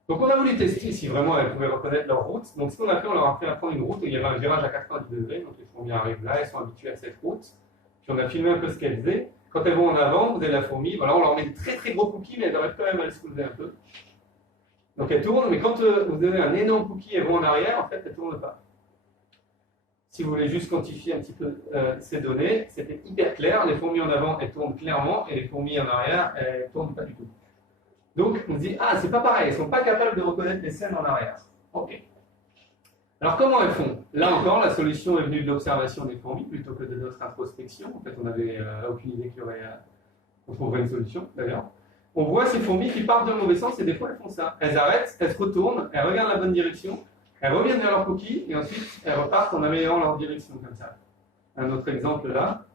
Donc on a voulu tester si vraiment elles pouvaient reconnaître leur route. Donc ce qu'on a fait, on leur a fait apprendre une route où il y avait un virage à 90 degrés. Donc les fourmis arrivent là, elles sont habituées à cette route. Puis on a filmé un peu ce qu'elles faisaient. Quand elles vont en avant, vous avez la fourmi, voilà, on leur met de très très gros cookies, mais elles arrivent quand même à le soulever un peu. Donc elles tournent, mais quand vous avez un énorme cookie et elles vont en arrière, en fait elles ne tournent pas. Si vous voulez juste quantifier un petit peu ces données, c'était hyper clair. Les fourmis en avant, elles tournent clairement, et les fourmis en arrière, elles ne tournent pas du tout. Donc, on se dit, ah, c'est pas pareil, elles ne sont pas capables de reconnaître les scènes en arrière. Ok. Alors, comment elles font? Là encore, la solution est venue de l'observation des fourmis plutôt que de notre introspection. En fait, on n'avait aucune idée qu'on trouverait une solution, d'ailleurs. On voit ces fourmis qui partent dans le mauvais sens et des fois, elles font ça. Elles arrêtent, elles se retournent, elles regardent la bonne direction, elles reviennent vers leur coquille et ensuite, elles repartent en améliorant leur direction, comme ça. Un autre exemple là.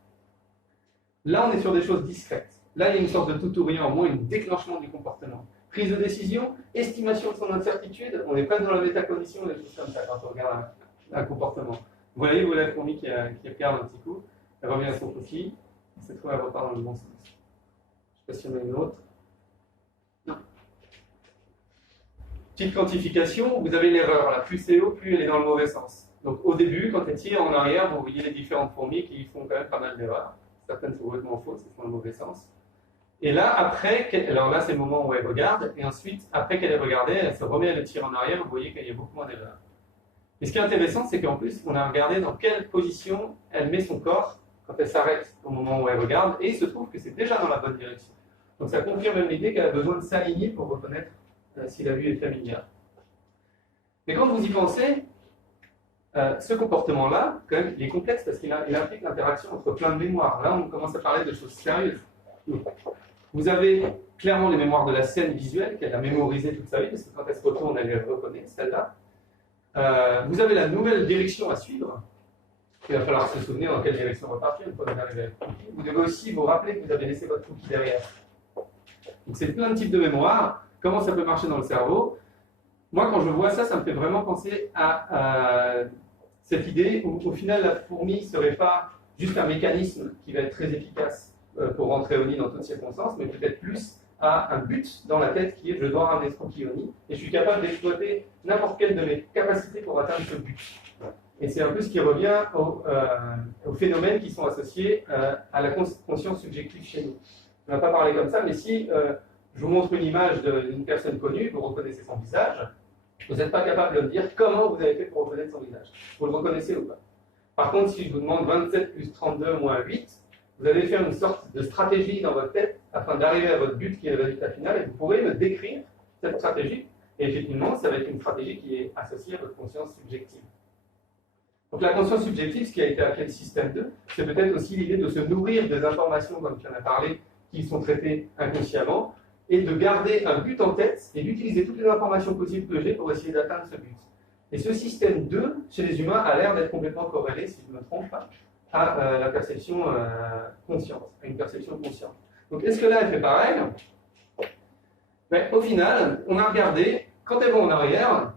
Là, on est sur des choses discrètes. Là, il y a une sorte de tout ou rien, au moins un déclenchement du comportement. Prise de décision, estimation de son incertitude, on est presque dans la métacognition, des choses comme ça, quand on regarde un comportement. Vous voyez, vous avez la fourmi qui regarde un petit coup, elle revient à son coquille, cette fois elle repart dans le bon sens. Je ne sais pas si on a une autre. Non. Petite quantification, vous avez l'erreur, là, plus c'est haut, plus elle est dans le mauvais sens. Donc au début, quand elle tire en arrière, vous voyez les différentes fourmis qui font quand même pas mal d'erreurs. Certaines sont complètement fausses, elles font le mauvais sens. Et là, après, alors là, c'est le moment où elle regarde, et ensuite, après qu'elle ait regardé, elle se remet à le tirer en arrière, vous voyez qu'il y a beaucoup moins d'erreurs. Et ce qui est intéressant, c'est qu'en plus, on a regardé dans quelle position elle met son corps quand elle s'arrête au moment où elle regarde, et il se trouve que c'est déjà dans la bonne direction. Donc ça confirme même l'idée qu'elle a besoin de s'aligner pour reconnaître si la vue est familière. Mais quand vous y pensez, ce comportement-là, quand même, il est complexe parce qu'il implique l'interaction entre plein de mémoires. Là, on commence à parler de choses sérieuses. Vous avez clairement les mémoires de la scène visuelle qu'elle a mémorisée toute sa vie, parce que quand elle se retourne, elle les reconnaît, celle-là. Vous avez la nouvelle direction à suivre. Il va falloir se souvenir dans quelle direction repartir une fois que vous arrivez à votre cookie. Vous devez aussi vous rappeler que vous avez laissé votre cookie derrière. Donc c'est plein de types de mémoire. Comment ça peut marcher dans le cerveau? Moi, quand je vois ça, ça me fait vraiment penser à cette idée où, au final, la fourmi ne serait pas juste un mécanisme qui va être très efficace pour rentrer au nid dans toutes circonstances, mais peut-être plus à un but dans la tête qui est je dois ramener ce cookie au nid et je suis capable d'exploiter n'importe quelle de mes capacités pour atteindre ce but. Et c'est un peu ce qui revient aux phénomènes qui sont associés à la conscience subjective chez nous. On n'a pas parlé comme ça, mais si je vous montre une image d'une personne connue, vous reconnaissez son visage, vous n'êtes pas capable de me dire comment vous avez fait pour reconnaître son visage. Vous le reconnaissez ou pas? Par contre, si je vous demande 27 plus 32 moins 8, vous allez faire une sorte de stratégie dans votre tête afin d'arriver à votre but qui est le résultat final et vous pourrez me décrire cette stratégie. Et effectivement, ça va être une stratégie qui est associée à votre conscience subjective. Donc la conscience subjective, ce qui a été appelé le système 2, c'est peut-être aussi l'idée de se nourrir des informations, comme tu en as parlé, qui sont traitées inconsciemment, et de garder un but en tête et d'utiliser toutes les informations possibles que j'ai pour essayer d'atteindre ce but. Et ce système 2, chez les humains, a l'air d'être complètement corrélé, si je ne me trompe pas, à la perception consciente, à une perception consciente. Donc est-ce que là, elle fait pareil? Mais au final, on a regardé, quand elles vont en arrière,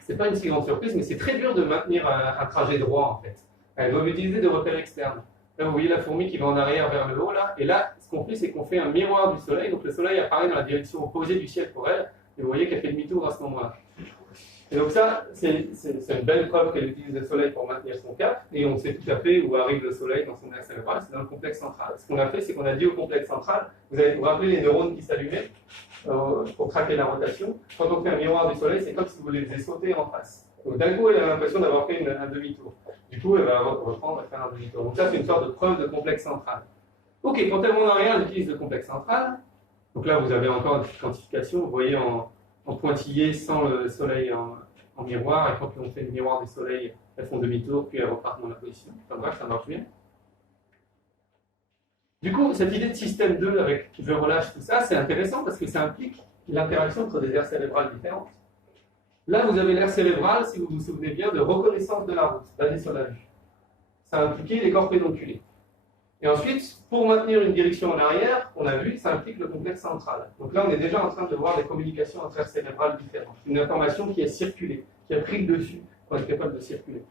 c'est pas une si grande surprise, mais c'est très dur de maintenir un trajet droit en fait. Elles doivent utiliser des repères externes. Là, vous voyez la fourmi qui va en arrière vers le haut, là, et là, ce qu'on fait, c'est qu'on fait un miroir du soleil, donc le soleil apparaît dans la direction opposée du ciel pour elle, et vous voyez qu'elle fait demi-tour à ce moment-là. Et donc ça, c'est une belle preuve qu'elle utilise le soleil pour maintenir son cap, et on sait tout à fait où arrive le soleil dans son axe cérébral, c'est dans le complexe central. Ce qu'on a fait, c'est qu'on a dit au complexe central, vous allez vous rappeler les neurones qui s'allumaient pour traquer la rotation. Quand on fait un miroir du soleil, c'est comme si vous les faisiez sauter en face. Donc d'un coup, elle a l'impression d'avoir fait un demi-tour. Du coup, elle va reprendre et faire un demi-tour. Donc ça, c'est une sorte de preuve de complexe central. Ok, quand elle monte en arrière, elle utilise le complexe central. Donc là, vous avez encore une petite quantification. Vous voyez en pointillé sans le soleil en miroir. Et quand on fait le miroir du soleil, elles font demi-tour, puis elles repartent dans la position. Enfin bref, ça marche bien. Du coup, cette idée de système 2 avec je relâche tout ça, c'est intéressant parce que ça implique l'interaction entre des aires cérébrales différentes. Là, vous avez l'aire cérébrale, si vous vous souvenez bien, de reconnaissance de la route, basée sur la vue. Ça a impliqué les corps pédonculés. Et ensuite, pour maintenir une direction en arrière, on a vu, ça implique le complexe central. Donc là, on est déjà en train de voir des communications entre aires cérébrales différentes. Une information qui a circulé, qui a pris le dessus, pour être capable de circuler.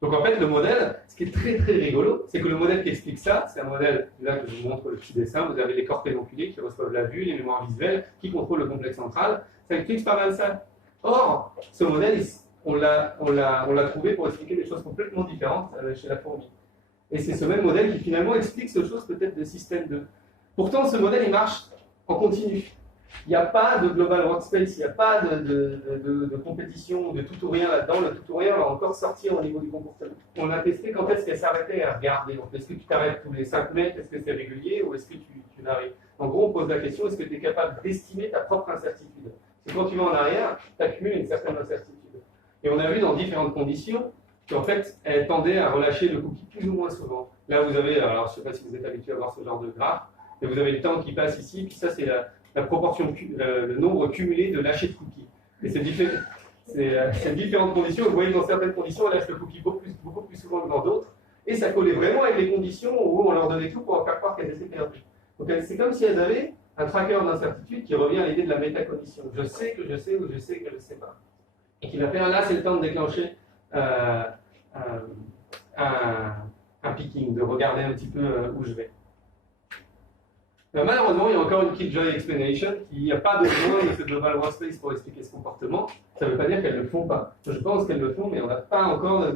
Donc en fait, le modèle, ce qui est très très rigolo, c'est que le modèle qui explique ça, c'est un modèle, là que je vous montre le petit dessin, vous avez les corps pédonculés qui reçoivent la vue, les mémoires visuelles, qui contrôlent le complexe central, ça explique pas mal ça. Or, ce modèle, on l'a trouvé pour expliquer des choses complètement différentes chez la fourmi. Et c'est ce même modèle qui finalement explique ce chose peut-être de système 2. Pourtant, ce modèle, il marche en continu. Il n'y a pas de global workspace, il n'y a pas de compétition, de tout ou rien là-dedans. Le tout ou rien va encore sortir au niveau du comportement. On a testé quand est-ce qu'elle s'arrêtait à regarder. Est-ce que tu t'arrêtes tous les 5 mètres, est-ce que c'est régulier, ou est-ce que tu n'arrives. En gros, on pose la question, est-ce que tu es capable d'estimer ta propre incertitude? Parce que quand tu vas en arrière, tu accumules une certaine incertitude. Et on a vu dans différentes conditions qu'en fait, elle tendait à relâcher le cookie plus ou moins souvent. Là, vous avez, alors je ne sais pas si vous êtes habitué à voir ce genre de graphe, mais vous avez le temps qui passe ici, puis ça, c'est la proportion, le nombre cumulé de lâcher de cookies. Et c'est différentes conditions. Vous voyez que dans certaines conditions, elle lâche le cookie beaucoup plus souvent que dans d'autres. Et ça collait vraiment avec les conditions où on leur donnait tout pour faire croire qu'elles étaient perdues. Donc c'est comme si elles avaient un tracker d'incertitude qui revient à l'idée de la métacognition. Je sais que je sais ou je sais que je ne sais pas. Et qui va faire là, c'est le temps de déclencher un picking, de regarder un petit peu où je vais. Malheureusement, il y a encore une Killjoy explanation, il n'y a pas besoin de ce global workspace pour expliquer ce comportement. Ça ne veut pas dire qu'elles ne le font pas. Je pense qu'elles le font, mais on n'a pas encore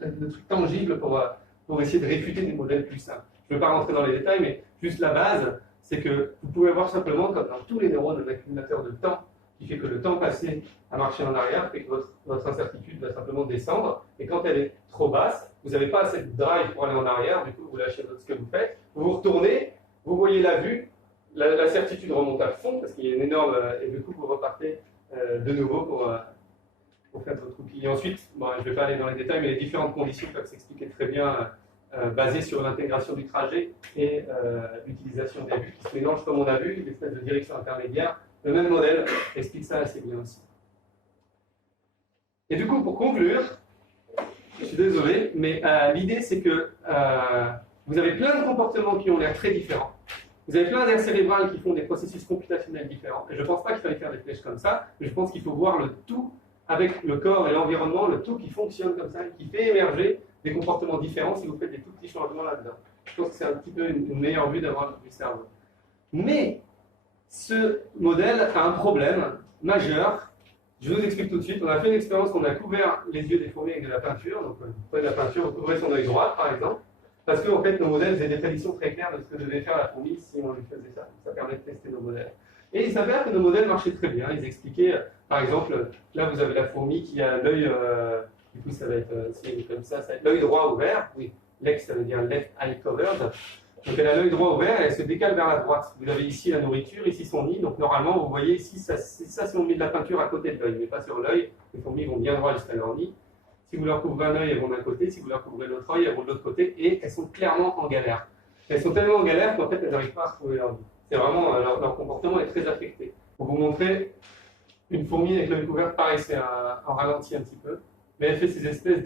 le truc tangible pour essayer de réfuter des modèles plus simples. Je ne veux pas rentrer dans les détails, mais juste la base, c'est que vous pouvez voir simplement, comme dans tous les neurones, un accumulateur de temps qui fait que le temps passé à marcher en arrière fait que votre incertitude va simplement descendre. Et quand elle est trop basse, vous n'avez pas assez de drive pour aller en arrière, du coup vous lâchez ce que vous faites, vous vous retournez, vous voyez la vue, la certitude remonte à fond parce qu'il y a une énorme. Et du coup vous repartez de nouveau pour faire votre cookie. Et ensuite, bon, je ne vais pas aller dans les détails, mais les différentes conditions peuvent s'expliquer très bien, basées sur l'intégration du trajet et l'utilisation des vues qui se mélangent comme on a vu, une espèce de direction intermédiaire. Le même modèle explique ça assez bien aussi. Et du coup, pour conclure, je suis désolé, mais l'idée c'est que vous avez plein de comportements qui ont l'air très différents. Vous avez plein d'aires cérébrales qui font des processus computationnels différents. Et je ne pense pas qu'il fallait faire des flèches comme ça, mais je pense qu'il faut voir le tout avec le corps et l'environnement, le tout qui fonctionne comme ça, qui fait émerger des comportements différents si vous faites des tout petits changements là-dedans. Je pense que c'est un petit peu une meilleure vue d'avoir du cerveau. Mais ce modèle a un problème majeur. Je vous explique tout de suite. On a fait une expérience qu'on a couvert les yeux des fourmis avec de la peinture. Donc, vous prenez de la peinture, vous couvrez son œil droit, par exemple. Parce qu'en fait, nos modèles faisaient des prédictions très claires de ce que devait faire la fourmi si on lui faisait ça. Ça permet de tester nos modèles. Et il s'avère que nos modèles marchaient très bien. Ils expliquaient, par exemple, là vous avez la fourmi qui a l'œil, du coup ça va être comme ça va être l'œil droit ouvert. Oui, lex ça veut dire left eye covered. Donc elle a l'œil droit ouvert et elle se décale vers la droite. Vous avez ici la nourriture, ici son nid. Donc normalement, vous voyez ici, ça si on met de la peinture à côté de l'œil, mais pas sur l'œil. Les fourmis vont bien droit jusqu'à leur nid. Si vous leur couvrez un œil, elles vont d'un côté. Si vous leur couvrez l'autre œil, elles vont de l'autre côté. Et elles sont clairement en galère. Elles sont tellement en galère qu'en fait, elles n'arrivent pas à retrouver leur vie. C'est vraiment, leur comportement est très affecté. Pour vous montrer, une fourmi avec l'œil couvert, pareil, c'est en ralenti un petit peu. Mais elle fait ces espèces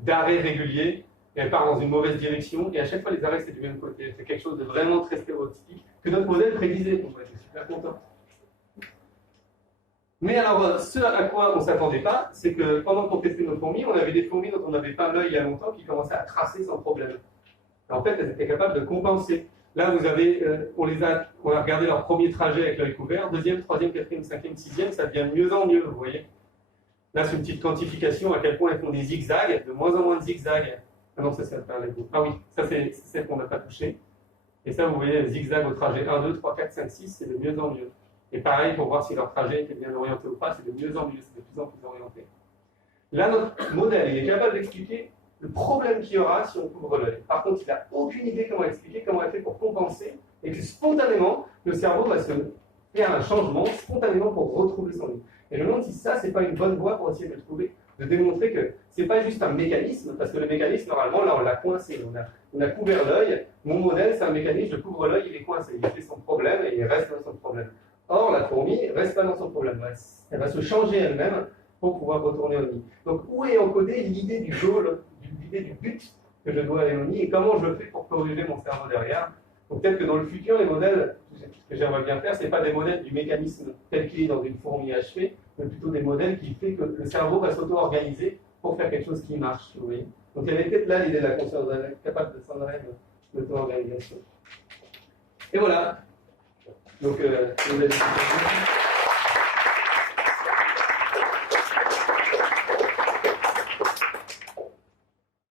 d'arrêts réguliers. Et elle part dans une mauvaise direction. Et à chaque fois, les arrêts, c'est du même côté. Elle fait quelque chose de vraiment très stéréotypique que notre modèle prédisait. Donc, on était super content. Mais alors, ce à quoi on ne s'attendait pas, c'est que pendant qu'on testait nos fourmis, on avait des fourmis dont on n'avait pas l'œil il y a longtemps qui commençaient à tracer sans problème. En fait, elles étaient capables de compenser. Là, vous avez, on a regardé leur premier trajet avec l'œil couvert, deuxième, troisième, quatrième, cinquième, sixième, ça devient de mieux en mieux, vous voyez. Là, c'est une petite quantification à quel point elles font des zigzags, de moins en moins de zigzags. Ah non, ça, c'est la les Ah oui, ça, c'est celle qu'on n'a pas touchée. Et ça, vous voyez, zigzag au trajet 1, 2, 3, 4, 5, 6, c'est de mieux en mieux. Et pareil, pour voir si leur trajet était bien orienté ou pas, c'est de mieux en mieux, c'est de plus en plus orienté. Là, notre modèle, il est capable d'expliquer le problème qu'il y aura si on couvre l'œil. Par contre, il n'a aucune idée comment expliquer, comment elle fait pour compenser, et que spontanément, le cerveau va se faire un changement spontanément pour retrouver son œil. Et je me demande si ça, c'est pas une bonne voie pour essayer de le trouver, de démontrer que c'est pas juste un mécanisme, parce que le mécanisme, normalement, là, on l'a coincé. On a couvert l'œil. Mon modèle, c'est un mécanisme, je couvre l'œil, il est coincé. Il fait son problème et il reste dans son problème. Or, la fourmi ne reste pas dans son problème. Elle va se changer elle-même pour pouvoir retourner au nid. Donc, où est encodée l'idée du goal, l'idée du but que je dois aller au nid et comment je fais pour corriger mon cerveau derrière? Donc, peut-être que dans le futur, les modèles, ce que j'aimerais bien faire, ce n'est pas des modèles du mécanisme tel qu'il est dans une fourmi achevée, mais plutôt des modèles qui font que le cerveau va s'auto-organiser pour faire quelque chose qui marche. Vous voyez. Donc, il y avait peut-être là l'idée de la conscience, capable de s'en aller de l'auto-organisation. Et voilà. Donc,